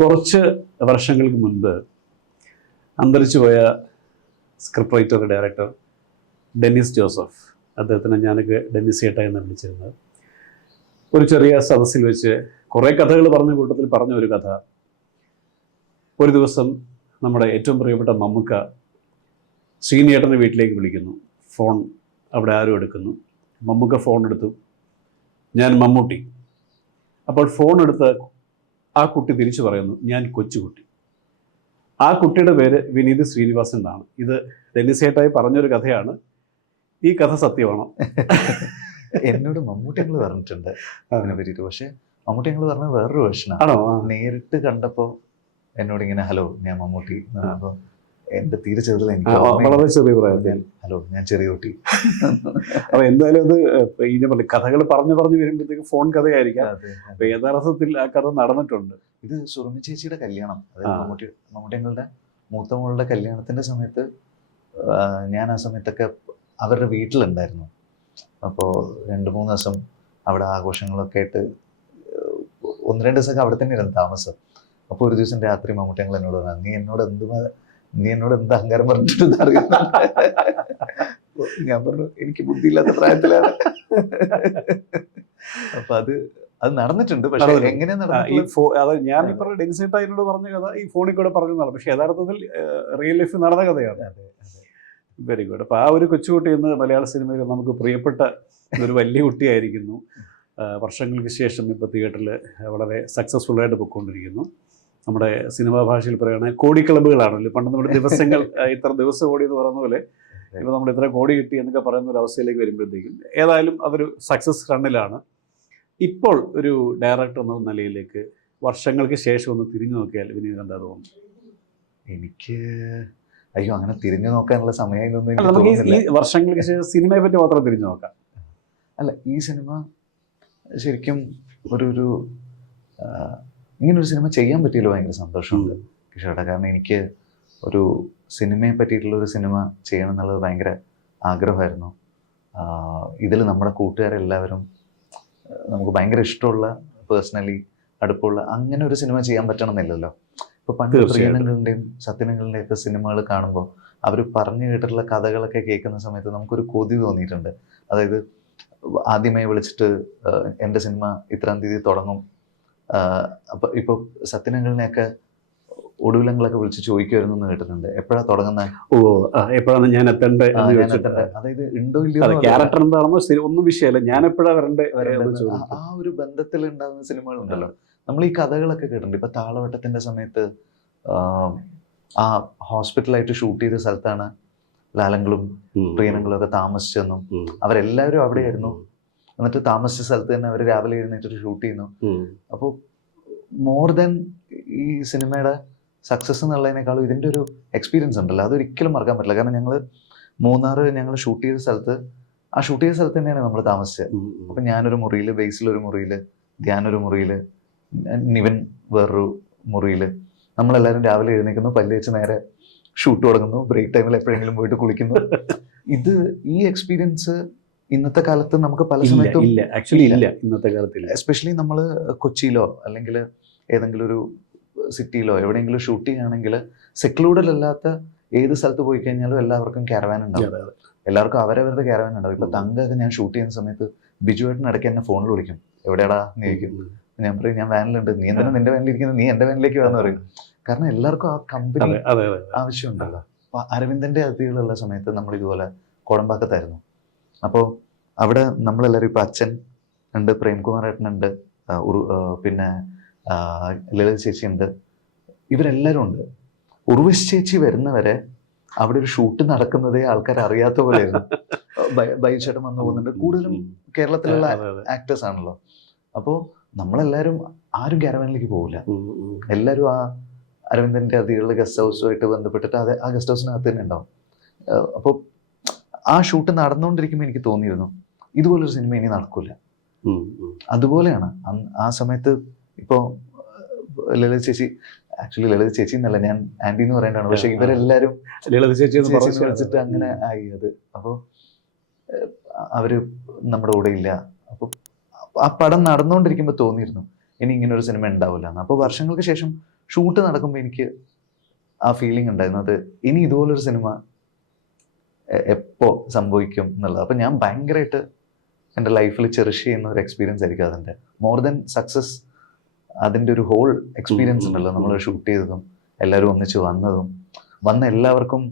കുറച്ച് വർഷങ്ങൾക്ക് മുൻപ് അന്തരിച്ചു പോയ script writer, director Dennis Joseph, അദ്ദേഹത്തിന് ഞാനൊക്കെ ഡെന്നിസ് ചേട്ട എന്ന് വിളിച്ചിരുന്നത്, ഒരു ചെറിയ സദസ്സിൽ വെച്ച് കുറേ കഥകൾ പറഞ്ഞ കൂട്ടത്തിൽ പറഞ്ഞ ഒരു കഥ, ഒരു ദിവസം നമ്മുടെ ഏറ്റവും പ്രിയപ്പെട്ട മമ്മൂക്ക ശ്രീനിയേട്ടൻ്റെ വീട്ടിലേക്ക് വിളിക്കുന്നു. ഫോൺ അവിടെ ആരും എടുക്കുന്നു. മമ്മൂക്ക ഫോൺ എടുത്തു, ഞാൻ മമ്മൂട്ടി. അപ്പോൾ ഫോൺ എടുത്ത് ആ കുട്ടി തിരിച്ചു പറയുന്നു, ഞാൻ കൊച്ചുകുട്ടി. ആ കുട്ടിയുടെ പേര് വിനീത് ശ്രീനിവാസൻ എന്നാണ്. ഇത് ഡെന്നിസേട്ടായി പറഞ്ഞൊരു കഥയാണ്. ഈ കഥ സത്യമാണോ? എന്നോട് മമ്മൂട്ടികൾ പറഞ്ഞിട്ടുണ്ട് അതിനെ പറ്റിയിട്ട്. പക്ഷെ മമ്മൂട്ടികൾ പറഞ്ഞ വേറൊരു വേർഷനാണ്. ആണോ? നേരിട്ട് കണ്ടപ്പോൾ എന്നോട് ഇങ്ങനെ ഹലോ ഞാൻ മമ്മൂട്ടി എന്ന് പറയുമ്പോൾ എന്റെ തീരെ ചെറുതിൽ എനിക്ക് വളരെ ചെറിയ പ്രായത്തിൽ ഹലോ ഞാൻ ചെറിയ കുട്ടി. അപ്പൊ എന്തായാലും അത് ഈ കഥകൾ പറഞ്ഞു വരുമ്പോഴത്തേക്ക് ഫോൺ കഥയായിരിക്കാം. അപ്പൊ യഥാർത്ഥത്തിൽ ആ കഥ നടന്നിട്ടുണ്ട്. ഇത് സുറുമി ചേച്ചിയുടെ കല്യാണം, അതായത് മമ്മൂട്ടികളുടെ മൂത്ത മോളുടെ കല്യാണത്തിന്റെ സമയത്ത് ഞാൻ ആ സമയത്തൊക്കെ അവരുടെ വീട്ടിലുണ്ടായിരുന്നു. അപ്പോൾ 2-3 ദിവസം അവിടെ ആഘോഷങ്ങളൊക്കെ ആയിട്ട് 1-2 ദിവസമൊക്കെ അവിടെ തന്നെ ഇരുന്നു താമസം. അപ്പോൾ ഒരു ദിവസം രാത്രി മമ്മൂട്ടികൾ എന്നോട് പറഞ്ഞു, നീ എന്നോട് എന്ത് അഹങ്കാരം പറഞ്ഞിട്ട് അറിയുന്നു. ഞാൻ പറഞ്ഞു എനിക്ക് ബുദ്ധിയില്ലാത്ത പ്രായത്തിലാണ്. അപ്പൊ അത് നടന്നിട്ടുണ്ട്. പക്ഷേ എങ്ങനെയാ നടന്നത്? ഞാൻ ഈ പറഞ്ഞ ഡെൻസേട്ട എന്നോട് പറഞ്ഞ കഥ ഈ ഫോണിൽ കൂടെ പറഞ്ഞതാണ്. പക്ഷെ യഥാർത്ഥത്തിൽ റിയൽ ലൈഫിൽ നടന്ന കഥയാണ്. Very good. അപ്പോൾ ആ ഒരു കൊച്ചുകുട്ടി ഇന്ന് മലയാള സിനിമയിൽ നമുക്ക് പ്രിയപ്പെട്ട ഒരു വലിയ കുട്ടിയായിരിക്കുന്നു. വർഷങ്ങൾക്ക് ശേഷം ഇപ്പോൾ തിയേറ്ററിൽ വളരെ സക്സസ്ഫുള്ളായിട്ട് പൊയ്ക്കൊണ്ടിരിക്കുന്നു. നമ്മുടെ സിനിമാ ഭാഷയിൽ പറയുകയാണെങ്കിൽ കോടി ക്ലബ്ബുകളാണല്ലോ. പണ്ട് നമ്മുടെ ദിവസങ്ങൾ ഇത്ര ദിവസം കോടി എന്ന് പറയുന്ന പോലെ ഇപ്പോൾ നമ്മൾ ഇത്ര കോടി കിട്ടി എന്നൊക്കെ പറയുന്ന ഒരു അവസ്ഥയിലേക്ക് വരുമ്പോഴത്തേക്കും ഏതായാലും അതൊരു സക്സസ് റണ്ണിലാണ്. ഇപ്പോൾ ഒരു ഡയറക്ടർ എന്ന നിലയിലേക്ക് വർഷങ്ങൾക്ക് ശേഷം ഒന്ന് തിരിഞ്ഞു നോക്കിയാൽ വിനീത് എന്താ തോന്നുന്നു? എനിക്ക് അയ്യോ അങ്ങനെ തിരിഞ്ഞു നോക്കാനുള്ള സമയം നമുക്ക് ഈ വർഷങ്ങൾക്ക് ശേഷം സിനിമയെ പറ്റി മാത്രം തിരിഞ്ഞു നോക്കാം. അല്ല, ഈ സിനിമ ശരിക്കും ഒരു ഇങ്ങനൊരു സിനിമ ചെയ്യാൻ പറ്റിയല്ലോ ഭയങ്കര സന്തോഷമുണ്ട് കിഷോട്ടാ. കാരണം എനിക്ക് ഒരു സിനിമയെ പറ്റിയിട്ടുള്ള ഒരു സിനിമ ചെയ്യണം എന്നുള്ളത് ഭയങ്കര ആഗ്രഹമായിരുന്നു. ഇതിൽ നമ്മുടെ കൂട്ടുകാരെല്ലാവരും നമുക്ക് ഭയങ്കര ഇഷ്ടമുള്ള, പേഴ്സണലി അടുപ്പമുള്ള അങ്ങനെ ഒരു സിനിമ ചെയ്യാൻ പറ്റണമെന്നില്ലല്ലോ. ഇപ്പോൾ പണ്ട് പ്രിയനങ്ങളുടെയും സത്യനങ്ങളുടെയും ഒക്കെ സിനിമകൾ കാണുമ്പോൾ അവർ പറഞ്ഞു കേട്ടിട്ടുള്ള കഥകളൊക്കെ കേൾക്കുന്ന സമയത്ത് നമുക്കൊരു കൊതി തോന്നിയിട്ടുണ്ട്. അതായത് ആദ്യമായി വിളിച്ചിട്ട് എൻ്റെ സിനിമ ഇത്രാം തീയതി തുടങ്ങും, അപ്പോൾ ഇപ്പോൾ സത്യനങ്ങളിനെയൊക്കെ ഒടുവിലങ്ങളൊക്കെ വിളിച്ച് ചോദിക്കുമായിരുന്നു എന്ന് കേട്ടിട്ടുണ്ട്, എപ്പോഴാണ് തുടങ്ങുന്നത്, എപ്പോഴാണ് ഞാൻ എത്തേണ്ടത്. അതായത് ഉണ്ടോ ഇല്ലയോ ക്യാരക്ടർ എന്താണെന്നോ ഒന്നും വിഷയമല്ല, ഞാൻ എപ്പോഴാണ് വരണ്ടേ. ആ ഒരു ബന്ധത്തിൽ ഉണ്ടാകുന്ന സിനിമകളുണ്ടല്ലോ. നമ്മൾ ഈ കഥകളൊക്കെ കേട്ടിട്ടുണ്ട്. ഇപ്പൊ താളവട്ടത്തിന്റെ സമയത്ത് ആ ഹോസ്പിറ്റലായിട്ട് ഷൂട്ട് ചെയ്ത സ്ഥലത്താണ് ലാലങ്ങളും പ്രിയനങ്ങളും ഒക്കെ താമസിച്ചെന്നും അവരെല്ലാവരും അവിടെയായിരുന്നു. എന്നിട്ട് താമസിച്ച സ്ഥലത്ത് തന്നെ അവർ രാവിലെ എഴുന്നേറ്റിട്ട് ഷൂട്ട് ചെയ്യുന്നു. അപ്പോൾ മോർ ദാൻ ഈ സിനിമയുടെ സക്സസ് എന്നുള്ളതിനേക്കാളും ഇതിൻ്റെ ഒരു എക്സ്പീരിയൻസ് ഉണ്ടല്ലോ, അതൊരിക്കലും മറക്കാൻ പറ്റില്ല. കാരണം ഞങ്ങൾ ഷൂട്ട് ചെയ്ത സ്ഥലത്ത് തന്നെയാണ് നമ്മൾ താമസിച്ചത്. അപ്പം ഞാനൊരു മുറിയിൽ, ബേസിലൊരു മുറിയിൽ, ധ്യാനൊരു മുറിയിൽ, നിവൻ വേറൊരു മുറിയിൽ. നമ്മളെല്ലാവരും രാവിലെ എഴുന്നേക്കുന്നു, പല്ല് വെച്ച് നേരെ ഷൂട്ട് തുടങ്ങുന്നു, ബ്രേക്ക് ടൈമിൽ എപ്പോഴെങ്കിലും പോയിട്ട് കുളിക്കുന്നു. ഈ എക്സ്പീരിയൻസ് ഇന്നത്തെ കാലത്ത് നമുക്ക് പല സമയത്തും ഇല്ല. ഇന്നത്തെ കാലത്ത് എസ്പെഷ്യലി നമ്മൾ കൊച്ചിയിലോ അല്ലെങ്കിൽ ഏതെങ്കിലും ഒരു സിറ്റിയിലോ എവിടെയെങ്കിലും ഷൂട്ട് ചെയ്യുകയാണെങ്കിൽ സെക്ലൂഡഡ് അല്ലാത്ത ഏത് സ്ഥലത്ത് പോയി കഴിഞ്ഞാലും എല്ലാവർക്കും ക്യാരവാൻ ഉണ്ടാവും. എല്ലാവർക്കും അവരവരുടെ ക്യാരവാൻ ഉണ്ടാവും. ഇപ്പൊ തങ്കൊക്കെ ഞാൻ ഷൂട്ട് ചെയ്യുന്ന സമയത്ത് ബിജുവായിട്ടിന് ഇടയ്ക്ക് എന്നെ ഫോണിൽ വിളിക്കും, എവിടെയാടാ എന്ന് ചോദിക്കും. ഞാൻ പറയും ഞാൻ വാനിലുണ്ട്, നീ എന്തിനാ നിന്റെ വാനിലിരിക്കുന്നത്, നീ എന്റെ വാനിലേക്ക് വന്ന് പറയും. കാരണം എല്ലാവർക്കും ആ കമ്പനി ആവശ്യമുണ്ടല്ലോ. അപ്പൊ അരവിന്ദന്റെ അതിഥികളുള്ള സമയത്ത് നമ്മൾ ഇതുപോലെ കോടമ്പാക്കത്തായിരുന്നു. അപ്പോൾ അവിടെ നമ്മളെല്ലാവരും ഇപ്പൊ അച്ഛൻ ഉണ്ട്, പ്രേംകുമാർ ഏട്ടനുണ്ട്, പിന്നെ ലളിത ചേച്ചി ഉണ്ട്, ഇവരെല്ലാവരും ഉണ്ട്. ഉർവശി ചേച്ചി വരുന്നവരെ അവിടെ ഒരു ഷൂട്ട് നടക്കുന്നതേ ആൾക്കാർ അറിയാത്ത പോലെയായിരുന്നു. ബൈചേട്ടൻ വന്നു പോകുന്നുണ്ട്. കൂടുതലും കേരളത്തിലുള്ള ആക്ടേഴ്സ് ആണല്ലോ. അപ്പോൾ നമ്മളെല്ലാവരും ആരും ക്യാരവാനിലേക്ക് പോകില്ല. എല്ലാവരും ആ അരവിന്ദന്റെ അതിഥികളുടെ ഗസ്റ്റ് ഹൗസുമായിട്ട് ബന്ധപ്പെട്ടിട്ട് ആ ഗസ്റ്റ് ഹൗസിനകത്ത് തന്നെ ഉണ്ടാവും. അപ്പോൾ ആ ഷൂട്ട് നടന്നുകൊണ്ടിരിക്കുമ്പോൾ എനിക്ക് തോന്നിയിരുന്നു ഇതുപോലൊരു സിനിമ ഇനി നടക്കൂല. അതുപോലെയാണ് ആ സമയത്ത്. ഇപ്പോൾ ലളിത ചേച്ചി, ആക്ച്വലി ലളിത ചേച്ചി എന്നല്ല, ഞാൻ ആന്റി എന്ന് പറയേണ്ടതാണ്. പക്ഷെ ഇവരെല്ലാരും ലളിത ചേച്ചി വിളിച്ചിട്ട് അങ്ങനെ ആയി അത്. അപ്പോൾ അവര് നമ്മുടെ കൂടെ ഇല്ല. അപ്പോൾ ആ പടം നടന്നുകൊണ്ടിരിക്കുമ്പോൾ തോന്നിയിരുന്നു ഇനി ഇങ്ങനെ ഒരു സിനിമ ഉണ്ടാവില്ല എന്ന്. അപ്പോൾ വർഷങ്ങൾക്ക് ശേഷം ഷൂട്ട് നടക്കുമ്പോൾ എനിക്ക് ആ ഫീലിംഗ് ഉണ്ടായിരുന്നു, അത് ഇനി ഇതുപോലൊരു സിനിമ എപ്പോ സംഭവിക്കും എന്നുള്ളത്. അപ്പം ഞാൻ ഭയങ്കരമായിട്ട് എൻ്റെ ലൈഫിൽ ചെറിഷ് ചെയ്യുന്ന ഒരു എക്സ്പീരിയൻസ് ആയിരിക്കും അതിൻ്റെ. മോർ ദൻ സക്സസ്, അതിൻ്റെ ഒരു ഹോൾ എക്സ്പീരിയൻസ് ഉണ്ടല്ലോ. നമ്മൾ ഷൂട്ട് ചെയ്തതും എല്ലാവരും ഒന്നിച്ച് വന്നതും, വന്ന എല്ലാവർക്കും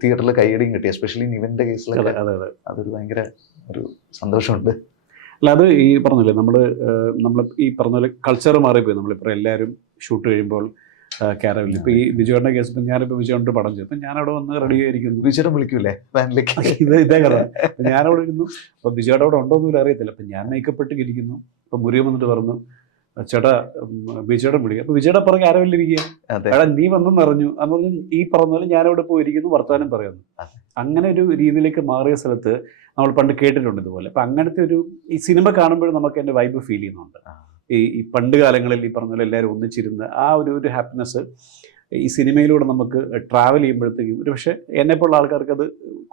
തിയേറ്ററിൽ കൈയടിയും കിട്ടി. എസ്പെഷ്യലി നിവിൻ്റെ കേസിലൊക്കെ അതൊരു ഭയങ്കര ഒരു സന്തോഷമുണ്ട്. അല്ല, അത് ഈ പറഞ്ഞില്ലേ, നമ്മൾ ഈ പറഞ്ഞ പോലെ കൾച്ചർ മാറിപ്പോയി. നമ്മളിപ്പോൾ എല്ലാവരും ഷൂട്ട് കഴിയുമ്പോൾ കാരവലിൽ ഇപ്പോൾ ഈ ബിജുവേട്ടൻ്റെ കേസ്, ഇപ്പം ഞാനിപ്പോൾ ബിജുവേട്ടൻ്റെ പടം ചെയ്തു, അപ്പം ഞാനവിടെ വന്ന് റെഡി ആയിരിക്കുന്നു. ബിജുവേട്ടൻ വിളിക്കൂലേ വാനിലേക്ക്? ഇതേ കഥ. അപ്പം ഞാനവിടെ ഇരുന്നു. അപ്പോൾ ബിജുവേട്ടൻ അവിടെ ഉണ്ടോയെന്നും അറിയത്തില്ല. അപ്പം ഞാൻ മേക്കപ്പ് ഇട്ട് ഇരിക്കുന്നു. അപ്പം മുറിവ് വന്നിട്ട് പറഞ്ഞു, ചേട്ടാ ബിജുവേട്ടൻ വിളിക്കുക. അപ്പോൾ ബിജുവേട്ടൻ പറഞ്ഞ് കാരവലിരിക്കുക, എടാ നീ വന്നെന്ന് അറിഞ്ഞു. അന്ന് പറഞ്ഞ് ഈ പറഞ്ഞ പോലെ ഞാനവിടെ പോയിരിക്കുന്നു, വർത്തമാനം പറയുന്നു. അങ്ങനെ ഒരു രീതിയിലേക്ക് മാറിയ സ്ഥലത്ത് നമ്മൾ പണ്ട് കേട്ടിട്ടുണ്ട് ഇതുപോലെ. അപ്പം അങ്ങനത്തെ ഒരു ഈ സിനിമ കാണുമ്പോഴും നമുക്ക് എൻ്റെ വൈബ് ഫീൽ ചെയ്യുന്നുണ്ട്. ഈ പണ്ട് കാലങ്ങളിൽ ഈ പറഞ്ഞ പോലെ എല്ലാവരും ഒന്നിച്ചിരുന്ന് ആ ഒരു ഹാപ്പിനെസ് ഈ സിനിമയിലൂടെ നമുക്ക് ട്രാവൽ ചെയ്യുമ്പോഴത്തേക്കും ഒരു പക്ഷേ എന്നെപ്പോലുള്ള ആൾക്കാർക്ക് അത്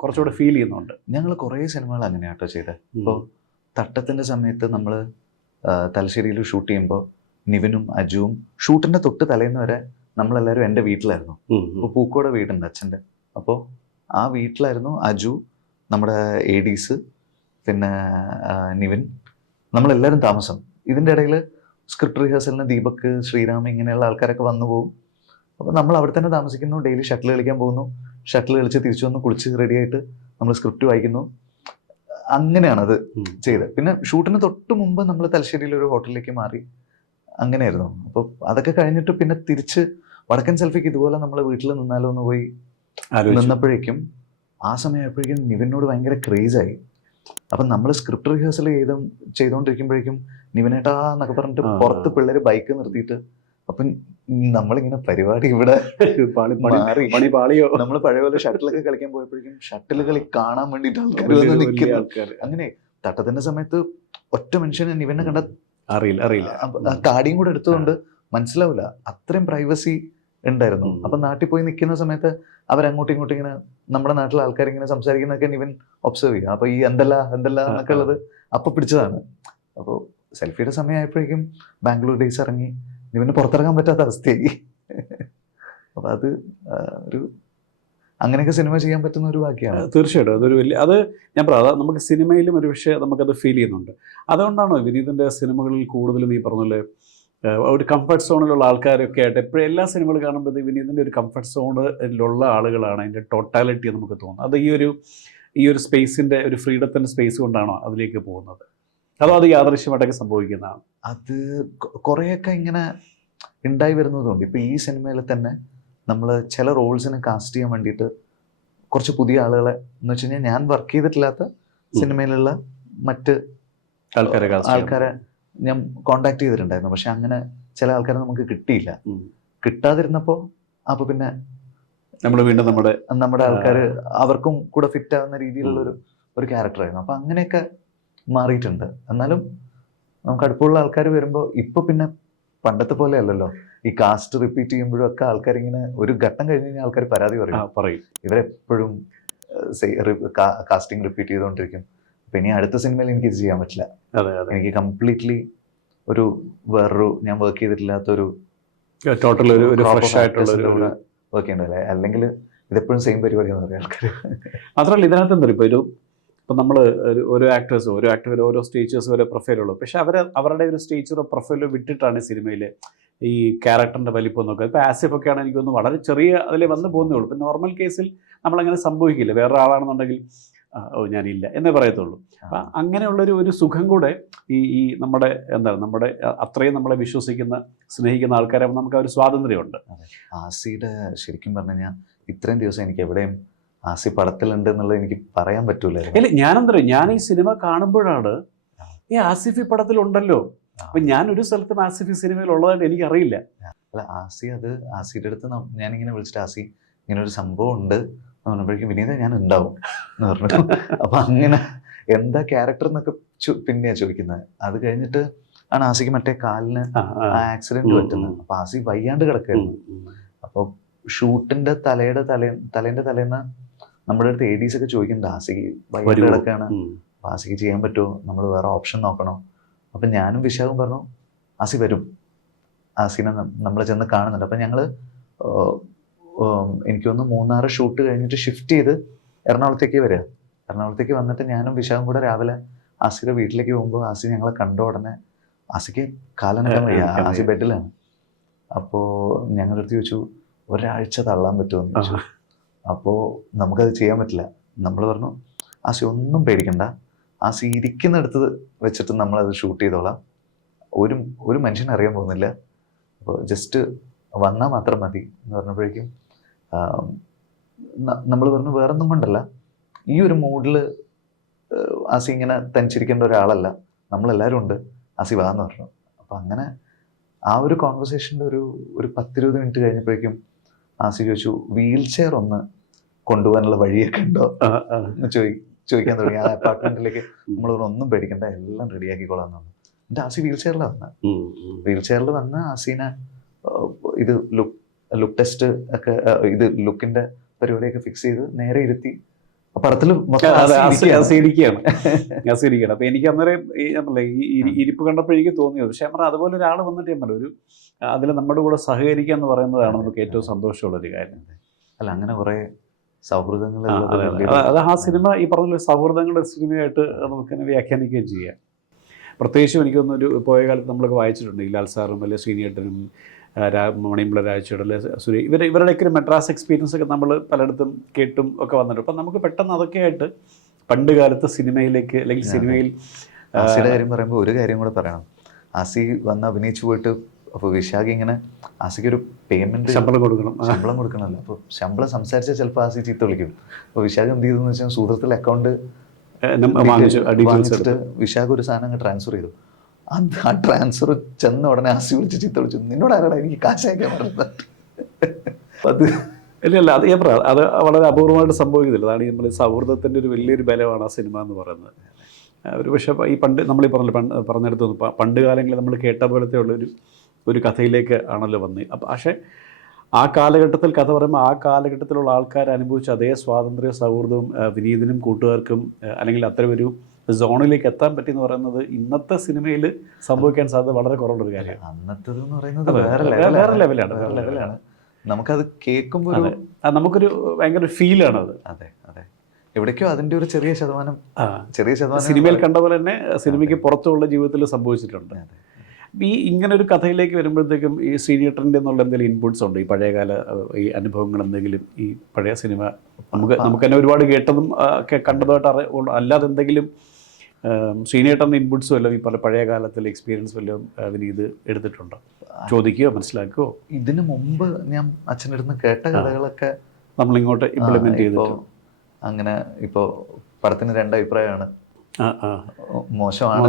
കുറച്ചുകൂടെ ഫീൽ ചെയ്യുന്നുണ്ട്. ഞങ്ങൾ കുറേ സിനിമകൾ അങ്ങനെയാട്ടോ ചെയ്തത്. ഇപ്പോൾ തട്ടത്തിൻ്റെ സമയത്ത് നമ്മൾ തലശ്ശേരിയിൽ ഷൂട്ട് ചെയ്യുമ്പോൾ നിവിനും അജുവും ഷൂട്ടിൻ്റെ തൊട്ട് തലേന്ന് വരെ നമ്മളെല്ലാവരും എൻ്റെ വീട്ടിലായിരുന്നു. അപ്പോൾ പൂക്കോടെ വീടുണ്ട് അച്ഛൻ്റെ. അപ്പോൾ ആ വീട്ടിലായിരുന്നു അജു, നമ്മുടെ ADs, പിന്നെ നിവിൻ, നമ്മളെല്ലാവരും താമസം. ഇതിൻ്റെ ഇടയിൽ സ്ക്രിപ്റ്റ് റിഹേഴ്സലിന് ദീപക്, ശ്രീറാം ഇങ്ങനെയുള്ള ആൾക്കാരൊക്കെ വന്നു പോകും. അപ്പോൾ നമ്മൾ അവിടെ തന്നെ താമസിക്കുന്നു. ഡെയിലി ഷട്ടിൽ കളിക്കാൻ പോകുന്നു. ഷട്ടിൽ കളിച്ച് തിരിച്ചു വന്ന് കുളിച്ച് റെഡിയായിട്ട് നമ്മൾ സ്ക്രിപ്റ്റ് വായിക്കുന്നു. അങ്ങനെയാണ് അത് ചെയ്തത്. പിന്നെ ഷൂട്ടിന് തൊട്ട് മുമ്പ് നമ്മൾ തലശ്ശേരിയിൽ ഒരു ഹോട്ടലിലേക്ക് മാറി. അങ്ങനെയായിരുന്നു. അപ്പോൾ അതൊക്കെ കഴിഞ്ഞിട്ട് പിന്നെ തിരിച്ച് വടക്കൻ സെൽഫിക്ക് ഇതുപോലെ നമ്മൾ വീട്ടിൽ നിന്നാലോ എന്ന് പോയി നിന്നപ്പോഴേക്കും ആ സമയമായപ്പോഴേക്കും നിവിനോട് ഭയങ്കര ക്രേസായി. അപ്പം നമ്മൾ സ്ക്രിപ്റ്റ് റിഹേഴ്സൽ ചെയ്തുകൊണ്ടിരിക്കുമ്പോഴേക്കും നിവിനേട്ടാ എന്നൊക്കെ പറഞ്ഞിട്ട് പുറത്ത് പിള്ളേർ ബൈക്ക് നിർത്തിയിട്ട്, അപ്പം നമ്മളിങ്ങനെ പരിപാടി ഇവിടെ മാറി. നമ്മൾ പഴയ പോലെ ഷട്ടിലൊക്കെ കളിക്കാൻ പോയപ്പോഴേക്കും ഷട്ടിൽ കളി കാണാൻ വേണ്ടിയിട്ട് ആൾക്കാർ വന്ന് നിൽക്കുന്നു. അങ്ങനെ തട്ടത്തിന്റെ സമയത്ത് ഒറ്റ മനുഷ്യനെ നിവിനെ കണ്ട അറിയില്ല. താടിയും കൂടെ എടുത്തുകൊണ്ട് മനസ്സിലാവില്ല, അത്രയും പ്രൈവസി ഉണ്ടായിരുന്നു. അപ്പൊ നാട്ടിൽ പോയി നിൽക്കുന്ന സമയത്ത് അവരങ്ങോട്ടും ഇങ്ങോട്ടും ഇങ്ങനെ നമ്മുടെ നാട്ടിലെ ആൾക്കാർ ഇങ്ങനെ സംസാരിക്കുന്നതൊക്കെ നിവിൻ ഒബ്സർവ് ചെയ്യുക. അപ്പൊ ഈ എന്തല്ല എന്നൊക്കെ ഉള്ളത് അപ്പൊ പിടിച്ചതാണ്. അപ്പോൾ സെൽഫിയുടെ സമയമായപ്പോഴേക്കും ബാംഗ്ലൂർ ഡേയ്സ് ഇറങ്ങി, നിവിന് പുറത്തിറങ്ങാൻ പറ്റാത്ത അവസ്ഥയായി. അപ്പൊ അത് ഒരു അങ്ങനെയൊക്കെ സിനിമ ചെയ്യാൻ പറ്റുന്ന ഒരു ഭാഗ്യമാണ്. തീർച്ചയായിട്ടും അതൊരു വലിയ, അത് ഞാൻ പറയാം, നമുക്ക് സിനിമയിലും ഒരു പക്ഷേ നമുക്കത് ഫീൽ ചെയ്യുന്നുണ്ട്. അതുകൊണ്ടാണോ വിനീതിൻ്റെ സിനിമകളിൽ കൂടുതലും ഈ പറഞ്ഞ ഒരു കംഫർട്ട് സോണിലുള്ള ആൾക്കാരൊക്കെ ആയിട്ട് എപ്പോഴും എല്ലാ സിനിമകൾ കാണുമ്പോഴത്തേക്കും വിനീതിൻ്റെ ഒരു കംഫർട്ട് സോണിലുള്ള ആളുകളാണ് അതിൻ്റെ ടോട്ടാലിറ്റി നമുക്ക് തോന്നുന്നത്. അത് ഈ ഒരു സ്പേസിൻ്റെ ഒരു ഫ്രീഡത്തിൻ്റെ സ്പേസ് കൊണ്ടാണോ അതിലേക്ക് പോകുന്നത്, അതോ അത് യാദൃശ്യമായിട്ടൊക്കെ സംഭവിക്കുന്നതാണ്? അത് കുറേയൊക്കെ ഇങ്ങനെ ഉണ്ടായി വരുന്നതുകൊണ്ട് ഇപ്പോൾ ഈ സിനിമയിൽ തന്നെ നമ്മൾ ചില റോൾസിനെ കാസ്റ്റ് ചെയ്യാൻ വേണ്ടിയിട്ട് കുറച്ച് പുതിയ ആളുകളെ, എന്ന് വെച്ച് കഴിഞ്ഞാൽ ഞാൻ വർക്ക് ചെയ്തിട്ടില്ലാത്ത സിനിമയിലുള്ള മറ്റ് ആൾക്കാരെ ഞാൻ കോണ്ടാക്ട് ചെയ്തിട്ടുണ്ടായിരുന്നു. പക്ഷെ അങ്ങനെ ചില ആൾക്കാരെ നമുക്ക് കിട്ടിയില്ല. കിട്ടാതിരുന്നപ്പോൾ അപ്പോൾ പിന്നെ നമ്മൾ വീണ്ടും നമ്മുടെ ആൾക്കാർ അവർക്കും കൂടെ ഫിറ്റ് ആവുന്ന രീതിയിലുള്ള ഒരു ക്യാരക്ടറായിരുന്നു. അപ്പം അങ്ങനെയൊക്കെ മാറിയിട്ടുണ്ട്. എന്നാലും നമുക്ക് അടുപ്പമുള്ള ആൾക്കാർ വരുമ്പോൾ ഇപ്പോൾ പിന്നെ പണ്ടത്തെ പോലെ അല്ലല്ലോ. ഈ കാസ്റ്റ് റിപ്പീറ്റ് ചെയ്യുമ്പോഴും ഒക്കെ ആൾക്കാർ ഇങ്ങനെ ഒരു ഘട്ടം കഴിഞ്ഞ് കഴിഞ്ഞാൽ ആൾക്കാർ പരാതി പറയും, ഇവരെപ്പോഴും കാസ്റ്റിംഗ് റിപ്പീറ്റ് ചെയ്തുകൊണ്ടിരിക്കും. അപ്പൊ ഇനി അടുത്ത സിനിമയിൽ എനിക്കിത് ചെയ്യാൻ പറ്റില്ല. എനിക്ക് കംപ്ലീറ്റ്ലി ഒരു വേറൊരു ഞാൻ വർക്ക് ചെയ്തിട്ടില്ലാത്തൊരു ടോട്ടൽ ഒരു ഫ്രഷ് ആയിട്ടുള്ള വർക്ക് ചെയ്യണ്ടല്ലേ. അല്ലെങ്കിൽ ഇതെപ്പോഴും സെയിം പരിപാടിയാണെന്ന് പറയാം ആൾക്കാർ. മാത്രമല്ല ഇതിനകത്ത് എന്താ പറയുക, ഇപ്പം നമ്മൾ ഓരോ ആക്ടേഴ്സ് ഓരോ സ്റ്റേച്ചേഴ്സ് ഓരോ പ്രൊഫൈലുള്ളൂ. പക്ഷെ അവരുടെ ഒരു സ്റ്റേച്ചറോ പ്രൊഫൈലോ വിട്ടിട്ടാണ് സിനിമയിൽ ഈ ക്യാരക്ടറിൻ്റെ വലിപ്പം നോക്കുക. ഇപ്പോൾ ആസിഫ് ഒക്കെ ആണെങ്കിൽ എനിക്കൊന്ന് വളരെ ചെറിയ അതിൽ വന്ന് പോകുന്നേ ഉള്ളൂ. ഇപ്പം നോർമൽ കേസിൽ നമ്മളങ്ങനെ സംഭവിക്കില്ല. വേറൊരാളാണെന്നുണ്ടെങ്കിൽ ഞാനില്ല എന്നേ പറയത്തുള്ളൂ. അപ്പം അങ്ങനെയുള്ളൊരു സുഖം കൂടെ ഈ നമ്മുടെ നമ്മുടെ അത്രയും നമ്മളെ വിശ്വസിക്കുന്ന സ്നേഹിക്കുന്ന ആൾക്കാരെ നമുക്ക് ആ ഒരു സ്വാതന്ത്ര്യമുണ്ട്. ആസിയുടെ ശരിക്കും പറഞ്ഞു കഴിഞ്ഞാൽ ഇത്രയും ദിവസം എനിക്ക് എവിടെയും ആസി പടത്തിലുണ്ട് എന്നുള്ളത് എനിക്ക് പറയാൻ പറ്റൂല. ഇല്ല, ഞാൻ ഈ സിനിമ കാണുമ്പോഴാണ് ഈ ആസിഫ് ഈ പടത്തിലുണ്ടല്ലോ. അപ്പം ഞാനൊരു സ്ഥലത്തും ആസിഫ് ഈ സിനിമയിൽ ഉള്ളതായിട്ട് എനിക്കറിയില്ല. അല്ല, ആസിയുടെ അടുത്ത് ഞാനിങ്ങനെ വിളിച്ചിട്ട് ആസി ഇങ്ങനെ ഒരു സംഭവം ഉണ്ട് എന്ന് പറഞ്ഞപ്പോഴേക്കും വിനീത ഞാൻ ഉണ്ടാവും എന്ന് പറഞ്ഞു. അപ്പൊ അങ്ങനെ എന്താ ക്യാരക്ടർ എന്നൊക്കെ പിന്നെയാ ചോദിക്കുന്നത്. അത് കഴിഞ്ഞിട്ട് ആണ് ആസിക്ക് മറ്റേ കാലിന് ആക്സിഡന്റ് പറ്റുന്നത്. അപ്പൊ ആസി വയ്യാണ്ട് കിടക്കായിരുന്നു. അപ്പൊ ഷൂട്ടിന്റെ തലേന്റെ തലേന്ന് നമ്മുടെ അടുത്ത് ADs ഒക്കെ ചോദിക്കുന്നുണ്ട്, ആസിക്ക് വയ്യാണ്ട് കിടക്കാണ്, ആസിക്ക് ചെയ്യാൻ പറ്റുമോ, നമ്മൾ വേറെ ഓപ്ഷൻ നോക്കണോ? അപ്പൊ ഞാനും വിശാഖും പറഞ്ഞു ആസി വരും, ആസിനെ നമ്മൾ ചെന്ന് കാണുന്നുണ്ട്. അപ്പം ഞങ്ങൾ എനിക്കൊന്ന് 3 ഷൂട്ട് കഴിഞ്ഞിട്ട് ഷിഫ്റ്റ് ചെയ്ത് എറണാകുളത്തേക്ക് വരിക. എറണാകുളത്തേക്ക് വന്നിട്ട് ഞാനും വിശാഖും കൂടെ രാവിലെ ആസിയുടെ വീട്ടിലേക്ക് പോകുമ്പോൾ ആസി ഞങ്ങളെ കണ്ട ഉടനെ ആസിക്ക് കാലനക്കാൻ വയ്യ, ആസി ബെഡിലാണ്. അപ്പോൾ ഞങ്ങളുടെ അടുത്ത് ചോദിച്ചു ഒരാഴ്ച തള്ളാൻ പറ്റുമെന്ന് ചോദിച്ചു. അപ്പോൾ നമുക്കത് ചെയ്യാൻ പറ്റില്ല. നമ്മൾ പറഞ്ഞു ആസി ഒന്നും പേടിക്കണ്ട, ആസി ഇരിക്കുന്നിടത്ത് വെച്ചിട്ട് നമ്മളത് ഷൂട്ട് ചെയ്തോളാം, ഒരു മനുഷ്യനെ അറിയാൻ പോകുന്നില്ല, അപ്പോൾ ജസ്റ്റ് വന്നാൽ മാത്രം മതി എന്ന് പറഞ്ഞപ്പോഴേക്കും നമ്മൾ പറഞ്ഞു വേറൊന്നും കൊണ്ടല്ല, ഈ ഒരു മൂഡിൽ ആസി ഇങ്ങനെ തനിച്ചിരിക്കേണ്ട ഒരാളല്ല, നമ്മളെല്ലാവരും ഉണ്ട്, ആസി വാന്ന് പറഞ്ഞു. അപ്പം അങ്ങനെ ആ ഒരു കോൺവെർസേഷൻ്റെ ഒരു 10-20 മിനിറ്റ് കഴിഞ്ഞപ്പോഴേക്കും ആസി ചോദിച്ചു വീൽ ചെയർ ഒന്ന് കൊണ്ടുപോകാനുള്ള വഴിയൊക്കെ ഉണ്ടോ എന്ന് ചോദിക്കാൻ തുടങ്ങി. ആ അപ്പാർട്ട്മെന്റിലേക്ക് നമ്മൾ ഒന്നും പേടിക്കണ്ട, എല്ലാം റെഡിയാക്കിക്കോളാം പറഞ്ഞു. എന്നിട്ട് ആസി വീൽ ചെയറിലാണ് വന്നത്. വീൽ ചെയറിൽ വന്ന് ആസീനെ ഇത് ലുക്ക് ടെസ്റ്റ് ഒക്കെ ഇത് ലുക്കിന്റെ പരിപാടിയൊക്കെ ഫിക്സ് ചെയ്ത് നേരെ ഇരുത്തി പടത്തിൽ ആസ്വദിക്കുകയാണ്. അപ്പൊ എനിക്ക് അന്നേരം ഈ ഇരിപ്പ് കണ്ടപ്പോൾ എനിക്ക് തോന്നിയത്, പക്ഷെ നമ്മൾ അതുപോലെ ഒരാൾ വന്നിട്ട് നമ്മൾ അതിൽ നമ്മുടെ കൂടെ സഹകരിക്കുക എന്ന് പറയുന്നതാണ് നമുക്ക് ഏറ്റവും സന്തോഷമുള്ളൊരു കാര്യം. അല്ല, അങ്ങനെ കുറെ സൗഹൃദങ്ങൾ അത് ആ സിനിമ ഈ പറഞ്ഞ സൗഹൃദങ്ങളുടെ സിനിമയായിട്ട് നമുക്ക് വ്യാഖ്യാനിക്കുകയും ചെയ്യാം. പ്രത്യേകിച്ചും എനിക്കൊന്നൊരു പോയ കാലത്ത് നമ്മളൊക്കെ വായിച്ചിട്ടുണ്ട്, ലാൽ സാറും അല്ലെ ശ്രീനിയേട്ടനും മണിമ്പിള്ള രാജേട്ടൻ അല്ലെ സുരേഷ് ഇവരുടെയൊക്കെ ഒരു മെഡ്രാസ് എക്സ്പീരിയൻസ് ഒക്കെ നമ്മൾ പലയിടത്തും കേട്ടും ഒക്കെ വന്നിട്ടുണ്ട്. അപ്പം നമുക്ക് പെട്ടെന്ന് അതൊക്കെ ആയിട്ട് പണ്ട് കാലത്ത് സിനിമയിലേക്ക് അല്ലെങ്കിൽ സിനിമയിൽ ആസിയുടെ കാര്യം പറയുമ്പോൾ ഒരു കാര്യം കൂടെ പറയണം. ആസി വന്ന് അഭിനയിച്ചു പോയിട്ട് അപ്പോൾ വിശാഖ് ഇങ്ങനെ ആസിക്ക് ഒരു പേയ്മെന്റ് ശമ്പളം കൊടുക്കണമല്ലോ. അപ്പോൾ ശമ്പളം സംസാരിച്ചാൽ ചിലപ്പോൾ ആസി ചീത്ത വിളിക്കും. അപ്പോൾ വിശാഖ് എന്ത് ചെയ്തെന്ന് വെച്ചാൽ സുഹൃത്തിൽ അക്കൗണ്ട് വാങ്ങിച്ചിട്ട് വിശാഖ് ഒരു സാധനം അങ്ങ് ട്രാൻസ്ഫർ ചെയ്തു. ആ ട്രാൻസ്ഫർ ചെന്ന ഉടനെ ആസി വിളിച്ച് ചീത്ത വിളിച്ചു, നിന്നോട് ആരാടാ എനിക്ക് കാശ് അയക്കാൻ പറഞ്ഞത്. അത് ഇല്ല അത് ഞാൻ പറയാം, അത് വളരെ അപൂർവമായിട്ട് സംഭവിക്കുന്നില്ല. അതാണ് നമ്മൾ സൗഹൃദത്തിൻ്റെ ഒരു വലിയൊരു ബലമാണ് ആ സിനിമ എന്ന് പറയുന്നത്. ഒരു പക്ഷേ ഈ നമ്മളീ പറഞ്ഞെടുത്ത് പണ്ട് കാലങ്ങളിൽ നമ്മൾ കേട്ട പോലത്തെ ഒരു കഥയിലേക്ക് ആണല്ലോ വന്നത്. അപ്പം പക്ഷേ ആ കാലഘട്ടത്തിൽ കഥ പറയുമ്പോൾ ആ കാലഘട്ടത്തിലുള്ള ആൾക്കാർ അനുഭവിച്ച അതേ സ്വാതന്ത്ര്യ സൗഹൃദവും വിനീതിനും കൂട്ടുകാർക്കും അല്ലെങ്കിൽ അത്തരമൊരു സോണിലേക്ക് എത്താൻ പറ്റിയെന്ന് പറയുന്നത് ഇന്നത്തെ സിനിമയിൽ സംഭവിക്കാൻ സാധ്യത വളരെ കുറവുള്ളൊരു കാര്യമാണ്. അന്നത്തേത് എന്ന് പറയുന്നത് വേറെ ലെവലാണ്. നമുക്കത് കേൾക്കുമ്പോൾ നമുക്കൊരു ഭയങ്കര ഫീലാണ് അത്. അതെ അതെ, എവിടേക്കോ അതിൻ്റെ ഒരു ചെറിയ ശതമാനം സിനിമയിൽ കണ്ട പോലെ തന്നെ സിനിമയ്ക്ക് പുറത്തുള്ള ജീവിതത്തിൽ സംഭവിച്ചിട്ടുണ്ട്. ഈ ഇങ്ങനെ ഒരു കഥയിലേക്ക് വരുമ്പോഴത്തേക്കും ഈ ശ്രീനിയേട്ടൻ്റെ എന്നുള്ള എന്തെങ്കിലും ഇൻപുട്സ് ഉണ്ട്, ഈ പഴയകാല ഈ അനുഭവങ്ങൾ എന്തെങ്കിലും, ഈ പഴയ സിനിമ നമുക്ക് തന്നെ ഒരുപാട് കേട്ടതും ഒക്കെ കണ്ടതായിട്ട് അല്ലാതെ എന്തെങ്കിലും ശ്രീനിയേട്ടൻ്റെ ഇൻപുട്സ് വല്ലതും ഈ പഴയ കാലത്തിലെ എക്സ്പീരിയൻസ് വല്ലതും വിനീത് എടുത്തിട്ടുണ്ടോ, ചോദിക്കുകയോ മനസ്സിലാക്കുകയോ? ഇതിനു മുമ്പ് ഞാൻ അച്ഛൻ്റെ അടുത്ത് കേട്ട കഥകളൊക്കെ നമ്മളിങ്ങോട്ട് ഇംപ്ലിമെന്റ് ചെയ്തിട്ടോ? അങ്ങനെ ഇപ്പോൾ പടത്തിന് 2 അഭിപ്രായമാണ്, മോശമാണ്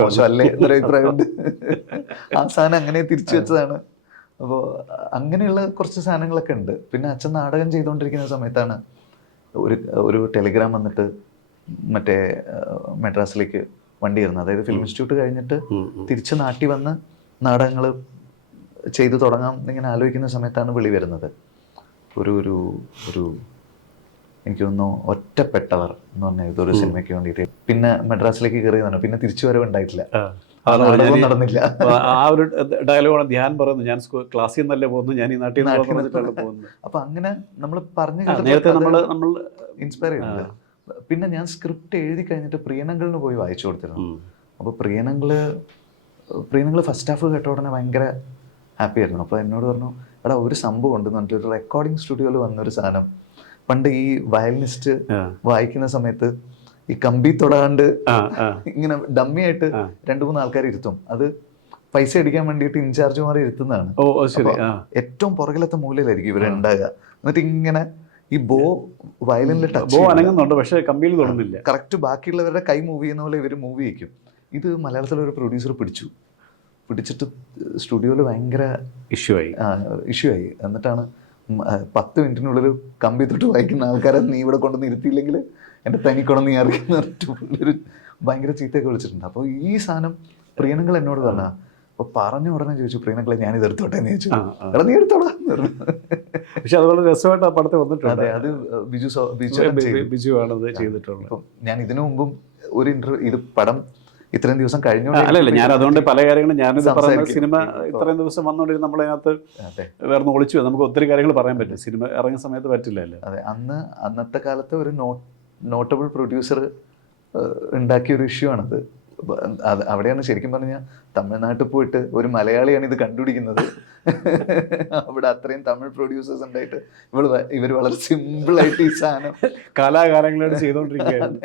മോശമല്ലേ എന്നൊരു അഭിപ്രായമുണ്ട്. ആ സാധനം അങ്ങനെ തിരിച്ചു വെച്ചതാണ്. അപ്പോൾ അങ്ങനെയുള്ള കുറച്ച് സാധനങ്ങളൊക്കെ ഉണ്ട്. പിന്നെ അച്ഛൻ നാടകം ചെയ്തുകൊണ്ടിരിക്കുന്ന സമയത്താണ് ഒരു ടെലിഗ്രാം വന്നിട്ട് മറ്റേ മെഡ്രാസിലേക്ക് വണ്ടി വരുന്നത്. അതായത് ഫിലിം ഇൻസ്റ്റിറ്റ്യൂട്ട് കഴിഞ്ഞിട്ട് തിരിച്ച് നാട്ടിൽ വന്ന് നാടകങ്ങൾ ചെയ്തു തുടങ്ങാം എന്നിങ്ങനെ ആലോചിക്കുന്ന സമയത്താണ് വിളി വരുന്നത്. ഒരു എനിക്ക് തോന്നുന്നു ഒറ്റപ്പെട്ടവർ എന്ന് പറഞ്ഞ ഇതൊരു സിനിമയ്ക്ക് വേണ്ടിയിട്ട് പിന്നെ മെഡ്രാസിലേക്ക് കയറിയതാണ്. പിന്നെ തിരിച്ചു വരവ് ഉണ്ടായിട്ടില്ല, നടന്നില്ല. ആ ഒരു ഡയലോഗാണ് ധ്യാൻ പറയുന്നത്, ഞാൻ ക്ലാസ്സിൽ നിന്നല്ലേ പോകുന്നു, ഞാൻ ഈ നാട്ടിൽ നിന്ന് പോകുന്നത്. അപ്പൊ അങ്ങനെ നമ്മൾ പറഞ്ഞു നേരത്തെ നമ്മൾ ഇൻസ്പയർ ചെയ്യുന്നത്. പിന്നെ ഞാൻ സ്ക്രിപ്റ്റ് എഴുതി കഴിഞ്ഞിട്ട് പ്രിയനങ്ങളിന് പോയി വായിച്ചു കൊടുത്തിരുന്നു. അപ്പോൾ പ്രിയനങ്ങൾ ഫസ്റ്റ് ഹാഫ് കേട്ട ഉടനെ ഭയങ്കര ഹാപ്പി ആയിരുന്നു. അപ്പോൾ എന്നോട് പറഞ്ഞു, എടാ ഒരു സംഭവം ഉണ്ടെന്ന് പറഞ്ഞിട്ട് ഒരു റെക്കോർഡിംഗ് സ്റ്റുഡിയോയിൽ വന്നൊരു സാധനം, പണ്ട് ഈ വയലിനിസ്റ്റ് വായിക്കുന്ന സമയത്ത് ഈ കമ്പി തൊടാണ്ട് ഇങ്ങനെ ഡമ്മി ആയിട്ട് 2-3 ആൾക്കാർ ഇരുത്തും. അത് പൈസ അടിക്കാൻ വേണ്ടിയിട്ട് ഇൻചാർജുമാർ ഇരുത്തുന്നതാണ്. ഏറ്റവും പുറകിലത്തെ മൂലയിലായിരിക്കും ഇവരുണ്ടാകുക. എന്നിട്ട് ഇങ്ങനെ ഈ ബോ വയലിനിൽ ടച്ച് അനങ്ങുന്നുണ്ട്, പക്ഷേ കമ്പിയിൽ തൊടുന്നില്ല. കറക്റ്റ് ബാക്കിയുള്ളവരുടെ കൈ മൂവ് ചെയ്യുന്ന പോലെ ഇവർ മൂവ് ചെയ്യിക്കും. ഇത് മലയാളത്തിലൊരു പ്രൊഡ്യൂസർ പിടിച്ചിട്ട് സ്റ്റുഡിയോയിൽ ഭയങ്കര ഇഷ്യൂ ആയി. എന്നിട്ടാണ് 10 മിനിറ്റിനുള്ളിൽ കമ്പി തൊട്ട് വായിക്കുന്ന ആൾക്കാരെ നീ ഇവിടെ കൊണ്ടുവന്ന് ഇരുത്തിയില്ലെങ്കിൽ എൻ്റെ തനിക്കൊണം നീ അറിയുന്ന ഒരു ഭയങ്കര ചീത്തയൊക്കെ വിളിച്ചിട്ടുണ്ട്. അപ്പോൾ ഈ സാധനം പ്രിയനങ്ങൾ എന്നോട് പറഞ്ഞ, അപ്പോൾ പറഞ്ഞ ഉടനെ ചോദിച്ചു, പ്രിയനങ്ങളെ ഞാനിത് എടുത്തോട്ടെ എന്ന് ചോദിച്ചു. എടാ നീ എടുത്തോടാ എന്ന് പറഞ്ഞു. പക്ഷെ അതുപോലെ രസമായിട്ട് ആ പടത്തിൽ വന്നിട്ടുണ്ട്. അത് ബിജു ആണത് ചെയ്തിട്ടുള്ളത്. ഞാൻ ഇതിനു മുമ്പും ഒരു ഇത് പടം ഇത്രയും ദിവസം അല്ലല്ല, ഞാൻ അതുകൊണ്ട് പല കാര്യങ്ങളും ഞാനിത് പറയുന്ന സംസാരിക്കും. സിനിമ ഇപ്പോ- ഇത്രയും ദിവസം വന്നുകൊണ്ടിരുന്ന നമ്മളതിനകത്ത് അതെ വേറെ ഒളിച്ചു പോയി. നമുക്ക് ഒത്തിരി കാര്യങ്ങൾ പറയാൻ പറ്റും. സിനിമ ഇറങ്ങിയ സമയത്ത് പറ്റില്ലല്ലോ. അതെ അന്നത്തെ കാലത്ത് ഒരു നോട്ടബിൾ പ്രൊഡ്യൂസർ ഉണ്ടാക്കിയ ഒരു ഇഷ്യൂ ആണത്. അവിടെയാണ് ശരിക്കും പറഞ്ഞാൽ തമിഴ്നാട്ടിൽ പോയിട്ട് ഒരു മലയാളിയാണ് ഇത് കണ്ടുപിടിക്കുന്നത്. അവിടെ അത്രയും തമിഴ് പ്രൊഡ്യൂസേഴ്സ് ഉണ്ടായിട്ട് ഇവർ വളരെ സിമ്പിളായിട്ട് ഈ സാധനം കാലാകാലങ്ങളായിട്ട് ചെയ്തുകൊണ്ടിരിക്കുകയാണ്.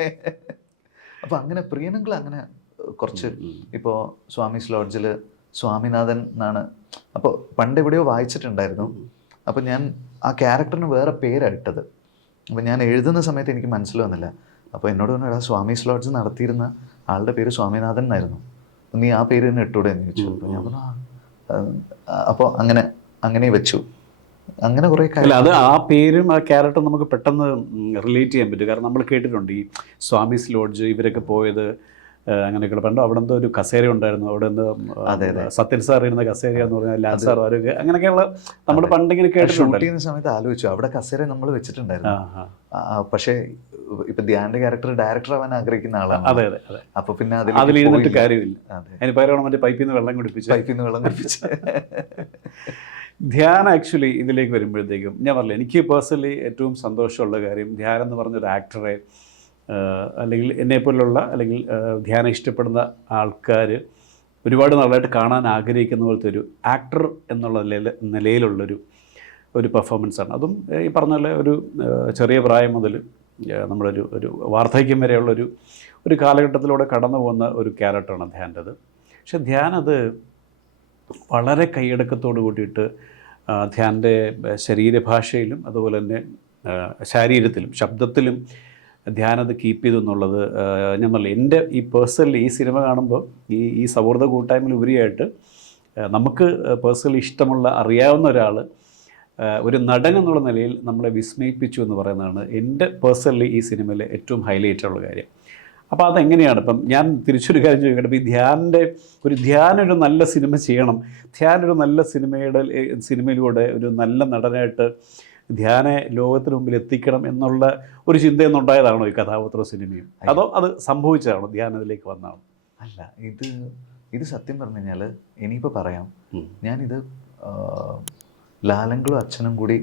അപ്പൊ അങ്ങനെ പ്രിയനങ്ങൾ അങ്ങനെ കുറച്ച് ഇപ്പോൾ സ്വാമീസ് ലോഡ്ജിൽ സ്വാമിനാഥൻ എന്നാണ്. അപ്പോൾ പണ്ട് എവിടെയോ വായിച്ചിട്ടുണ്ടായിരുന്നു. അപ്പോൾ ഞാൻ ആ ക്യാരക്ടറിന് വേറെ പേരാണ് ഇട്ടത്. അപ്പോൾ ഞാൻ എഴുതുന്ന സമയത്ത് എനിക്ക് മനസ്സിൽ വന്നില്ല. അപ്പോൾ എന്നോട് പറഞ്ഞു, സ്വാമീസ് ലോഡ്ജ് നടത്തിയിരുന്ന ആളുടെ പേര് സ്വാമിനാഥൻ എന്നായിരുന്നു, നീ ആ പേര് തന്നെ ഇട്ടൂടെ എന്ന് ചോദിച്ചു. അപ്പോൾ ഞാൻ പറഞ്ഞു അപ്പോൾ അങ്ങനെ വെച്ചു. അങ്ങനെ കുറേ അല്ല, അത് ആ പേരും ആ ക്യാരക്ടറും നമുക്ക് പെട്ടെന്ന് റിലേറ്റ് ചെയ്യാൻ പറ്റും. കാരണം നമ്മൾ കേട്ടിട്ടുണ്ട് ഈ സ്വാമീസ് ലോഡ്ജ് ഇവരൊക്കെ പോയത് അങ്ങനെയൊക്കെ. പണ്ട് അവിടെ എന്തോ ഒരു കസേര ഉണ്ടായിരുന്നു, അവിടെ എന്തോ സത്യൻ സാർ ഇരുന്ന കസേര എന്ന് പറഞ്ഞാൽ ലാൽ സാർ അവരൊക്കെ അങ്ങനെയൊക്കെയുള്ള നമ്മൾ പണ്ടിങ്ങനെ കേട്ടിട്ടുണ്ട്. ഷൂട്ട് ചെയ്യുന്ന സമയത്ത് ആലോചിച്ചു, അവിടെ കസേര നമ്മൾ വെച്ചിട്ടുണ്ടായിരുന്നു. പക്ഷേ ഇപ്പൊ ധ്യാന്റെ ക്യാരക്ടർ ഡയറക്ടർ ആവാൻ ആഗ്രഹിക്കുന്ന ആളാണ്. അതെ അതെ അതെ. അപ്പൊ പിന്നെ അതിലിരുന്നിട്ട് കാര്യമില്ല. അതിന് പകരം മറ്റേ പൈപ്പിൽ നിന്ന് വെള്ളം കുടിപ്പിച്ച് ധ്യാൻ ആക്ച്വലി ഇതിലേക്ക് വരുമ്പോഴത്തേക്കും ഞാൻ പറഞ്ഞില്ല, എനിക്ക് പേഴ്സണലി ഏറ്റവും സന്തോഷമുള്ള കാര്യം ധ്യാൻ എന്ന് പറഞ്ഞൊരു ആക്ടറെ അല്ലെങ്കിൽ എന്നെപ്പോലുള്ള അല്ലെങ്കിൽ ധ്യാനം ഇഷ്ടപ്പെടുന്ന ആൾക്കാർ ഒരുപാട് നാളായിട്ട് കാണാൻ ആഗ്രഹിക്കുന്ന പോലത്തെ ഒരു ആക്ടർ എന്നുള്ള നിലയിലുള്ളൊരു പെർഫോമൻസാണ്. അതും ഈ പറഞ്ഞ പോലെ ഒരു ചെറിയ പ്രായം മുതൽ ഒരു വാർദ്ധക്യം വരെയുള്ളൊരു കാലഘട്ടത്തിലൂടെ കടന്നു പോകുന്ന ഒരു ക്യാരക്ടറാണ് ധ്യാൻ്റെത്. പക്ഷെ ധ്യാൻ അത് വളരെ കൈയടക്കത്തോട് കൂടിയിട്ട് ധ്യാൻ്റെ ശരീരഭാഷയിലും അതുപോലെ തന്നെ ശാരീരത്തിലും ശബ്ദത്തിലും ധ്യാനത് കീപ്പ് ചെയ്തു എന്നുള്ളത് ഞാൻ പറഞ്ഞില്ല. എൻ്റെ ഈ പേഴ്സണലി ഈ സിനിമ കാണുമ്പോൾ ഈ സൗഹൃദ കൂട്ടായ്മയിൽ ഉപരിയായിട്ട് നമുക്ക് പേഴ്സണലി ഇഷ്ടമുള്ള അറിയാവുന്ന ഒരാൾ ഒരു നടൻ എന്നുള്ള നിലയിൽ നമ്മളെ വിസ്മയിപ്പിച്ചു എന്ന് പറയുന്നതാണ് എൻ്റെ പേഴ്സണലി ഈ സിനിമയിലെ ഏറ്റവും ഹൈലൈറ്റ് ഉള്ള കാര്യം. അപ്പോൾ അതെങ്ങനെയാണ് ഇപ്പം ഞാൻ തിരിച്ചൊരു കാര്യം ചോദിക്കട്ടെ, ഇപ്പോൾ ഈ ധ്യാനൊരു നല്ല സിനിമ ചെയ്യണം, ധ്യാനൊരു നല്ല സിനിമയിലൂടെ ഒരു നല്ല നടനായിട്ട് ധ്യാനെ ലോകത്തിന് മുമ്പിൽ എത്തിക്കണം എന്നുള്ള ഒരു ചിന്തയൊന്നുണ്ടായതാണോ ഈ കഥാപാത്ര സിനിമയും, അതോ അത് സംഭവിച്ചതാണോ, ധ്യാനത്തിലേക്ക് വന്നതാണോ? അല്ല, ഇത് സത്യം പറഞ്ഞു കഴിഞ്ഞാൽ ഇനിയിപ്പോൾ പറയാം, ഞാനിത് ലാലങ്കളും അച്ഛനും കൂടി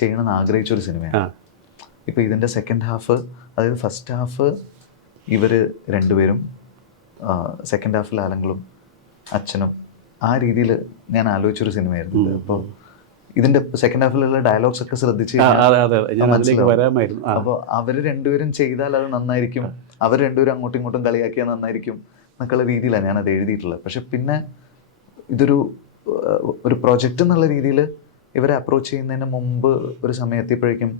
ചെയ്യണമെന്ന് ആഗ്രഹിച്ചൊരു സിനിമയാണ്. ഇപ്പോൾ ഇതിൻ്റെ സെക്കൻഡ് ഹാഫ്, അതായത് ഫസ്റ്റ് ഹാഫ് ഇവർ രണ്ടുപേരും, സെക്കൻഡ് ഹാഫ് ലാലങ്കളും അച്ഛനും, ആ രീതിയിൽ ഞാൻ ആലോചിച്ചൊരു സിനിമയായിരുന്നു. അപ്പോൾ ഇതിൻ്റെ സെക്കൻഡ് ഹാഫിലുള്ള ഡയലോഗ്സ് ഒക്കെ ശ്രദ്ധിച്ച് അപ്പോൾ അവർ രണ്ടുപേരും ചെയ്താൽ അത് നന്നായിരിക്കും, അവർ രണ്ടുപേരും അങ്ങോട്ടും ഇങ്ങോട്ടും കളിയാക്കിയാൽ നന്നായിരിക്കും എന്നൊക്കെയുള്ള രീതിയിലാണ് ഞാനത് എഴുതിയിട്ടുള്ളത്. പക്ഷെ പിന്നെ ഇതൊരു പ്രൊജക്റ്റ് എന്നുള്ള രീതിയിൽ ഇവരെ അപ്രോച്ച് ചെയ്യുന്നതിന് മുമ്പ് ഒരു സമയം എത്തിയപ്പോഴേക്കും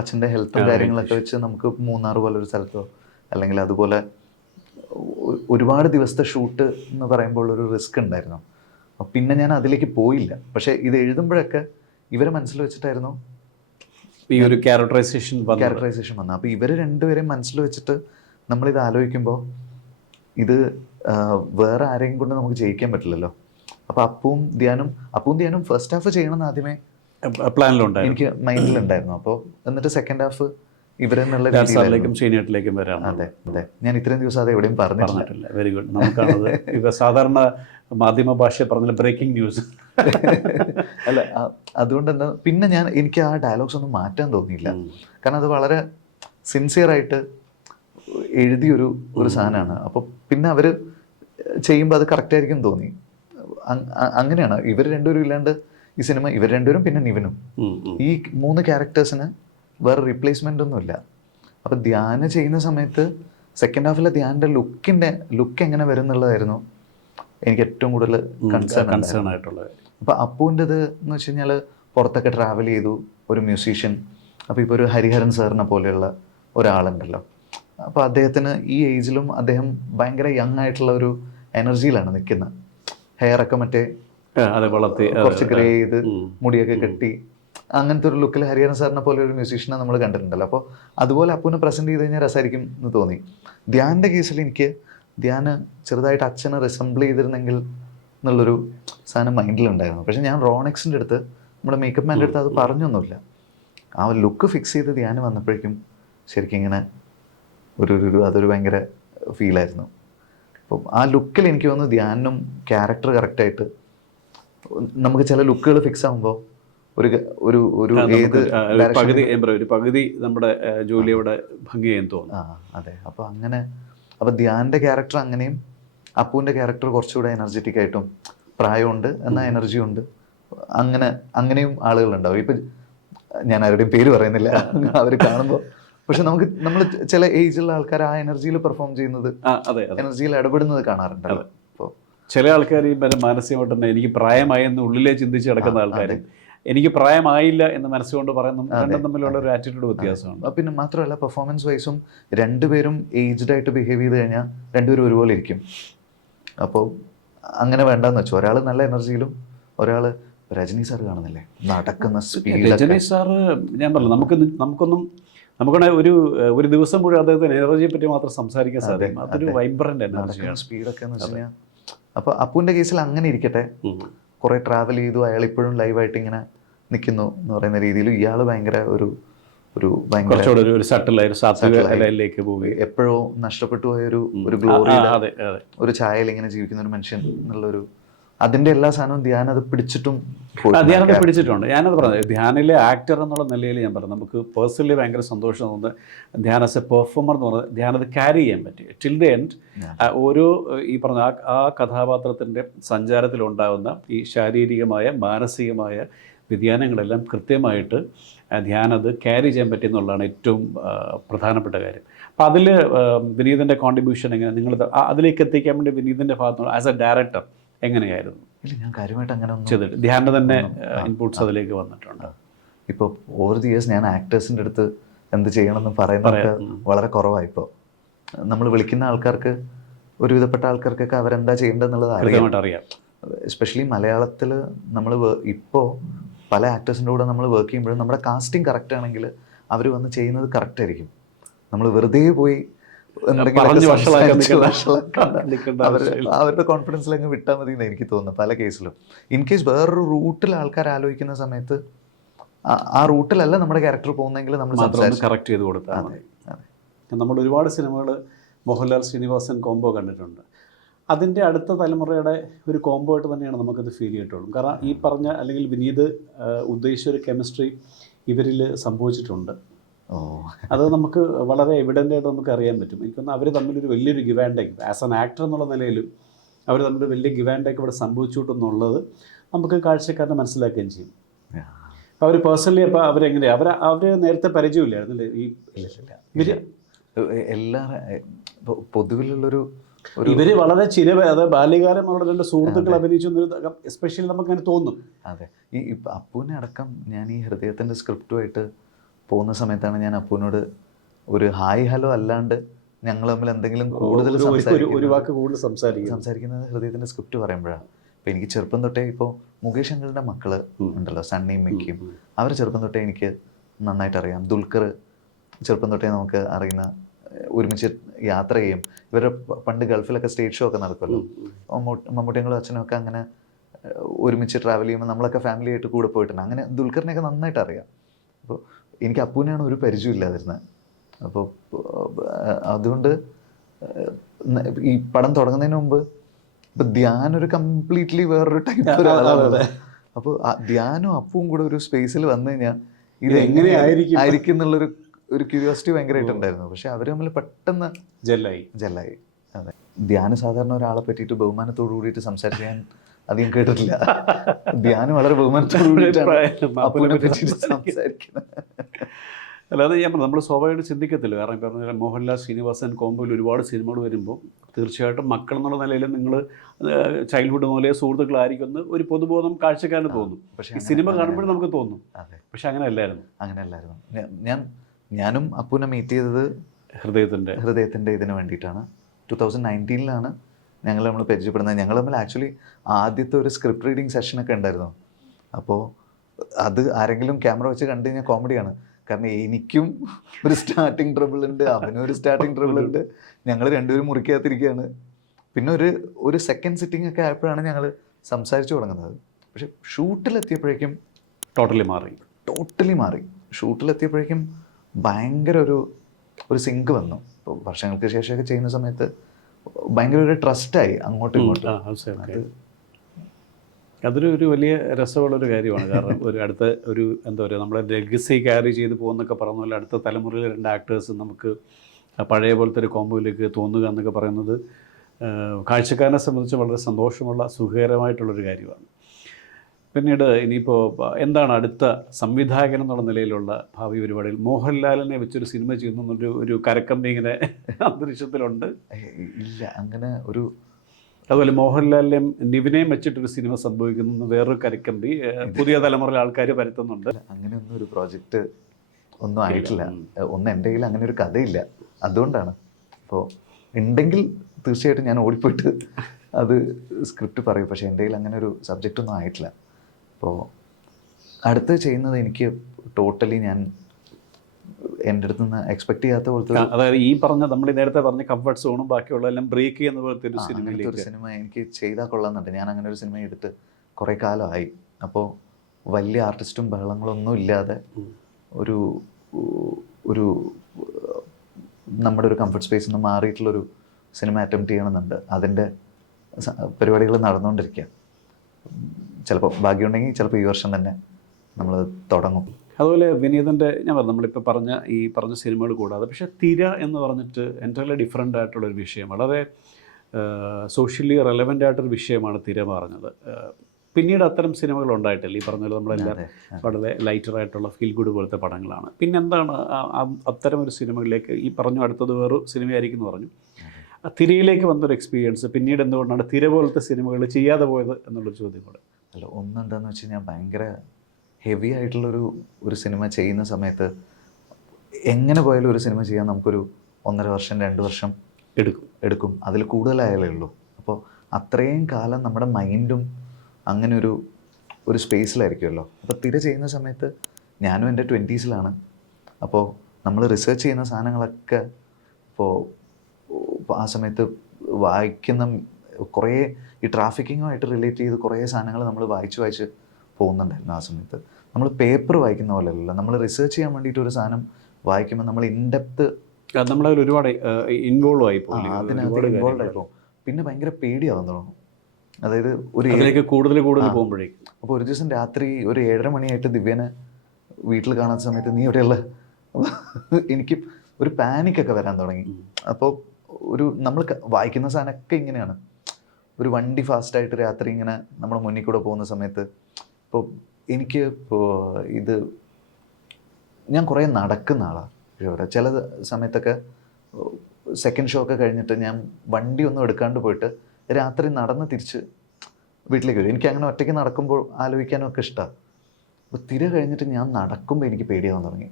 അച്ഛൻ്റെ ഹെൽത്തും കാര്യങ്ങളൊക്കെ വെച്ച് നമുക്ക് മൂന്നാർ പോലൊരു സ്ഥലത്തോ അല്ലെങ്കിൽ അതുപോലെ ഒരുപാട് ദിവസത്തെ ഷൂട്ട് എന്ന് പറയുമ്പോൾ ഒരു റിസ്ക് ഉണ്ടായിരുന്നു. പിന്നെ ഞാൻ അതിലേക്ക് പോയില്ല. പക്ഷേ ഇത് എഴുതുമ്പോഴൊക്കെ ഇവരെ മനസ്സിൽ വെച്ചിട്ടായിരുന്നു ഈ ഒരു ക്യാരക്ടറൈസേഷൻ വന്നത്. അപ്പോൾ ഇവർ രണ്ടുപേരെയും മനസ്സിൽ വെച്ചിട്ട് നമ്മളിത് ആലോചിക്കുമ്പോൾ ഇത് വേറെ ആരെയും കൊണ്ട് നമുക്ക് ജയിക്കാൻ പറ്റില്ലല്ലോ. അപ്പോൾ അപ്പവും ധ്യാനും ഫസ്റ്റ് ഹാഫ് ചെയ്യണമെന്ന് ആദ്യമേ പ്ലാനിലുണ്ടായിരുന്നു, എനിക്ക് മൈൻഡിലുണ്ടായിരുന്നു. അപ്പോൾ എന്നിട്ട് സെക്കൻഡ് ഹാഫ് ഇവരെന്നുള്ള ഷീനിയട്ടിലേക്കും വരാം. അതെ, ഞാൻ ഇത്രയും ദിവസം അത് എവിടെയും പറഞ്ഞിട്ടില്ല. Very good. നമുക്കാണത് ഇപ്പൊ സാധാരണ മാധ്യമ ഭാഷ പറഞ്ഞ ബ്രേക്കിംഗ് ന്യൂസ് അല്ല, അതുകൊണ്ട് തന്നെ പിന്നെ എനിക്ക് ആ ഡയലോഗ്സ് ഒന്നും മാറ്റാൻ തോന്നിയില്ല. കാരണം അത് വളരെ സിൻസിയറായിട്ട് എഴുതിയൊരു സാധനമാണ്. അപ്പോൾ പിന്നെ അവർ ചെയ്യുമ്പോൾ അത് കറക്റ്റായിരിക്കും തോന്നി. അങ്ങനെയാണ് ഇവർ രണ്ടുപേരും ഇല്ലാണ്ട് ഈ സിനിമ, ഇവർ രണ്ടുപേരും പിന്നെ നിവിനും, ഈ 3 ക്യാരക്ടേഴ്സിന് വേറെ റീപ്ലേസ്മെൻ്റ് ഒന്നുമില്ല. അപ്പോൾ ധ്യാന ചെയ്യുന്ന സമയത്ത് സെക്കൻഡ് ഹാഫിലെ ധ്യാൻ്റെ ലുക്ക് എങ്ങനെ വരും എന്നുള്ളതായിരുന്നു എനിക്ക് ഏറ്റവും കൂടുതൽ കൺസേൺ ആയിട്ടുള്ളത്. അപ്പോൾ അപ്പുവിൻ്റെത് എന്ന് വെച്ച് കഴിഞ്ഞാൽ പുറത്തൊക്കെ ട്രാവൽ ചെയ്തു, ഒരു മ്യൂസീഷ്യൻ. അപ്പോൾ ഇപ്പോൾ ഒരു ഹരിഹരൻ സാറിനെ പോലെയുള്ള ഒരാളുണ്ടല്ലോ, അപ്പോൾ അദ്ദേഹത്തിന് ഈ ഏജിലും അദ്ദേഹം ഭയങ്കര യങ് ആയിട്ടുള്ള ഒരു എനർജിയിലാണ് നിൽക്കുന്നത്. ഹെയറൊക്കെ മറ്റേ കുറച്ച് ഗ്രേ ചെയ്ത് മുടിയൊക്കെ കെട്ടി അങ്ങനത്തെ ഒരു ലുക്കിൽ ഹരിഹരൻ സാറിനെ പോലെ ഒരു മ്യൂസീഷ്യനെ നമ്മൾ കണ്ടിട്ടുണ്ടല്ലോ. അപ്പോൾ അതുപോലെ അപ്പുവിനെ പ്രസൻറ്റ് ചെയ്ത് കഴിഞ്ഞാൽ രസമായിരിക്കും എന്ന് തോന്നി. ധ്യാൻ്റെ കേസിൽ എനിക്ക് ധ്യാന് ചെറുതായിട്ട് അച്ഛനെ റിസംബിൾ ചെയ്തിരുന്നെങ്കിൽ എന്നുള്ളൊരു സാധനം മൈൻഡിലുണ്ടായിരുന്നു. പക്ഷേ ഞാൻ റോണെക്സിൻ്റെ അടുത്ത്, നമ്മുടെ മേക്കപ്പ് മാൻ്റെ അടുത്ത് അത് പറഞ്ഞൊന്നുമില്ല. ആ ഒരു ലുക്ക് ഫിക്സ് ചെയ്ത് ധ്യാന് വന്നപ്പോഴേക്കും ശരിക്കും ഇങ്ങനെ അതൊരു ഭയങ്കര ഫീലായിരുന്നു. അപ്പം ആ ലുക്കിൽ എനിക്ക് തോന്നുന്നു ധ്യാനും ക്യാരക്ടർ കറക്റ്റായിട്ട് നമുക്ക് ചില ലുക്കുകൾ ഫിക്സ് ആകുമ്പോൾ ഒരു ഒരു ഒരു ഏത് പകുതി ഒരു പകുതി നമ്മുടെ ജോലി അവിടെ ഭംഗിയായെന്ന് തോന്നുന്നു. അതെ. അപ്പോൾ അങ്ങനെ അപ്പോൾ ധ്യാൻ്റെ ക്യാരക്ടർ അങ്ങനെയും അപ്പുവിൻ്റെ ക്യാരക്ടർ കുറച്ചുകൂടെ എനർജറ്റിക് ആയിട്ടും പ്രായമുണ്ട് എന്നാൽ എനർജി ഉണ്ട്, അങ്ങനെയും ആളുകളുണ്ടാവും. ഇപ്പം ഞാൻ ആരുടെയും പേര് പറയുന്നില്ല, അവർ കാണുമ്പോൾ. പക്ഷെ നമ്മൾ ചില ഏജിലുള്ള ആൾക്കാർ ആ എനർജിയിൽ പെർഫോം ചെയ്യുന്നത്, എനർജിയിൽ ഇടപെടുന്നത് കാണാറുണ്ട്. അപ്പോൾ ചില ആൾക്കാർ ഈ മാനസികമായിട്ട് തന്നെ എനിക്ക് പ്രായമായെന്ന് ഉള്ളിലേ ചിന്തിച്ച് കിടക്കുന്ന ആൾക്കാർ എനിക്ക് പ്രായമായില്ല എന്ന് മനസ്സുകൊണ്ട് പറയുന്നു. രണ്ടും തമ്മിലുള്ള ഒരു ആറ്റിറ്റ്യൂഡ് വ്യത്യാസമാണ്. പിന്നെ മാത്രമല്ല പെർഫോമൻസ് വൈസും രണ്ടുപേരും ഏജ്ഡ് ആയിട്ട് ബിഹേവ് ചെയ്ത് കഴിഞ്ഞാൽ രണ്ടുപേരും ഒരുപോലെ ഇരിക്കും. അപ്പോൾ അങ്ങനെ വേണ്ടെന്ന് വെച്ചു. ഒരാൾ നല്ല എനർജിയിലും ഒരാൾ രജനി സാർ കാണുന്നില്ലേ നടക്കുന്ന സ്പീഡ്. രജനി സാറ് ഞാൻ പറഞ്ഞു നമുക്കാണെങ്കിൽ ഒരു ദിവസം മുഴുവൻ അദ്ദേഹത്തിന് എനർജിയെ പറ്റി മാത്രം സംസാരിക്കാൻ സാധിക്കും. അതൊരു വൈബ്രന്റ് എനർജിയാണ്, സ്പീഡൊക്കെ എന്ന് വെച്ച് കഴിഞ്ഞാൽ. അപ്പോൾ അപ്പുവിൻ്റെ കേസിൽ അങ്ങനെ ഇരിക്കട്ടെ, കുറേ ട്രാവൽ ചെയ്തു, അയാൾ ഇപ്പോഴും ലൈവായിട്ട് ഇങ്ങനെ നിൽക്കുന്നു എന്ന് പറയുന്ന രീതിയിൽ ഇയാൾ ഭയങ്കര ഒരു ഭയങ്കര എപ്പോഴോ നഷ്ടപ്പെട്ടു പോയ ഒരു ഗ്ലോറിയിൽ ഒരു ചായയിൽ ഇങ്ങനെ ജീവിക്കുന്ന ഒരു മനുഷ്യൻ എന്നുള്ളൊരു അതിന്റെ എല്ലാ സാധനവും ധ്യാൻ അത് പിടിച്ചിട്ടും ധ്യാനത് പിടിച്ചിട്ടുണ്ട്. ഞാനത് പറഞ്ഞത് ധ്യാനിലെ ആക്ടർ എന്നുള്ള നിലയിൽ ഞാൻ പറഞ്ഞു നമുക്ക് പേഴ്സണലി ഭയങ്കര സന്തോഷം തോന്നുന്നത് ധ്യാൻ ആസ് എ പെർഫോമർ എന്ന് പറഞ്ഞത് ധ്യാനത് ക്യാരി ചെയ്യാൻ പറ്റി ടിൽ ദ എൻഡ്. ഓരോ ഈ പറഞ്ഞ ആ കഥാപാത്രത്തിൻ്റെ സഞ്ചാരത്തിലുണ്ടാകുന്ന ഈ ശാരീരികമായ മാനസികമായ വ്യതിയാനങ്ങളെല്ലാം കൃത്യമായിട്ട് ധ്യാനത് ക്യാരി ചെയ്യാൻ പറ്റിയെന്നുള്ളതാണ് ഏറ്റവും പ്രധാനപ്പെട്ട കാര്യം. അപ്പം അതിൽ വിനീതിൻ്റെ കോൺട്രിബ്യൂഷൻ എങ്ങനെ നിങ്ങൾ അതിലേക്ക് എത്തിക്കാൻ വേണ്ടി വിനീതിൻ്റെ ഭാഗത്തുനിന്ന് ആസ് എ ഡയറക്ടർ എങ്ങനെയായിരുന്നു? ഇല്ല, ഞാൻ കാര്യമായിട്ട് അങ്ങനെ ചെയ്തിട്ട് ധ്യാനം തന്നെ ഇൻപുട്സ് അതിലേക്ക് വന്നിട്ടുണ്ട്. ഇപ്പോൾ ഓവർ ദി ഇയേഴ്സ് ഞാൻ ആക്ടേഴ്സിൻ്റെ അടുത്ത് എന്ത് ചെയ്യണമെന്ന് പറയുന്നതൊക്കെ വളരെ കുറവാണ്. ഇപ്പോൾ നമ്മൾ വിളിക്കുന്ന ആൾക്കാർക്ക് ഒരുവിധപ്പെട്ട ആൾക്കാർക്കൊക്കെ അവരെന്താ ചെയ്യേണ്ടതെന്നുള്ളത് അറിയാം. എസ്പെഷ്യലി മലയാളത്തിൽ നമ്മൾ ഇപ്പോൾ പല ആക്ടേഴ്സിൻ്റെ കൂടെ നമ്മൾ വർക്ക് ചെയ്യുമ്പോഴും നമ്മുടെ കാസ്റ്റിംഗ് കറക്റ്റ് ആണെങ്കിൽ അവർ വന്ന് ചെയ്യുന്നത് കറക്റ്റ് ആയിരിക്കും. നമ്മൾ വെറുതെ പോയി അവരുടെ കോൺഫിഡൻസിൽ അങ്ങ് വിട്ടാൽ മതി എന്ന് എനിക്ക് തോന്നുന്നു പല കേസിലും. ഇൻ കേസ് വേറൊരു റൂട്ടിൽ ആൾക്കാർ ആലോചിക്കുന്ന സമയത്ത് ആ റൂട്ടിലല്ല നമ്മുടെ ക്യാരക്ടർ പോകുന്നെങ്കിൽ നമ്മൾ കറക്റ്റ് ചെയ്ത് കൊടുത്താൽ മതി. നമ്മൾ ഒരുപാട് സിനിമകൾ മോഹൻലാൽ ശ്രീനിവാസൻ കോംബോ കണ്ടിട്ടുണ്ട്. അതിൻ്റെ അടുത്ത തലമുറയുടെ ഒരു കോംബോ ആയിട്ട് തന്നെയാണ് നമുക്കത് ഫീൽ ചെയ്തിട്ടുള്ളൂ. കാരണം ഈ പറഞ്ഞ അല്ലെങ്കിൽ വിനീത് ഉദ്ദേശിച്ച ഒരു കെമിസ്ട്രി ഇവരിൽ സംഭവിച്ചിട്ടുണ്ട്. അത് നമുക്ക് വളരെ എവിഡൻ്റ് ആയിട്ട് നമുക്ക് അറിയാൻ പറ്റും. എനിക്കൊന്ന് അവർ തമ്മിലൊരു വലിയൊരു give and take as an actor എന്നുള്ള നിലയിലും അവർ തമ്മിൽ വലിയ ഗിവ് ആൻഡ് ടേക്ക് ഇവിടെ സംഭവിച്ചിട്ടുണ്ടെന്നുള്ളത് നമുക്ക് കാഴ്ചക്കാരനെ മനസ്സിലാക്കുകയും ചെയ്യും. അപ്പോൾ അവർ പേഴ്സണലി അപ്പോൾ അവരെങ്ങനെയാണ് അവർ നേരത്തെ പരിചയമില്ലായിരുന്നല്ലേ ഈ ഇവർ എല്ലാ പൊതുവിലുള്ളൊരു ഇവർ വളരെ അത് ബാല്യകാലം അവരുടെ രണ്ട് സുഹൃത്തുക്കൾ അഭിനയിച്ചു എസ്പെഷ്യലി നമുക്കങ്ങനെ തോന്നും. അതെ, ഈ അപ്പുവിനെ അടക്കം ഞാൻ ഈ ഹൃദയത്തിൻ്റെ സ്ക്രിപ്റ്റുമായിട്ട് പോകുന്ന സമയത്താണ് ഞാൻ അപ്പുവിനോട് ഒരു ഹായ് ഹലോ അല്ലാണ്ട് ഞങ്ങൾ തമ്മിൽ എന്തെങ്കിലും കൂടുതൽ സംസാരിക്കുന്നത് ഹൃദയത്തിൻ്റെ സ്ക്രിപ്റ്റ് പറയുമ്പോഴാണ്. അപ്പോൾ എനിക്ക് ചെറുപ്പം തൊട്ടേ ഇപ്പോൾ മുകേഷ് അങ്കിളിൻ്റെ മക്കള് ഉണ്ടല്ലോ, സണ്ണിയും മിക്കിയും, അവർ ചെറുപ്പം തൊട്ടേ എനിക്ക് നന്നായിട്ട് അറിയാം. ദുൽഖർ ചെറുപ്പം തൊട്ടേ നമുക്ക് അറിയുന്ന, ഒരുമിച്ച് യാത്ര ചെയ്യും. ഇവരുടെ പണ്ട് ഗൾഫിലൊക്കെ സ്റ്റേജ് ഷോ ഒക്കെ നടക്കുമല്ലോ, മമ്മൂട്ടിയങ്ങളും അച്ഛനും ഒക്കെ അങ്ങനെ ഒരുമിച്ച് ട്രാവൽ ചെയ്യുമ്പോൾ നമ്മളൊക്കെ ഫാമിലി ആയിട്ട് കൂടെ പോയിട്ടുണ്ട്. അങ്ങനെ ദുൽഖറിനെയൊക്കെ നന്നായിട്ട് അറിയാം. അപ്പോൾ എനിക്ക് അപ്പുവിനെയാണ് ഒരു പരിചയമില്ലാതിരുന്നത്. അപ്പോൾ അതുകൊണ്ട് ഈ പടം തുടങ്ങുന്നതിന് മുമ്പ് ഇപ്പം ധ്യാൻ ഒരു കംപ്ലീറ്റ്ലി വേറൊരു ടൈപ്പ് ഒരാളാണ്. അപ്പോൾ ധ്യാനും അപ്പുവും കൂടെ ഒരു സ്പേസിൽ വന്നു കഴിഞ്ഞാൽ ഇത് എങ്ങനെയായിരിക്കും എന്നുള്ളൊരു ക്യൂരിയോസിറ്റി ഭയങ്കരമായിട്ടുണ്ടായിരുന്നു. പക്ഷെ അവർ തമ്മിൽ പെട്ടെന്ന് ജെല്ലായി. അതെ, ധ്യാന് സാധാരണ ഒരാളെ പറ്റിയിട്ട് ബഹുമാനത്തോടു കൂടിയിട്ട് സംസാരിക്കാൻ അധികം കേട്ടിട്ടില്ല. ധ്യാനം വളരെ ബഹുമാനത്തോടു കൂടിയിട്ടാണ് അപ്പുവിനെ പറ്റിയിട്ട് സംസാരിക്കുന്നത്. അല്ലാതെ നമ്മൾ സ്വാഭാവികമായിട്ട് ചിന്തിക്കത്തില്ല. കാരണം ഈ പറഞ്ഞ മോഹൻലാൽ ശ്രീനിവാസൻ കോംബോയിൽ ഒരുപാട് സിനിമകൾ വരുമ്പോൾ തീർച്ചയായിട്ടും മക്കൾ എന്നുള്ള നിലയിൽ നിങ്ങൾ ചൈൽഡ്ഹുഡ് മുതലേ സുഹൃത്തുക്കളായിരിക്കുമെന്ന് ഒരു പൊതുബോധം കാഴ്ചക്കാരന് തോന്നും. പക്ഷേ ഈ സിനിമ കാണുമ്പോഴും നമുക്ക് തോന്നും. അതെ, പക്ഷെ അങ്ങനെ അല്ലായിരുന്നു. ഞാനും അപ്പുവിനെ മീറ്റ് ചെയ്തത് ഹൃദയത്തിൻ്റെ ഇതിന് വേണ്ടിയിട്ടാണ്. 2019 നമ്മൾ പരിചയപ്പെടുന്നത്. ഞങ്ങൾ തമ്മിൽ ആക്ച്വലി ആദ്യത്തെ ഒരു സ്ക്രിപ്റ്റ് റീഡിങ് സെഷനൊക്കെ ഉണ്ടായിരുന്നു. അപ്പോൾ അത് ആരെങ്കിലും ക്യാമറ വെച്ച് കണ്ടു കഴിഞ്ഞാൽ കോമഡിയാണ്. കാരണം എനിക്കും ഒരു സ്റ്റാർട്ടിങ് ട്രബിൾ ഉണ്ട്, അവനും ഒരു സ്റ്റാർട്ടിങ് ട്രബിൾ ഉണ്ട്. ഞങ്ങൾ രണ്ടുപേരും മുറിക്കാത്തിരിക്കുകയാണ്. പിന്നെ ഒരു സെക്കൻഡ് സിറ്റിംഗ് ഒക്കെ ആയപ്പോഴാണ് ഞങ്ങൾ സംസാരിച്ചു തുടങ്ങുന്നത്. പക്ഷെ ഷൂട്ടിലെത്തിയപ്പോഴേക്കും ടോട്ടലി മാറി. ഷൂട്ടിലെത്തിയപ്പോഴേക്കും ഭയങ്കര ഒരു സിങ്ക് വന്നു. ഇപ്പോൾ വർഷങ്ങൾക്ക് ശേഷമൊക്കെ ചെയ്യുന്ന സമയത്ത് ഭയങ്കര ഒരു ട്രസ്റ്റായി അങ്ങോട്ടും ഇങ്ങോട്ടും. ഓക്കെ. അതൊരു വലിയ രസമുള്ളൊരു കാര്യമാണ്. കാരണം ഒരു അടുത്ത ഒരു എന്താ പറയുക, നമ്മളെ ലെഗസി ക്യാരി ചെയ്ത് പോകുന്നൊക്കെ പറഞ്ഞ പോലെ അടുത്ത തലമുറയിലെ 2 ആക്ടേഴ്സ് നമുക്ക് പഴയ പോലത്തെ ഒരു കോമ്പോയിലേക്ക് തോന്നുക എന്നൊക്കെ പറയുന്നത് കാഴ്ചക്കാരനെ സംബന്ധിച്ച് വളരെ സന്തോഷമുള്ള സുഖകരമായിട്ടുള്ളൊരു കാര്യമാണ്. പിന്നീട് ഇനിയിപ്പോൾ എന്താണ് അടുത്ത സംവിധായകൻ എന്നുള്ള നിലയിലുള്ള ഭാവി പരിപാടികൾ? മോഹൻലാലിനെ വെച്ചൊരു സിനിമ ചെയ്യുന്ന ഒരു കരക്കമ്പി ഇങ്ങനെ അന്തരീക്ഷത്തിലുണ്ട്. ഇല്ല, അങ്ങനെ ഒരു. അതുപോലെ മോഹൻലാലിനെയും നിവിനെയും വെച്ചിട്ടൊരു സിനിമ സംഭവിക്കുന്നു, വേറൊരു കരക്കമ്പി പുതിയ തലമുറയിലെ ആൾക്കാർ പരത്തുന്നുണ്ട്. അങ്ങനെയൊന്നും ഒരു പ്രോജക്റ്റ് ഒന്നും ആയിട്ടില്ല. എൻ്റെ കയ്യിൽ അങ്ങനെ ഒരു കഥയില്ല, അതുകൊണ്ടാണ്. അപ്പോൾ ഉണ്ടെങ്കിൽ തീർച്ചയായിട്ടും ഞാൻ ഓടിപ്പോയിട്ട് അത് സ്ക്രിപ്റ്റ് പറയും. പക്ഷേ എൻ്റെ കയ്യിൽ അങ്ങനെ ഒരു സബ്ജക്റ്റ് ഒന്നും ആയിട്ടില്ല. അപ്പോൾ അടുത്ത് ചെയ്യുന്നത് എനിക്ക് ടോട്ടലി ഞാൻ എൻ്റെ അടുത്ത് നിന്ന് എക്സ്പെക്ട് ചെയ്യാത്ത പോലത്തെ, അതായത് ഈ പറഞ്ഞ നമ്മൾ നേരത്തെ പറഞ്ഞ കംഫർട്ട് സോണും ബാക്കിയുള്ള എല്ലാം ബ്രേക്ക് ചെയ്യുന്ന പോലത്തെ ഒരു സിനിമ എനിക്ക് ചെയ്താൽ കൊള്ളാമെന്നുണ്ട്. ഞാൻ അങ്ങനെ ഒരു സിനിമ എടുത്ത് കുറേ കാലമായി. അപ്പോൾ വലിയ ആർട്ടിസ്റ്റും ബഹളങ്ങളൊന്നും ഇല്ലാതെ ഒരു ഒരു നമ്മുടെ ഒരു കംഫർട്ട് സ്പേസിൽ നിന്ന് മാറിയിട്ടുള്ളൊരു സിനിമ അറ്റംപ്റ്റ് ചെയ്യണമെന്നുണ്ട്. അതിൻ്റെ പരിപാടികൾ നടന്നുകൊണ്ടിരിക്കുക. ചിലപ്പോൾ ഭാഗ്യമുണ്ടെങ്കിൽ ചിലപ്പോൾ ഈ വർഷം തന്നെ നമ്മൾ തുടങ്ങും. അതുപോലെ വിനീതൻ്റെ ഞാൻ പറഞ്ഞു നമ്മളിപ്പോൾ പറഞ്ഞ സിനിമകൾ കൂടാതെ, പക്ഷേ തിര എന്ന് പറഞ്ഞിട്ട് എൻ്റർലി ഡിഫറെൻ്റ് ആയിട്ടുള്ളൊരു വിഷയം, വളരെ സോഷ്യലി റെലവൻ്റ് ആയിട്ടൊരു വിഷയമാണ് തിര പറഞ്ഞത്. പിന്നീട് അത്തരം സിനിമകൾ ഉണ്ടായിട്ടില്ല. ഈ പറഞ്ഞ പോലെ നമ്മളെല്ലാം വളരെ ലൈറ്ററായിട്ടുള്ള ഫീൽ ഗുഡ് പോലത്തെ പടങ്ങളാണ്. പിന്നെന്താണ് അത്തരം ഒരു സിനിമകളിലേക്ക് ഈ പറഞ്ഞു അടുത്തത് വേറൊരു സിനിമയായിരിക്കും എന്ന് പറഞ്ഞു, തിരയിലേക്ക് വന്നൊരു എക്സ്പീരിയൻസ് പിന്നീട് എന്തുകൊണ്ടാണ് തിര പോലത്തെ സിനിമകൾ ചെയ്യാതെ പോയത് എന്നുള്ളൊരു ചോദ്യം കൂടെ. അല്ല, ഒന്നെന്താണെന്ന് വെച്ച് കഴിഞ്ഞാൽ ഭയങ്കര ഹെവി ആയിട്ടുള്ളൊരു സിനിമ ചെയ്യുന്ന സമയത്ത് എങ്ങനെ പോയാലും ഒരു സിനിമ ചെയ്യാൻ നമുക്കൊരു 1.5 വർഷം 2 വർഷം എടുക്കും. അതിൽ കൂടുതലായാലേ ഉള്ളൂ. അപ്പോൾ അത്രയും കാലം നമ്മുടെ മൈൻഡും അങ്ങനെ ഒരു സ്പേസിലായിരിക്കുമല്ലോ. അപ്പോൾ തിര ചെയ്യുന്ന സമയത്ത് ഞാനും എൻ്റെ 20s. അപ്പോൾ നമ്മൾ റിസർച്ച് ചെയ്യുന്ന സാധനങ്ങളൊക്കെ ഇപ്പോൾ ആ സമയത്ത് വായിക്കുന്ന കുറേ ഈ ട്രാഫിക്കിങ്ങുമായിട്ട് റിലേറ്റ് ചെയ്ത് കുറേ സാധനങ്ങൾ നമ്മൾ വായിച്ച് പോകുന്നുണ്ടായിരുന്നു. ആ സമയത്ത് നമ്മൾ പേപ്പർ വായിക്കുന്ന പോലെ അല്ലല്ലോ, നമ്മൾ റിസർച്ച് ചെയ്യാൻ വേണ്ടിയിട്ട് ഒരു സാധനം വായിക്കുമ്പോൾ നമ്മൾ ഇൻഡെപ്ത് നമ്മളതിൽ ഒരുപാട് ഇൻവോൾവ് ആയി അതിനകത്ത് ഇൻവോൾവ് ആയി പോകും. പിന്നെ ഭയങ്കര പേടിയാവാൻ തുടങ്ങും. അതായത് കൂടുതൽ പോകുമ്പോഴേക്കും. അപ്പോൾ ഒരു ദിവസം രാത്രി ഒരു 7:30 മണിയായിട്ട് ദിവ്യനെ വീട്ടിൽ കാണാത്ത സമയത്ത് നീ എവിടെയുള്ള, എനിക്ക് ഒരു പാനിക്കൊക്കെ വരാൻ തുടങ്ങി. അപ്പോൾ നമ്മൾ വായിക്കുന്ന സാധനമൊക്കെ ഇങ്ങനെയാണ്. ഒരു വണ്ടി ഫാസ്റ്റായിട്ട് രാത്രി ഇങ്ങനെ നമ്മുടെ മുന്നിൽ കൂടെ പോകുന്ന സമയത്ത് ഇപ്പോൾ ഞാൻ കുറേ നടക്കുന്ന ആളാണ്. ചില സമയത്തൊക്കെ സെക്കൻഡ് ഷോ ഒക്കെ കഴിഞ്ഞിട്ട് ഞാൻ വണ്ടി ഒന്നും എടുക്കാണ്ട് പോയിട്ട് രാത്രി നടന്ന് തിരിച്ച് വീട്ടിലേക്ക് വരും. എനിക്ക് അങ്ങനെ ഒറ്റയ്ക്ക് നടക്കുമ്പോൾ ആലോചിക്കാനൊക്കെ ഇഷ്ടമാണ്. അപ്പോൾ തിര കഴിഞ്ഞിട്ട് ഞാൻ നടക്കുമ്പോൾ എനിക്ക് പേടിയാവാൻ തുടങ്ങി.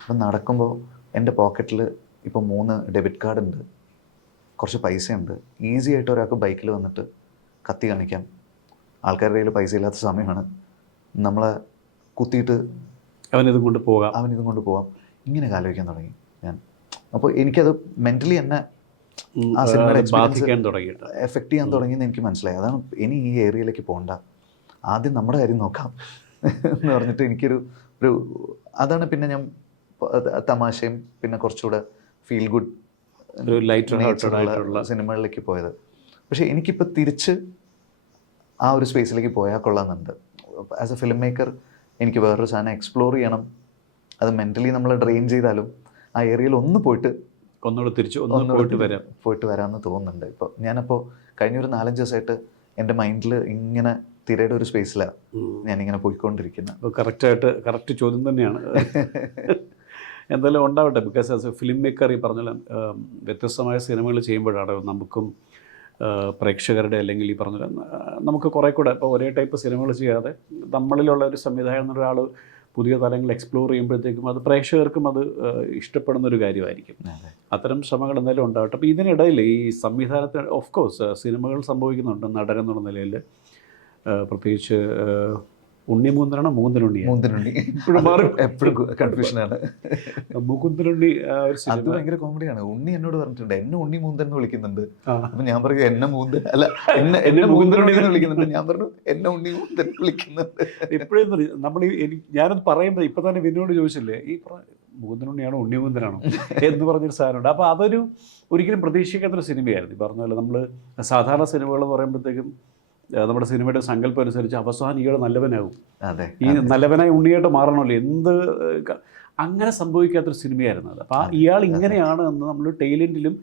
അപ്പം നടക്കുമ്പോൾ എൻ്റെ പോക്കറ്റിൽ ഇപ്പോൾ 3 ഡെബിറ്റ് കാർഡ് ഉണ്ട്, കുറച്ച് പൈസയുണ്ട്. ഈസി ആയിട്ട് ഒരാൾക്ക് ബൈക്കിൽ വന്നിട്ട് കത്തി കാണിക്കാം. ആൾക്കാരുടെ കയ്യിൽ പൈസ ഇല്ലാത്ത സമയമാണ്, നമ്മളെ കുത്തിയിട്ട് അവനിതും കൊണ്ട് പോകാം. ഇങ്ങനെ ആലോചിക്കാൻ തുടങ്ങി ഞാൻ. അപ്പോൾ എനിക്കത് മെൻ്റലി എന്നെ ആ സിനിമയുടെ എക്സ്പീരിയൻസ് എഫക്റ്റ് ചെയ്യാൻ തുടങ്ങിയെന്ന് എനിക്ക് മനസ്സിലായി. അതാണ് ഇനി ഈ ഏരിയയിലേക്ക് പോകണ്ട, ആദ്യം നമ്മുടെ കാര്യം നോക്കാം എന്ന് പറഞ്ഞിട്ട് എനിക്കൊരു അതാണ്. പിന്നെ ഞാൻ തമാശയും പിന്നെ കുറച്ചുകൂടെ ഫീൽ ഗുഡ് ലൈറ്റർ സിനിമകളിലേക്ക് പോയത്. പക്ഷേ എനിക്കിപ്പോൾ തിരിച്ച് ആ ഒരു സ്പേസിലേക്ക് പോയാൽ കൊള്ളാമെന്നുണ്ട്. ആസ് എ ഫിലിം മേക്കർ എനിക്ക് വേറൊരു സാധനം എക്സ്പ്ലോർ ചെയ്യണം. അത് മെൻ്റലി നമ്മൾ ഡ്രെയിൻ ചെയ്താലും ആ ഏരിയയിൽ പോയിട്ട് വരാമെന്ന് തോന്നുന്നുണ്ട്. ഇപ്പോൾ ഞാനപ്പോൾ കഴിഞ്ഞൊരു 4-5 ദിവസമായിട്ട് എൻ്റെ മൈൻഡിൽ ഇങ്ങനെ തിരയുടെ ഒരു സ്പേസിലാണ് ഞാനിങ്ങനെ പോയിക്കൊണ്ടിരിക്കുന്നത്. കറക്റ്റ് ചോദ്യം തന്നെയാണ്. എന്തായാലും ഉണ്ടാവട്ടെ. Because as A film maker ഈ പറഞ്ഞ വ്യത്യസ്തമായ സിനിമകൾ ചെയ്യുമ്പോഴാണ് നമുക്കും പ്രേക്ഷകരുടെ അല്ലെങ്കിൽ ഈ പറഞ്ഞ നമുക്ക് കുറേ കൂടെ ഇപ്പോൾ ഒരേ ടൈപ്പ് സിനിമകൾ ചെയ്യാതെ നമ്മളിലുള്ള ഒരു സംവിധായകൻ എന്നൊരാൾ പുതിയ തലങ്ങൾ എക്സ്പ്ലോർ ചെയ്യുമ്പോഴത്തേക്കും അത് പ്രേക്ഷകർക്കും അത് ഇഷ്ടപ്പെടുന്നൊരു കാര്യമായിരിക്കും. അത്തരം ശ്രമങ്ങൾ എന്തായാലും ഉണ്ടാവട്ടെ. അപ്പോൾ ഇതിനിടയിൽ ഈ സംവിധാനത്തിന് ഓഫ് കോഴ്സ് സിനിമകൾ സംഭവിക്കുന്നുണ്ട് നടനെന്നുള്ള നിലയിൽ. പ്രത്യേകിച്ച് ഉണ്ണിമൂന്നനാണ് മൂന്നനുണ്ണി എപ്പോഴും കൺഫ്യൂഷനാണ്. മുകുന്ദനുണ്ണി അത് ഭയങ്കര കോമഡിയാണ്. ഉണ്ണി എന്നോട് പറഞ്ഞിട്ടുണ്ട് എന്നെ ഉണ്ണി മൂന്തൻ എന്ന് വിളിക്കുന്നുണ്ട്. അപ്പൊ ഞാൻ പറയും എന്നെ മൂന്തൻ അല്ല എന്നെ മൂന്തനുണ്ണി എന്ന് വിളിക്കുന്നുണ്ട്. ഞാൻ പറഞ്ഞു എന്നെ ഉണ്ണി മൂന്തൻ വിളിക്കുന്നുണ്ട്. എപ്പോഴും നമ്മൾ ഞാനത് പറയുമ്പോൾ ഇപ്പൊ തന്നെ വിനോട് ചോദിച്ചില്ലേ ഈ മുകുന്ദനുണ്ണിയാണോ ഉണ്ണിമുകുന്ദനാണോ എന്ന് പറഞ്ഞൊരു സാധനമുണ്ട്. അപ്പോൾ അതൊരു ഒരിക്കലും പ്രതീക്ഷിക്കാത്തൊരു സിനിമയായിരുന്നു. ഈ പറഞ്ഞ പോലെ നമ്മൾ സാധാരണ സിനിമകൾ എന്ന് പറയുമ്പോഴത്തേക്കും നമ്മുടെ സിനിമയുടെ സങ്കല്പം അനുസരിച്ച് അവസാനം ഇയാൾ നല്ലവനാകും, അതെ, ഈ നല്ലവനായി ഉണ്ണിയായിട്ട് മാറണമല്ലോ, എന്ത് അങ്ങനെ സംഭവിക്കാത്തൊരു സിനിമയായിരുന്നു അത്. അപ്പോൾ ഇയാൾ ഇങ്ങനെയാണ് എന്ന് നമ്മൾ ടൈലൻഡിലും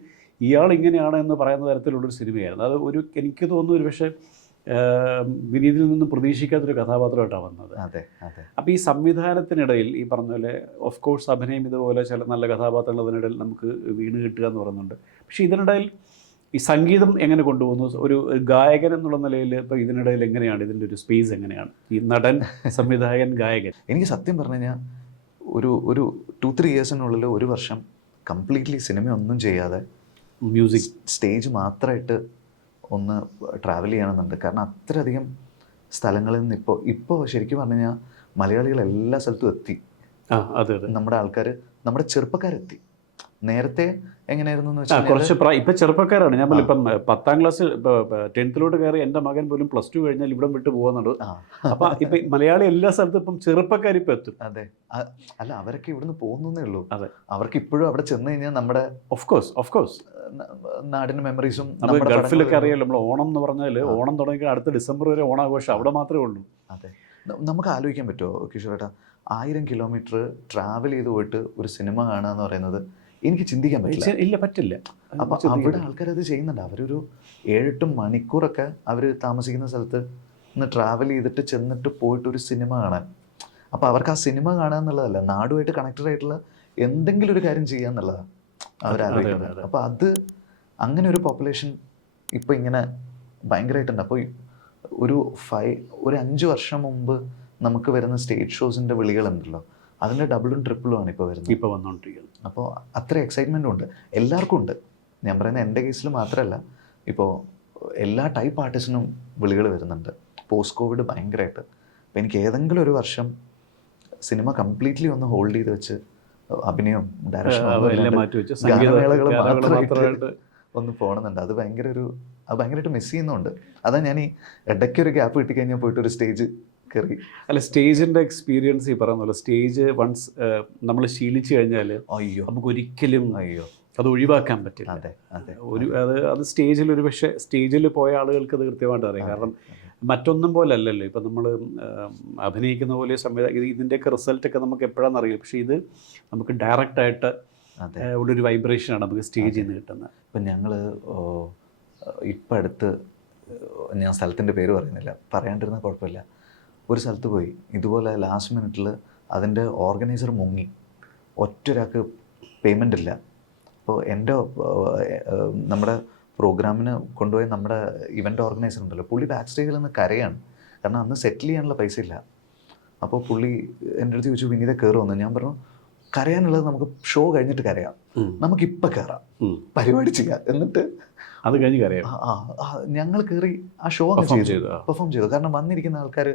ഇയാൾ ഇങ്ങനെയാണ് എന്ന് പറയുന്ന തരത്തിലുള്ളൊരു സിനിമയായിരുന്നു അത്. എനിക്ക് തോന്നുന്നു ഒരു പക്ഷേ വിനീതിൽ നിന്നും പ്രതീക്ഷിക്കാത്തൊരു കഥാപാത്രമായിട്ടാണ് വന്നത്. അതെ, അതെ. അപ്പോൾ ഈ സംവിധാനത്തിനിടയിൽ ഈ പറഞ്ഞ പോലെ ഓഫ് കോഴ്സ് അഭിനയം ഇതുപോലെ ചില നല്ല കഥാപാത്രങ്ങൾ അതിനിടയിൽ നമുക്ക് വീണ് കിട്ടുക എന്ന് പറയുന്നുണ്ട്. പക്ഷേ ഇതിനിടയിൽ ഈ സംഗീതം എങ്ങനെ കൊണ്ടുപോകുന്നു, ഒരു ഗായകൻ എന്നുള്ള നിലയിൽ ഇപ്പോൾ ഇതിനിടയിൽ എങ്ങനെയാണ് ഇതിൻ്റെ ഒരു സ്പേസ് എങ്ങനെയാണ്, ഈ നടൻ സംവിധായകൻ ഗായകൻ? എനിക്ക് സത്യം പറഞ്ഞു കഴിഞ്ഞാൽ ഒരു 2-3 ഇയേഴ്സിനുള്ളിൽ ഒരു വർഷം കംപ്ലീറ്റ്ലി സിനിമ ഒന്നും ചെയ്യാതെ മ്യൂസിക് സ്റ്റേജ് മാത്രമായിട്ട് ഒന്ന് ട്രാവൽ ചെയ്യണമെന്നുണ്ട്. കാരണം അത്രയധികം സ്ഥലങ്ങളിൽ നിന്ന് ഇപ്പോൾ ശരിക്കും പറഞ്ഞു കഴിഞ്ഞാൽ മലയാളികൾ എല്ലാ സ്ഥലത്തും എത്തി. അതെ, നമ്മുടെ ആൾക്കാർ, നമ്മുടെ ചെറുപ്പക്കാരെത്തി. നേരത്തെ എങ്ങനെയായിരുന്നു എന്ന് വെച്ചാൽ കുറച്ച് ഇപ്പം ചെറുപ്പക്കാരാണ്. ഞാൻ ഇപ്പം 10ാം ക്ലാസ് 10th കയറി എൻ്റെ മകൻ പോലും +2 കഴിഞ്ഞാൽ ഇവിടം വിട്ട് പോകുന്നുണ്ട്. അപ്പം ഇപ്പം മലയാളി എല്ലാ സ്ഥലത്തും ഇപ്പം ചെറുപ്പക്കാർ ഇപ്പം എത്തും. അതെ, അല്ല അവരൊക്കെ ഇവിടുന്ന് പോകുന്നേ ഉള്ളൂ. അതെ, അവർക്ക് ഇപ്പോഴും അവിടെ ചെന്ന് കഴിഞ്ഞാൽ നമ്മുടെ ഓഫ് കോഴ്സ് നാടിൻ്റെ മെമ്മറീസും. നമ്മൾ ഗൾഫിലൊക്കെ അറിയാലോ, നമ്മൾ ഓണം എന്ന് പറഞ്ഞാൽ ഓണം തുടങ്ങി അടുത്ത ഡിസംബർ വരെ ഓണാഘോഷം അവിടെ മാത്രമേ ഉള്ളൂ. അതെ, നമുക്ക് ആലോചിക്കാൻ പറ്റുമോ കിഷോറേട്ടാ, 1000 കിലോമീറ്റർ ട്രാവൽ ചെയ്ത് പോയിട്ട് ഒരു സിനിമ കാണുക എന്ന് പറയുന്നത് എനിക്ക് ചിന്തിക്കാൻ പറ്റില്ല. ഇല്ല, പറ്റില്ല. അപ്പം അവിടെ ആൾക്കാരത് ചെയ്യുന്നുണ്ട്. അവരൊരു 7-8 മണിക്കൂറൊക്കെ അവർ താമസിക്കുന്ന സ്ഥലത്ത് നിന്ന് ട്രാവൽ ചെയ്തിട്ട് ചെന്നിട്ട് പോയിട്ട് ഒരു സിനിമ കാണാൻ. അപ്പോൾ അവർക്ക് ആ സിനിമ കാണുക എന്നുള്ളതല്ല, നാടുമായിട്ട് കണക്റ്റഡ് ആയിട്ടുള്ള എന്തെങ്കിലും ഒരു കാര്യം ചെയ്യുക എന്നുള്ളതാണ് അവരാലോചിക്കുന്നത്. അപ്പോൾ അത് അങ്ങനെ ഒരു പോപ്പുലേഷൻ ഇപ്പോൾ ഇങ്ങനെ ഭയങ്കരമായിട്ടുണ്ട്. അപ്പോൾ ഒരു 5 വർഷം മുമ്പ് നമുക്ക് വരുന്ന സ്റ്റേജ് ഷോസിൻ്റെ വിളികളുണ്ടല്ലോ, അതിൻ്റെ ഡബിളും ട്രിപ്പിളും ആണ് ഇപ്പോൾ വന്നുകൊണ്ടിരിക്കുന്നത്. അപ്പോൾ അത്ര എക്സൈറ്റ്മെൻറ്റും ഉണ്ട്, എല്ലാവർക്കും ഉണ്ട്. ഞാൻ പറയുന്നത് എൻ്റെ കേസിൽ മാത്രമല്ല, ഇപ്പോൾ എല്ലാ ടൈപ്പ് ആർട്ടിസ്റ്റിനും വിളികൾ വരുന്നുണ്ട്. പോസ്റ്റ് കോവിഡ് ഭയങ്കരമായിട്ട്. അപ്പോൾ എനിക്ക് ഏതെങ്കിലും ഒരു വർഷം സിനിമ കംപ്ലീറ്റ്ലി ഒന്ന് ഹോൾഡ് ചെയ്ത് വെച്ച് അഭിനയം, ഡയറക്ഷനും മാത്രമായിട്ട് ഒന്ന് പോകണമെന്നുണ്ട്. അത് ഭയങ്കരമായിട്ട് മിസ് ചെയ്യുന്നുണ്ട്. അതാ ഞാൻ ഈ ഇടയ്ക്കൊരു ഗ്യാപ്പ് കിട്ടിക്കഴിഞ്ഞാൽ പോയിട്ട് ഒരു സ്റ്റേജ് കയറി. അല്ല, സ്റ്റേജിൻ്റെ എക്സ്പീരിയൻസ് ഈ പറയുന്ന പോലെ സ്റ്റേജ് വൺസ് നമ്മൾ ശീലിച്ചു കഴിഞ്ഞാൽ നമുക്ക് ഒരിക്കലും അത് ഒഴിവാക്കാൻ പറ്റില്ല. അതെ, അതെ. അത് സ്റ്റേജിൽ ഒരു പക്ഷേ സ്റ്റേജിൽ പോയ ആളുകൾക്ക് അത് കൃത്യമായിട്ട് അറിയാം. കാരണം മറ്റൊന്നും പോലെ അല്ലല്ലോ. ഇപ്പം നമ്മൾ അഭിനയിക്കുന്ന പോലെ ഇതിൻ്റെയൊക്കെ റിസൾട്ടൊക്കെ നമുക്ക് എപ്പോഴാണെന്ന് അറിയില്ല. പക്ഷേ ഇത് നമുക്ക് ഡയറക്റ്റായിട്ട് ഉള്ളൊരു വൈബ്രേഷനാണ് നമുക്ക് സ്റ്റേജിൽ നിന്ന് കിട്ടുന്നത്. ഇപ്പം ഞങ്ങൾ ഇപ്പം അടുത്ത്, ഞാൻ സ്ഥലത്തിൻ്റെ പേര് പറയുന്നില്ല, പറയാണ്ടിരുന്നാൽ കുഴപ്പമില്ല, ഒരു സ്ഥലത്ത് പോയി ഇതുപോലെ ലാസ്റ്റ് മിനിറ്റിൽ അതിൻ്റെ ഓർഗനൈസർ മുങ്ങി, ഒറ്റൊരാൾക്ക് പേയ്മെൻ്റ് ഇല്ല. അപ്പോൾ നമ്മുടെ പ്രോഗ്രാമിന് കൊണ്ടുപോയി നമ്മുടെ ഇവൻ്റ് ഓർഗനൈസർ ഉണ്ടല്ലോ, പുള്ളി ബാക്ക് സ്റ്റേജിൽ നിന്ന് കരയാണ്. കാരണം അന്ന് സെറ്റിൽ ചെയ്യാനുള്ള പൈസ ഇല്ല. അപ്പോൾ പുള്ളി എൻ്റെ അടുത്ത് ചോദിച്ചു, വിനീത കയറുമെന്ന്. ഞാൻ പറഞ്ഞു, കരയാനുള്ളത് നമുക്ക് ഷോ കഴിഞ്ഞിട്ട് കരയാം, നമുക്കിപ്പോൾ കയറാം, പരിപാടി ചെയ്യാം, എന്നിട്ട് അത് കഴിഞ്ഞ് കരയാം. ഞങ്ങൾ കയറി ആ ഷോ പെർഫോം ചെയ്തു. കാരണം വന്നിരിക്കുന്ന ആൾക്കാർ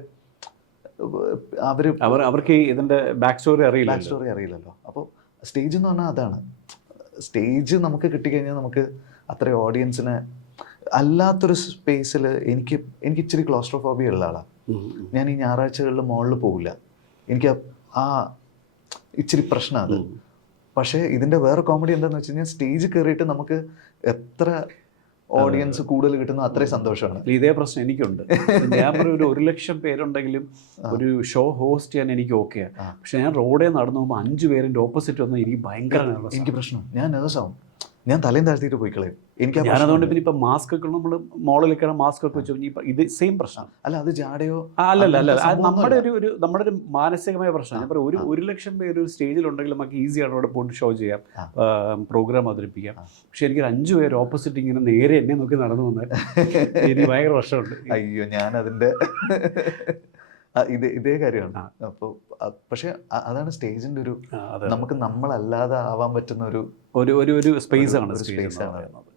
അവർക്ക് ഇതിൻ്റെ ബാക്ക് സ്റ്റോറി അറിയില്ലല്ലോ. അപ്പോൾ സ്റ്റേജ് എന്ന് പറഞ്ഞാൽ അതാണ്. സ്റ്റേജ് നമുക്ക് കിട്ടിക്കഴിഞ്ഞാൽ നമുക്ക് അത്ര ഓഡിയൻസിനെ, അല്ലാത്തൊരു സ്പേസിൽ എനിക്ക് ഇച്ചിരി ക്ലോസ്ട്രോഫോബിയ ഉള്ള ആളാണ് ഞാൻ. ഈ ഞായറാഴ്ചകളിൽ മോളിൽ പോകില്ല, എനിക്ക് ആ ഇച്ചിരി പ്രശ്നമാണ് അത്. പക്ഷേ ഇതിൻ്റെ വേറെ കോമഡി എന്താണെന്ന് വെച്ച് കഴിഞ്ഞാൽ, സ്റ്റേജ് കയറിയിട്ട് നമുക്ക് എത്ര ഓഡിയൻസ് കൂടുതൽ കിട്ടുന്ന അത്രയും സന്തോഷമാണ്. ഇതേ പ്രശ്നം എനിക്കുണ്ട്. ഞാൻ ഒരു 1 ലക്ഷം പേരുണ്ടെങ്കിലും ഒരു ഷോ ഹോസ്റ്റ് ചെയ്യാൻ എനിക്ക് ഓക്കെയാണ്. പക്ഷെ ഞാൻ റോഡിൽ നടന്നു പോകുമ്പോൾ 5 പേരിൻ്റെ ഓപ്പോസിറ്റ് വന്നാൽ എനിക്ക് ഭയങ്കര എനിക്ക് പ്രശ്നം, ഞാൻ നെർവസാവും, ഞാൻ തലയും താഴ്ത്തിയിട്ട് പോയി കളയും. ഞാനതുകൊണ്ട് പിന്നെ ഇപ്പം മാസ്ക് ഒക്കെ നമ്മൾ മോളിലേക്കാണ് മാസ്ക് ഒക്കെ വെച്ചു. ഇത് സെയിം പ്രശ്നം അല്ല, അത് ജാടയോ അല്ല നമ്മുടെ ഒരു മാനസികമായ പ്രശ്നം. ഞാൻ പറയാം, 1 ലക്ഷം പേര് ഒരു സ്റ്റേജിലുണ്ടെങ്കിൽ നമുക്ക് ഈസിയാണ് അവിടെ പോയിട്ട് ഷോ ചെയ്യാം, പ്രോഗ്രാം അവതരിപ്പിക്കാം. പക്ഷെ എനിക്ക് 5 പേര് ഓപ്പോസിറ്റ് ഇങ്ങനെ നേരെ എന്നെ നോക്കി നടന്നു വന്നാൽ എനിക്ക് ഭയങ്കര പ്രശ്നമുണ്ട്. അയ്യോ, ഞാനതിൻ്റെ ഇതേ കാര്യമാണ്. അപ്പോൾ പക്ഷെ അതാണ് സ്റ്റേജിൻ്റെ ഒരു, നമുക്ക് നമ്മളല്ലാതെ ആവാൻ പറ്റുന്ന ഒരു സ്പേസാണ് പറയുന്നത്.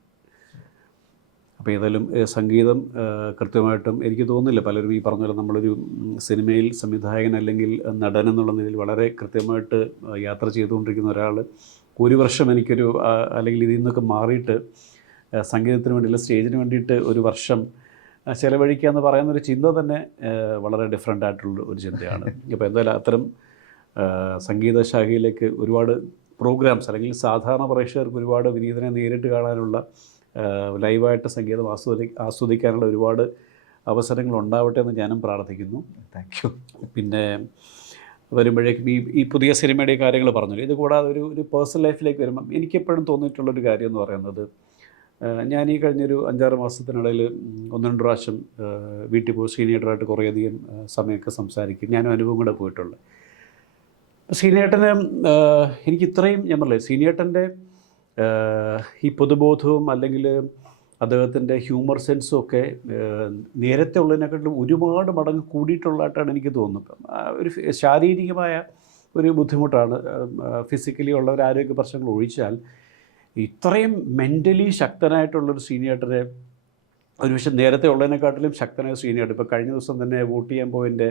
അപ്പോൾ ഏതായാലും സംഗീതം കൃത്യമായിട്ടും എനിക്ക് തോന്നുന്നില്ല, പലരും ഈ പറഞ്ഞ പോലെ നമ്മളൊരു സിനിമയിൽ സംവിധായകൻ അല്ലെങ്കിൽ നടൻ എന്നുള്ള നിലയിൽ വളരെ കൃത്യമായിട്ട് യാത്ര ചെയ്തുകൊണ്ടിരിക്കുന്ന ഒരാൾ 1 വർഷം എനിക്കൊരു അല്ലെങ്കിൽ ഇതിൽ നിന്നൊക്കെ മാറിയിട്ട് സംഗീതത്തിന് വേണ്ടിയുള്ള സ്റ്റേജിന് വേണ്ടിയിട്ട് 1 വർഷം ചെലവഴിക്കുക എന്ന് പറയുന്നൊരു ചിന്ത തന്നെ വളരെ ഡിഫറെൻ്റ് ആയിട്ടുള്ള ഒരു ചിന്തയാണ്. അപ്പോൾ എന്തായാലും അത്തരം സംഗീത ശാഖയിലേക്ക് ഒരുപാട് പ്രോഗ്രാംസ് അല്ലെങ്കിൽ സാധാരണ പ്രേക്ഷകർക്ക് ഒരുപാട് വിനീതനെ നേരിട്ട് കാണാനുള്ള ലൈവായിട്ട് സംഗീതം ആസ്വദിക്കാനുള്ള ഒരുപാട് അവസരങ്ങൾ ഉണ്ടാവട്ടെ എന്ന് ഞാനും പ്രാർത്ഥിക്കുന്നു. Thank you. പിന്നെ വരുമ്പോഴേക്കും ഈ പുതിയ സിനിമയുടെ കാര്യങ്ങൾ പറഞ്ഞു. ഇത് കൂടാതെ ഒരു പേഴ്സണൽ ലൈഫിലേക്ക് വരുമ്പം എനിക്കെപ്പോഴും തോന്നിയിട്ടുള്ളൊരു കാര്യം എന്ന് പറയുന്നത്, ഞാൻ ഈ കഴിഞ്ഞൊരു 5-6 മാസത്തിനിടയിൽ 1-2 പ്രാവശ്യം വീട്ടിൽ പോയി സീനിയേറ്ററായിട്ട് കുറേയധികം സമയമൊക്കെ സംസാരിക്കും. ഞാനും അനുഭവം കൂടെ പോയിട്ടുള്ളത്. സീനിയേട്ടന് എനിക്ക് ഇത്രയും ഞാൻ പറഞ്ഞില്ലേ, സീനിയേട്ടൻ്റെ ഈ പൊതുബോധവും അല്ലെങ്കിൽ അദ്ദേഹത്തിൻ്റെ ഹ്യൂമർ സെൻസും ഒക്കെ നേരത്തെ ഉള്ളതിനെക്കാട്ടിലും ഒരുപാട് മടങ്ങ് കൂടിയിട്ടുള്ളതായിട്ടാണ് എനിക്ക് തോന്നുന്നത്. ഒരു ശാരീരികമായ ഒരു ബുദ്ധിമുട്ടാണ്, ഫിസിക്കലി ഉള്ള ഒരു ആരോഗ്യ പ്രശ്നങ്ങൾ ഒഴിച്ചാൽ ഇത്രയും മെൻ്റലി ശക്തനായിട്ടുള്ളൊരു സീനിയേട്ടറെ ഒരുപക്ഷെ നേരത്തെ ഉള്ളതിനെക്കാട്ടിലും ശക്തനായ സീനിയേട്ടർ. ഇപ്പോൾ കഴിഞ്ഞ ദിവസം തന്നെ വോട്ട് ചെയ്യാൻ പോയതിൻ്റെ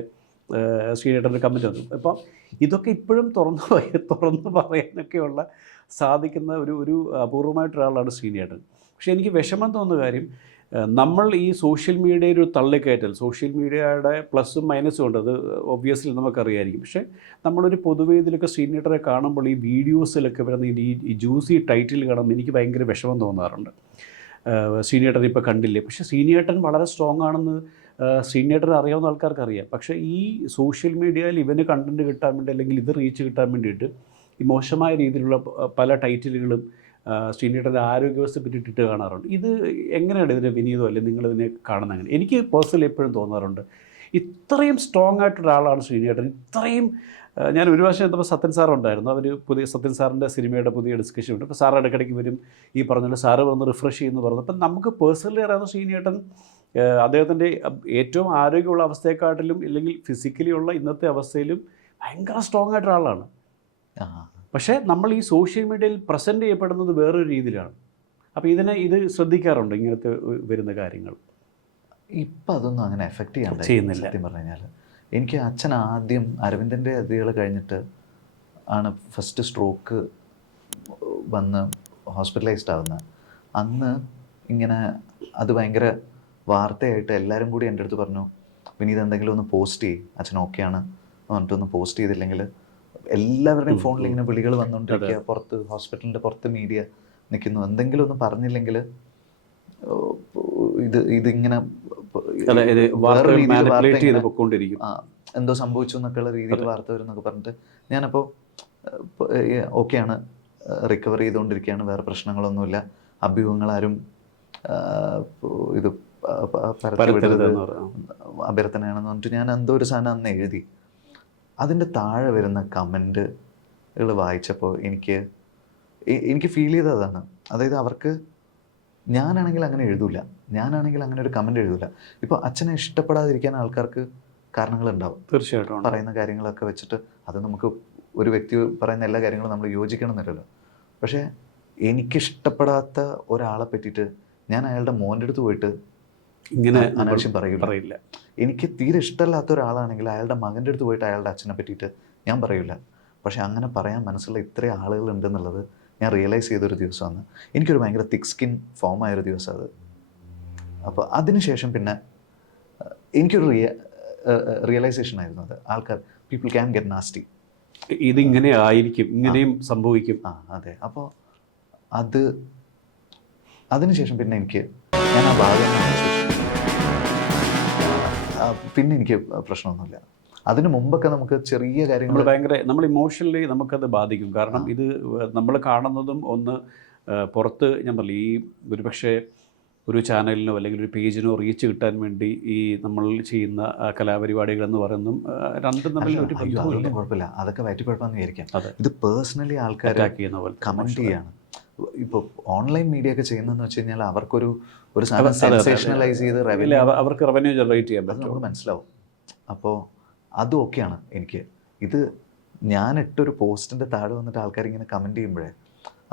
സീനിയേട്ടറിൻ്റെ കമൻറ്റ് വന്നു. അപ്പം ഇതൊക്കെ ഇപ്പോഴും തുറന്ന് പറയാനൊക്കെയുള്ള സാധിക്കുന്ന ഒരു അപൂർവമായിട്ടൊരാളാണ് സീനിയേട്ടൻ. പക്ഷേ എനിക്ക് വിഷമം തോന്നുന്ന കാര്യം, നമ്മൾ ഈ സോഷ്യൽ മീഡിയയിൽ ഒരു തള്ളിക്കയറ്റൽ, സോഷ്യൽ മീഡിയയുടെ പ്ലസും മൈനസും ഉണ്ട്, അത് ഒബ്വിയസ്ലി നമുക്കറിയായിരിക്കും. പക്ഷേ നമ്മളൊരു പൊതുവേദിയിലൊക്കെ സീനിയേറ്ററെ കാണുമ്പോൾ ഈ വീഡിയോസിലൊക്കെ വരുന്ന ഈ ജ്യൂസി ടൈറ്റിൽ കാണുമ്പോൾ എനിക്ക് ഭയങ്കര വിഷമം തോന്നാറുണ്ട്. സീനിയേട്ടൻ ഇപ്പോൾ കണ്ടില്ലേ, പക്ഷേ സീനിയേട്ടൻ വളരെ സ്ട്രോങ് ആണെന്ന് സീനിയേട്ടനെ അറിയാവുന്ന ആൾക്കാർക്ക് അറിയാം. പക്ഷേ ഈ സോഷ്യൽ മീഡിയയിൽ ഇവന് കണ്ടൻറ്റ് കിട്ടാൻ വേണ്ടി അല്ലെങ്കിൽ ഇത് റീച്ച് കിട്ടാൻ വേണ്ടിയിട്ട് ഈ മോശമായ രീതിയിലുള്ള പല ടൈറ്റിലുകളും സീനിയേട്ടൻ്റെ ആരോഗ്യവസ്ഥയെ പറ്റിയിട്ട് കാണാറുണ്ട്. ഇത് എങ്ങനെയാണ് ഇതിൻ്റെ വിനീതം അല്ലെങ്കിൽ നിങ്ങളിതിനെ കാണുന്നത്? അങ്ങനെ എനിക്ക് പേഴ്സണലി എപ്പോഴും തോന്നാറുണ്ട്, ഇത്രയും സ്ട്രോങ് ആയിട്ടൊരാളാണ് സീനിയേട്ടൻ. ഇത്രയും ഞാൻ ഒരു പ്രാവശ്യം എന്തപ്പോൾ സത്യൻ സാറുണ്ടായിരുന്നു, അവർ പുതിയ സത്യൻ സാറിൻ്റെ സിനിമയുടെ പുതിയ ഡിസ്കഷൻ ഉണ്ട്. അപ്പോൾ സാറ് ഇടയ്ക്കിടയ്ക്ക് വരും, ഈ പറഞ്ഞ സാറ് വന്ന് റിഫ്രഷ് ചെയ്യുമെന്ന് പറഞ്ഞു. അപ്പം നമുക്ക് പേഴ്സണലി അറിയാവുന്ന സീനിയേട്ടൻ അദ്ദേഹത്തിൻ്റെ ഏറ്റവും ആരോഗ്യമുള്ള അവസ്ഥയെക്കാട്ടിലും ഇല്ലെങ്കിൽ ഫിസിക്കലി ഉള്ള ഇന്നത്തെ അവസ്ഥയിലും ഭയങ്കര സ്ട്രോങ് ആയിട്ടൊരാളാണ്. പക്ഷേ നമ്മൾ ഈ സോഷ്യൽ മീഡിയയിൽ പ്രസൻറ്റ് ചെയ്യപ്പെടുന്നത് വേറൊരു രീതിയിലാണ്. അപ്പോൾ ഇത് ശ്രദ്ധിക്കാറുണ്ട് ഇങ്ങനത്തെ വരുന്ന കാര്യങ്ങൾ? ഇപ്പം അതൊന്നും അങ്ങനെ എഫക്റ്റ് ചെയ്യുന്നില്ല സത്യം പറഞ്ഞു കഴിഞ്ഞാൽ. എനിക്ക് അച്ഛൻ ആദ്യം അരവിന്ദൻ്റെ അതികൾ കഴിഞ്ഞിട്ട് ആണ് ഫസ്റ്റ് സ്ട്രോക്ക് വന്ന് ഹോസ്പിറ്റലൈസ്ഡ് ആവുന്നത്. അന്ന് ഇങ്ങനെ അത് ഭയങ്കര വാർത്തയായിട്ട് എല്ലാവരും കൂടി എൻ്റെ അടുത്ത് പറഞ്ഞു, വിനീത് എന്തെങ്കിലും ഒന്ന് പോസ്റ്റ് ചെയ്യും, അച്ഛൻ ഓക്കെയാണ് പറഞ്ഞിട്ടൊന്ന് പോസ്റ്റ് ചെയ്തില്ലെങ്കിൽ എല്ലാവരുടെയും ഫോണിൽ ഇങ്ങനെ വിളികൾ വന്നുകൊണ്ടിരിക്കുക, പുറത്ത് ഹോസ്പിറ്റലിൻ്റെ പുറത്ത് മീഡിയ നിൽക്കുന്നു, എന്തെങ്കിലും ഒന്ന് പറഞ്ഞില്ലെങ്കിൽ ഇതിങ്ങനെ എന്തോ സംഭവിച്ചു എന്നൊക്കെയുള്ള രീതിയിൽ വാർത്ത വരും എന്നൊക്കെ പറഞ്ഞിട്ട് ഞാനപ്പോൾ ഓക്കെയാണ്, റിക്കവർ ചെയ്തുകൊണ്ടിരിക്കുകയാണ്, വേറെ പ്രശ്നങ്ങളൊന്നുമില്ല, അഭ്യൂഹങ്ങളാരും ഇത് പരത്തിവിടരുത് അഭ്യർത്ഥനയാണെന്ന് പറഞ്ഞിട്ട് ഞാൻ എന്തോ ഒരു സാധനം അന്ന് എഴുതി. അതിൻ്റെ താഴെ വരുന്ന കമൻറ്റുകൾ വായിച്ചപ്പോൾ എനിക്ക് ഫീൽ ചെയ്തതാണ്. അതായത് അവർക്ക് ഞാനാണെങ്കിൽ അങ്ങനെ എഴുതൂല, ഞാനാണെങ്കിൽ അങ്ങനെ ഒരു കമൻറ്റ് എഴുതൂല. ഇപ്പോൾ അച്ഛനെ ഇഷ്ടപ്പെടാതിരിക്കാൻ ആൾക്കാർക്ക് കാരണങ്ങളുണ്ടാവും. തീർച്ചയായിട്ടും പറയുന്ന കാര്യങ്ങളൊക്കെ വെച്ചിട്ട് അത് നമുക്ക് ഒരു വ്യക്തി പറയുന്ന എല്ലാ കാര്യങ്ങളും നമ്മൾ യോജിക്കണമെന്നില്ലല്ലോ. പക്ഷേ എനിക്കിഷ്ടപ്പെടാത്ത ഒരാളെ പറ്റിയിട്ട് ഞാൻ അയാളുടെ മോൻ്റെ അടുത്ത് പോയിട്ട് ഇങ്ങനെ അനാവശ്യം പറയില്ല. എനിക്ക് തീരെ ഇഷ്ടമല്ലാത്ത ഒരാളാണെങ്കിൽ അയാളുടെ മകൻ്റെ അടുത്ത് പോയിട്ട് അയാളുടെ അച്ഛനെ പറ്റിയിട്ട് ഞാൻ പറയില്ല. പക്ഷെ അങ്ങനെ പറയാൻ മനസ്സുള്ള ഇത്രയും ആളുകളുണ്ടെന്നുള്ളത് ഞാൻ റിയലൈസ് ചെയ്തൊരു ദിവസമാണ്. എനിക്കൊരു ഭയങ്കര തിക്ക് സ്കിൻ ഫോമായൊരു ദിവസം അത്. അപ്പോൾ അതിനുശേഷം പിന്നെ എനിക്കൊരു റിയലൈസേഷൻ ആയിരുന്നു അത്. ആൾക്കാർ പീപ്പിൾ ക്യാൻ ഗെറ്റ് നാസ്റ്റി, ഇതിങ്ങനെ ആയിരിക്കും, ഇങ്ങനെയും സംഭവിക്കും. അതെ. അപ്പോൾ അതിനുശേഷം പിന്നെ ഞാൻ ആ ഭാഗം പിന്നെ എനിക്ക് പ്രശ്നമൊന്നുമില്ല. അതിന് മുമ്പൊക്കെ നമുക്ക് ചെറിയ കാര്യങ്ങൾ നമ്മൾ ഇമോഷണലി നമുക്കത് ബാധിക്കും. കാരണം ഇത് നമ്മൾ കാണുന്നതും ഒന്ന് പുറത്ത് ഞാൻ പറയില്ല, ഈ ഒരുപക്ഷെ ഒരു ചാനലിനോ അല്ലെങ്കിൽ ഒരു പേജിനോ റീച്ച് കിട്ടാൻ വേണ്ടി ഈ നമ്മൾ ചെയ്യുന്ന കലാപരിപാടികളെന്ന് പറയുന്നതും രണ്ടും തമ്മിൽ ഒരു ബന്ധമില്ല. കുഴപ്പമില്ല, അതൊക്കെ വയറ്റിപ്പഴപ്പാന്ന് വിചാരിക്കാം. ഇത് പേഴ്സണലി ആൾക്കാർ കമൻറ്റ് ചെയ്യാണ്. ഇപ്പോൾ ഓൺലൈൻ മീഡിയ ഒക്കെ ചെയ്യുന്നതെന്ന് വെച്ച് കഴിഞ്ഞാൽ അവർക്കൊരു സാധനം സെൻസേഷണലൈസ് ചെയ്ത് അവർക്ക് റവന്യൂ ജനറേറ്റ് ചെയ്യാൻ പറ്റും, നമുക്ക് മനസ്സിലാവും. അപ്പോൾ അതും ഓക്കെയാണ്. ഇത് ഞാൻ ഇട്ടൊരു പോസ്റ്റിൻ്റെ താഴെ വന്നിട്ട് ആൾക്കാർ ഇങ്ങനെ കമൻറ്റ് ചെയ്യുമ്പോഴേ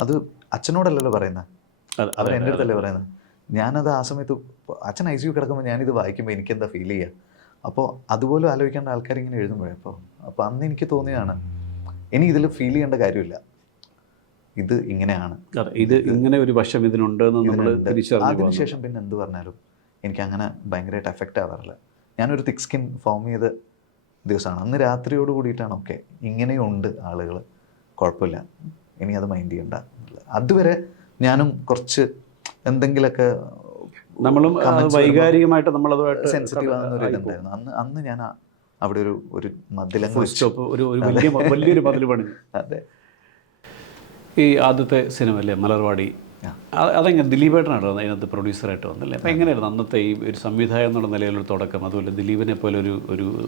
അത് അച്ഛനോടല്ലല്ലോ പറയുന്നത്, അവർ എൻ്റെ അടുത്തല്ലേ പറയുന്നത്. ഞാനത് ആ സമയത്ത് അച്ഛൻ ICU കിടക്കുമ്പോൾ ഞാനിത് വായിക്കുമ്പോൾ എനിക്കെന്താ ഫീൽ ചെയ്യുക. അപ്പോൾ അതുപോലും ആലോചിക്കേണ്ട ആൾക്കാർ ഇങ്ങനെ എഴുതുമ്പോഴേ അപ്പോൾ അന്ന് എനിക്ക് തോന്നിയതാണ്, ഇനി ഇതിൽ ഫീൽ ചെയ്യേണ്ട കാര്യമില്ല, ഇത് ഇങ്ങനെയാണ്, ഇത് ഇങ്ങനെ ഒരു വശം ഇതിനുണ്ടെന്ന് നമ്മൾ തിരിച്ചറിഞ്ഞു. അതിനുശേഷം പിന്നെ എന്ത് പറഞ്ഞാലും എനിക്ക് അങ്ങനെ ഭയങ്കരമായിട്ട് എഫക്റ്റ് ആവാറില്ല. ഞാനൊരു തിക്ക് സ്കിൻ ഫോം ചെയ്ത് ദിവസമാണ്. അന്ന് രാത്രിയോട് കൂടിയിട്ടാണ് ഓക്കെ ഇങ്ങനെയുണ്ട് ആളുകൾ, കുഴപ്പമില്ല, ഇനി അത് മൈൻഡ് ചെയ്യണ്ട. അതുവരെ ഞാനും കുറച്ച് എന്തെങ്കിലുമൊക്കെ നമ്മളും വൈകാരികമായിട്ട് നമ്മളതുമായിട്ട് സെൻസിറ്റീവ് ആകുന്ന ഒരു ഇതുണ്ടായിരുന്നു. അന്ന് ഞാൻ അവിടെ ഒരു മതിലങ്ങ് ഫുൾ സ്റ്റോപ്പ്, ഒരു വലിയൊരു മതിൽ പണി. അതെ. ഈ ആദ്യത്തെ സിനിമ അല്ലേ മലർവാടി, അതെങ്ങനെ ദിലീപേട്ടനാണ് അതിനകത്ത് പ്രൊഡ്യൂസറായിട്ട് വന്നല്ലേ? അപ്പോൾ എങ്ങനെയായിരുന്നു അന്നത്തെ ഈ ഒരു സംവിധായകൻ എന്നുള്ള നിലയിലൊരു തുടക്കം? അതുപോലെ ദിലീപിനെ പോലെ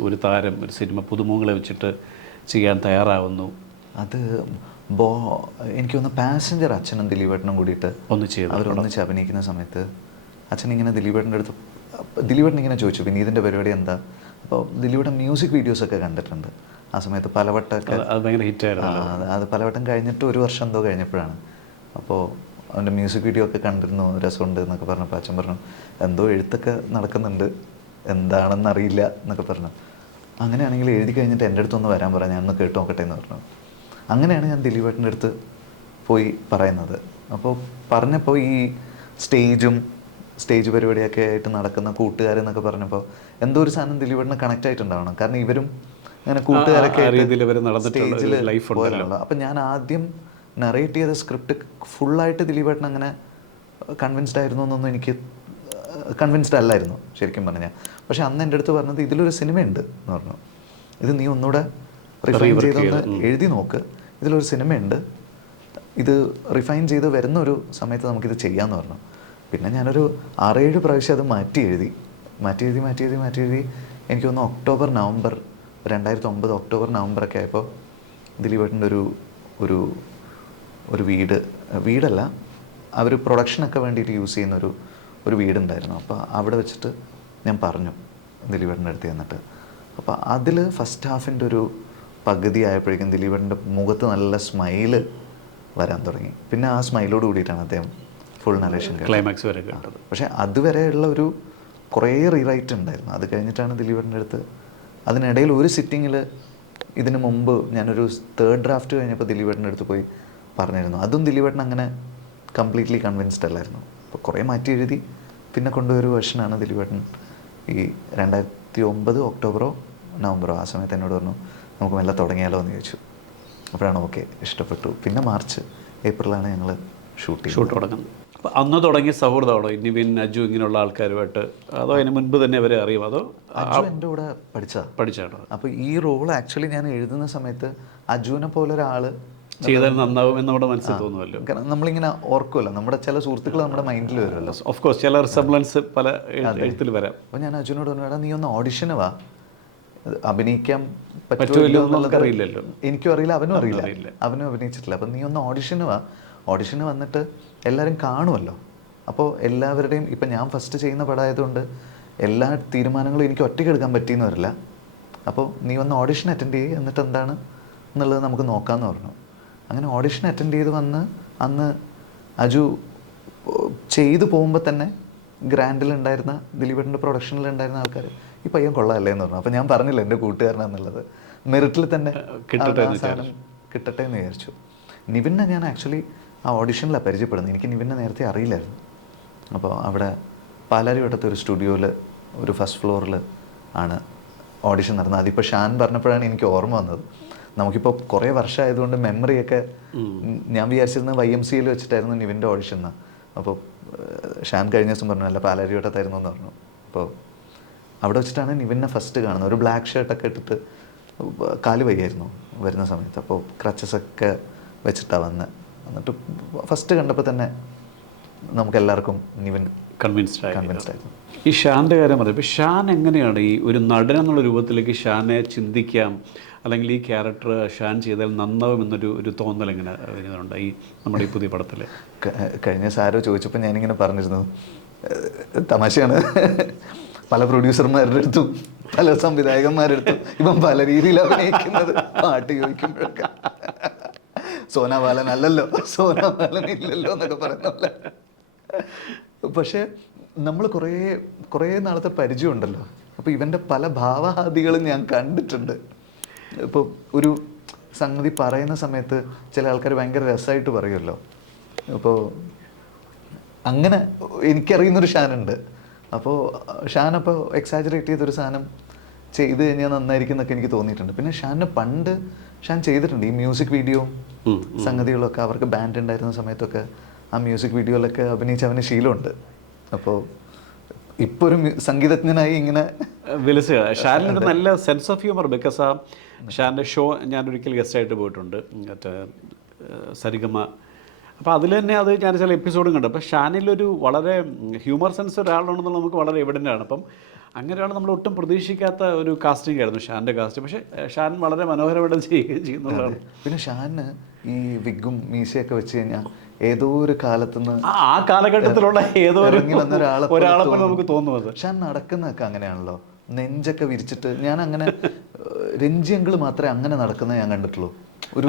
ഒരു താരം ഒരു സിനിമ പുതുമുഖങ്ങളെ വെച്ചിട്ട് ചെയ്യാൻ തയ്യാറാവുന്നു. അത് എനിക്ക് തോന്നുന്നു പാസഞ്ചർ അച്ഛനും ദിലീപേട്ടനും കൂടിയിട്ട് അവരൊന്നിച്ച് അഭിനയിക്കുന്ന സമയത്ത് അച്ഛൻ ഇങ്ങനെ ദിലീപേട്ടൻ്റെ അടുത്ത് ദിലീപേട്ടൻ ഇങ്ങനെ ചോദിച്ചു വിനീതിൻ്റെ പരിപാടി എന്താ. അപ്പോൾ ദിലീപേട്ടൻ മ്യൂസിക് വീഡിയോസൊക്കെ കണ്ടിട്ടുണ്ട് ആ സമയത്ത് പലവട്ടമൊക്കെ. ഭയങ്കര ഹിറ്റായിരുന്നു അത് പലവട്ടം കഴിഞ്ഞിട്ട് ഒരു വർഷം എന്തോ കഴിഞ്ഞപ്പോഴാണ്. അപ്പോൾ അവൻ്റെ മ്യൂസിക് വീഡിയോ ഒക്കെ കണ്ടിരുന്നു, രസമുണ്ട് എന്നൊക്കെ പറഞ്ഞപ്പോൾ അച്ഛൻ പറഞ്ഞു എന്തോ എഴുത്തൊക്കെ നടക്കുന്നുണ്ട്, എന്താണെന്നറിയില്ല എന്നൊക്കെ പറഞ്ഞു. അങ്ങനെയാണെങ്കിൽ എഴുതി കഴിഞ്ഞിട്ട് എൻ്റെ അടുത്തൊന്ന് വരാൻ പറയാം, ഞാനൊന്ന് കേട്ട് നോക്കട്ടെ എന്ന് പറഞ്ഞു. അങ്ങനെയാണ് ഞാൻ ദിലീപേട്ടൻ്റെ അടുത്ത് പോയി പറയുന്നത്. അപ്പോൾ പറഞ്ഞപ്പോൾ ഈ സ്റ്റേജ് പരിപാടിയൊക്കെ ആയിട്ട് നടക്കുന്ന കൂട്ടുകാരെന്നൊക്കെ പറഞ്ഞപ്പോൾ എന്തോ ഒരു സാധനം ദിലീപേട്ടന് കണക്റ്റ് ആയിട്ടുണ്ടാവണം. കാരണം ഇവരും അങ്ങനെ കൂട്ടുകാരൊക്കെ സ്റ്റേജിൽ പോയാലുള്ള. അപ്പം ഞാൻ ആദ്യം നറേറ്റ് ചെയ്ത സ്ക്രിപ്റ്റ് ഫുള്ളായിട്ട് ദിലീപേട്ടൻ അങ്ങനെ കൺവിൻസ്ഡ് ആയിരുന്നു എന്നൊന്നും എനിക്ക് കൺവിൻസ്ഡ് അല്ലായിരുന്നു ശരിക്കും പറഞ്ഞാൽ. പക്ഷെ അന്ന് എൻ്റെ അടുത്ത് പറഞ്ഞത് ഇതിലൊരു സിനിമയുണ്ട് എന്ന് പറഞ്ഞു, ഇത് നീ ഒന്നുകൂടെ റിഫൈൻ ചെയ്തൊന്ന് എഴുതി നോക്ക്, ഇതിലൊരു സിനിമയുണ്ട്, ഇത് റിഫൈൻ ചെയ്ത് വരുന്ന ഒരു സമയത്ത് നമുക്കിത് ചെയ്യാമെന്ന് പറഞ്ഞു. പിന്നെ ഞാനൊരു 6-7 പ്രാവശ്യം അത് മാറ്റി എഴുതി എനിക്ക് തോന്നുന്നു ഒക്ടോബർ നവംബർ 2009 ഒക്ടോബർ നവംബറൊക്കെ ആയപ്പോൾ ദിലീപേട്ടൻ്റെ ഒരു വീടല്ല അവർ പ്രൊഡക്ഷനൊക്കെ വേണ്ടിയിട്ട് യൂസ് ചെയ്യുന്ന ഒരു വീടുണ്ടായിരുന്നു. അപ്പോൾ അവിടെ വെച്ചിട്ട് ഞാൻ പറഞ്ഞു ദിലീപേട്ടൻ്റെ അടുത്ത് ചെന്നിട്ട്. അപ്പോൾ അതിൽ ഫസ്റ്റ് ഹാഫിൻ്റെ ഒരു പകുതി ആയപ്പോഴേക്കും ദിലീപേട്ടൻ്റെ മുഖത്ത് നല്ല സ്മൈല് വരാൻ തുടങ്ങി. പിന്നെ ആ സ്മൈലോട് കൂടിയിട്ടാണ് അദ്ദേഹം ഫുൾ നരേഷൻ ക്ലൈമാക്സ് വരെ കേട്ടത്. പക്ഷേ അതുവരെയുള്ള കുറേ റീറൈറ്റ് ഉണ്ടായിരുന്നു. അത് കഴിഞ്ഞിട്ടാണ് ദിലീപേട്ടൻ്റെ അടുത്ത് അതിനിടയിൽ ഒരു സിറ്റിങ്ങിൽ ഇതിന് മുമ്പ് ഞാനൊരു 3rd ഡ്രാഫ്റ്റ് കഴിഞ്ഞപ്പോൾ ദിലീപേട്ടൻ്റെ അടുത്ത് പോയി പറഞ്ഞിരുന്നു. അതും ദിലീപേട്ടൻ അങ്ങനെ കംപ്ലീറ്റ്ലി കൺവിൻസ്ഡ് അല്ലായിരുന്നു. അപ്പോൾ കുറേ മാറ്റി എഴുതി പിന്നെ കൊണ്ടുപോയൊരു വെർഷനാണ് ദിലീപേട്ടൻ ഈ 2009 ഒക്ടോബറോ നവംബറോ ആ സമയത്ത് എന്നോട് പറഞ്ഞു നമുക്ക് മെല്ലെ തുടങ്ങിയാലോ എന്ന് ചോദിച്ചു. അപ്പോഴാണ് ഓക്കെ ഇഷ്ടപ്പെട്ടു. പിന്നെ മാർച്ച് ഏപ്രിലാണ് ഞങ്ങൾ ഷൂട്ട് തുടങ്ങുന്നത്. അപ്പോൾ അന്ന് തുടങ്ങിയ സൗഹൃദമാണോ നിവിൻ, അജു ഇങ്ങനെയുള്ള ആൾക്കാരുമായിട്ട്? അതോ അതിന് മുൻപ് തന്നെ അവരെ അറിയും? അതോ അജു എൻ്റെ കൂടെ പഠിച്ചാണോ? അപ്പോൾ ഈ റോൾ ആക്ച്വലി ഞാൻ എഴുതുന്ന സമയത്ത് അജുവിനെ പോലെ ഒരാൾ ചെയ്താൽ നന്നാവും എന്ന് നമ്മുടെ മനസ്സിൽ തോന്നുമല്ലോ. കാരണം നമ്മളിങ്ങനെ ഓർക്കുമല്ലോ, നമ്മുടെ ചില സുഹൃത്തുക്കൾ നമ്മുടെ മൈൻഡിൽ വരുമല്ലോ. ഓഫ് കോഴ്സ് ചില റിസംബ്ലൻസ് പല എഴുത്തിൽ വരാം. അപ്പോൾ ഞാൻ അജുവിനോട് പറഞ്ഞു, നീ ഒന്ന് ഓഡിഷന് വാ, അഭിനയിക്കാൻ പറ്റുമോ എന്നുള്ളത് അറിയില്ലല്ലോ, എനിക്കും അറിയില്ല, അവനും അറിയില്ല, അവനും അഭിനയിച്ചിട്ടില്ല. അപ്പം നീ ഒന്ന് ഓഡിഷന് വാ, ഓഡിഷന് വന്നിട്ട് എല്ലാവരും കാണുമല്ലോ. അപ്പോൾ എല്ലാവരുടെയും ഇപ്പം ഞാൻ ഫസ്റ്റ് ചെയ്യുന്ന പടമായതുകൊണ്ട് എല്ലാ തീരുമാനങ്ങളും എനിക്ക് ഒറ്റയ്ക്ക് എടുക്കാൻ പറ്റിയെന്ന് വരില്ല. അപ്പോൾ നീ വന്ന് ഓഡിഷൻ അറ്റൻഡ് ചെയ്യുക, എന്നിട്ട് എന്താണ് എന്നുള്ളത് നമുക്ക് നോക്കാമെന്ന് പറഞ്ഞു. അങ്ങനെ ഓഡിഷൻ അറ്റൻഡ് ചെയ്ത് വന്ന് അന്ന് അജു ചെയ്തു പോകുമ്പോൾ തന്നെ ഗ്രാൻഡിലുണ്ടായിരുന്ന ദിലീപേട്ടൻ്റെ പ്രൊഡക്ഷനിലുണ്ടായിരുന്ന ആൾക്കാർ ഈ പയ്യൻ കൊള്ളാമല്ലേ എന്ന് പറഞ്ഞു. അപ്പോൾ ഞാൻ പറഞ്ഞില്ല എൻ്റെ കൂട്ടുകാരനാണെന്നുള്ളത്, മെറിറ്റിൽ തന്നെ കിട്ടട്ടെ എന്ന് വിചാരിച്ചു. നിവിനെ ഞാൻ ആക്ച്വലി ആ ഓഡിഷനിലാണ് പരിചയപ്പെടുന്നത്. എനിക്ക് നിവിനെ നേരത്തെ അറിയില്ലായിരുന്നു. അപ്പോൾ അവിടെ പാലാരിവട്ടത്തെ ഒരു സ്റ്റുഡിയോയിൽ ഒരു ഫസ്റ്റ് ഫ്ലോറിൽ ആണ് ഓഡിഷൻ നടന്നത്. അതിപ്പോൾ ഷാൻ പറഞ്ഞപ്പോഴാണ് എനിക്ക് ഓർമ്മ വന്നത്. നമുക്കിപ്പോൾ കുറേ വർഷമായതുകൊണ്ട് മെമ്മറിയൊക്കെ ഞാൻ വിചാരിച്ചിരുന്നത് YMCAയിൽ വെച്ചിട്ടായിരുന്നു നിവിൻ്റെ ഓഡിഷൻ എന്ന്. അപ്പോൾ ഷാൻ കഴിഞ്ഞ ദിവസം പറഞ്ഞു അല്ല പാലാരിവട്ടത്തായിരുന്നു എന്ന് പറഞ്ഞു. അപ്പോൾ അവിടെ വെച്ചിട്ടാണ് നിവിനെ ഫസ്റ്റ് കാണുന്നത്. ഒരു ബ്ലാക്ക് ഷർട്ടൊക്കെ ഇട്ടിട്ട് കാല് വയ്യായിരുന്നു വരുന്ന സമയത്ത്. അപ്പോൾ ക്രച്ചസൊക്കെ വെച്ചിട്ടാണ് എന്നിട്ട് ഫസ്റ്റ് കണ്ടപ്പോൾ തന്നെ നമുക്കെല്ലാവർക്കും നിവിൻ കൺവിൻസ്ഡ് ആയിരുന്നു. ഈ ഷാൻ്റെ കാര്യം പറയുമ്പോൾ ഷാൻ എങ്ങനെയാണ് ഈ ഒരു നടൻ എന്നുള്ള രൂപത്തിലേക്ക് ഷാനെ ചിന്തിക്കാം, അല്ലെങ്കിൽ ഈ ക്യാരക്ടർ ഷാൻ ചെയ്താൽ നന്നാവും എന്നൊരു തോന്നൽ എങ്ങനെ വരുന്നുണ്ട് ഈ നമ്മുടെ ഈ പുതിയ പടത്തിൽ? കഴിഞ്ഞ സാരോ ചോദിച്ചപ്പോൾ ഞാനിങ്ങനെ പറഞ്ഞിരുന്നു, തമാശയാണ്, പല പ്രൊഡ്യൂസർമാരുടെ അടുത്തും പല സംവിധായകന്മാരുടെ അടുത്തും ഇപ്പം പല രീതിയിൽ അഭിനയിക്കുന്നത് പാട്ട് ചോദിക്കുമ്പോഴൊക്കെ സോനാബാലൻ അല്ലല്ലോ, സോനാബാലൻ ഇല്ലല്ലോ എന്നൊക്കെ പറയുന്ന പോലെ. പക്ഷേ നമ്മൾ കുറേ നാളത്തെ പരിചയമുണ്ടല്ലോ. അപ്പോൾ ഇവൻ്റെ പല ഭാവഹാദികളും ഞാൻ കണ്ടിട്ടുണ്ട്. ഇപ്പോൾ ഒരു സംഗതി പറയുന്ന സമയത്ത് ചില ആൾക്കാർ ഭയങ്കര രസമായിട്ട് പറയുമല്ലോ. അപ്പോൾ അങ്ങനെ എനിക്കറിയുന്നൊരു ഷാനുണ്ട്. അപ്പോൾ ഷാൻ അപ്പോൾ എക്സാജറേറ്റ് ചെയ്തൊരു സാധനം ചെയ്ത് കഴിഞ്ഞാൽ നന്നായിരിക്കും എന്നൊക്കെ എനിക്ക് തോന്നിയിട്ടുണ്ട്. പിന്നെ ഷാനിന് പണ്ട് ഷാൻ ചെയ്തിട്ടുണ്ട് ഈ മ്യൂസിക് വീഡിയോ സംഗതികളൊക്കെ. അവർക്ക് ബാൻഡ് ഉണ്ടായിരുന്ന സമയത്തൊക്കെ ആ മ്യൂസിക് വീഡിയോയിലൊക്കെ അഭിനയിച്ച് അവന് ശീലമുണ്ട്. അപ്പോൾ ഇപ്പോൾ ഒരു സംഗീതജ്ഞനായി ഇങ്ങനെ വിലസുക. ഷാനിലൊരു നല്ല സെൻസ് ഓഫ് ഹ്യൂമർ. ബിക്കോസ് ആ ഷാൻ്റെ ഷോ ഞാനൊരിക്കൽ ഗസ്റ്റായിട്ട് പോയിട്ടുണ്ട്, മറ്റേ സരിഗമ. അപ്പോൾ അതിൽ തന്നെ അത് ഞാൻ ചില എപ്പിസോഡും കണ്ടു. അപ്പോൾ ഷാനിലൊരു വളരെ ഹ്യൂമർ സെൻസ് ഒരാളാണെന്നുള്ളത് നമുക്ക് വളരെ എവിഡൻ്റ് ആണ്. അപ്പം അങ്ങനെയാണ് നമ്മൾ ഒട്ടും പ്രതീക്ഷിക്കാത്ത ഒരു കാസ്റ്റിംഗ് ആയിരുന്നു ഷാൻ്റെ കാസ്റ്റ്. പക്ഷേ ഷാൻ വളരെ മനോഹരമായിട്ട് ചെയ്യുകയും ചെയ്യുന്നതാണ്. പിന്നെ ഷാന് ഈ വിഗും മീശയൊക്കെ വെച്ച് കഴിഞ്ഞാൽ ഏതോ ഒരു കാലത്തുനിന്ന് ആ കാലഘട്ടത്തിലുള്ള ഏതോ ഇറങ്ങി വന്ന ഒരാളെ നമുക്ക് തോന്നുന്നത്. ഷാൻ നടക്കുന്നതൊക്കെ അങ്ങനെയാണല്ലോ, നെഞ്ചൊക്കെ വിരിച്ചിട്ട്. ഞാൻ അങ്ങനെ രഞ്ജിയങ്കിൾ മാത്രമേ അങ്ങനെ നടക്കുന്നത് ഞാൻ കണ്ടിട്ടുള്ളൂ. ഒരു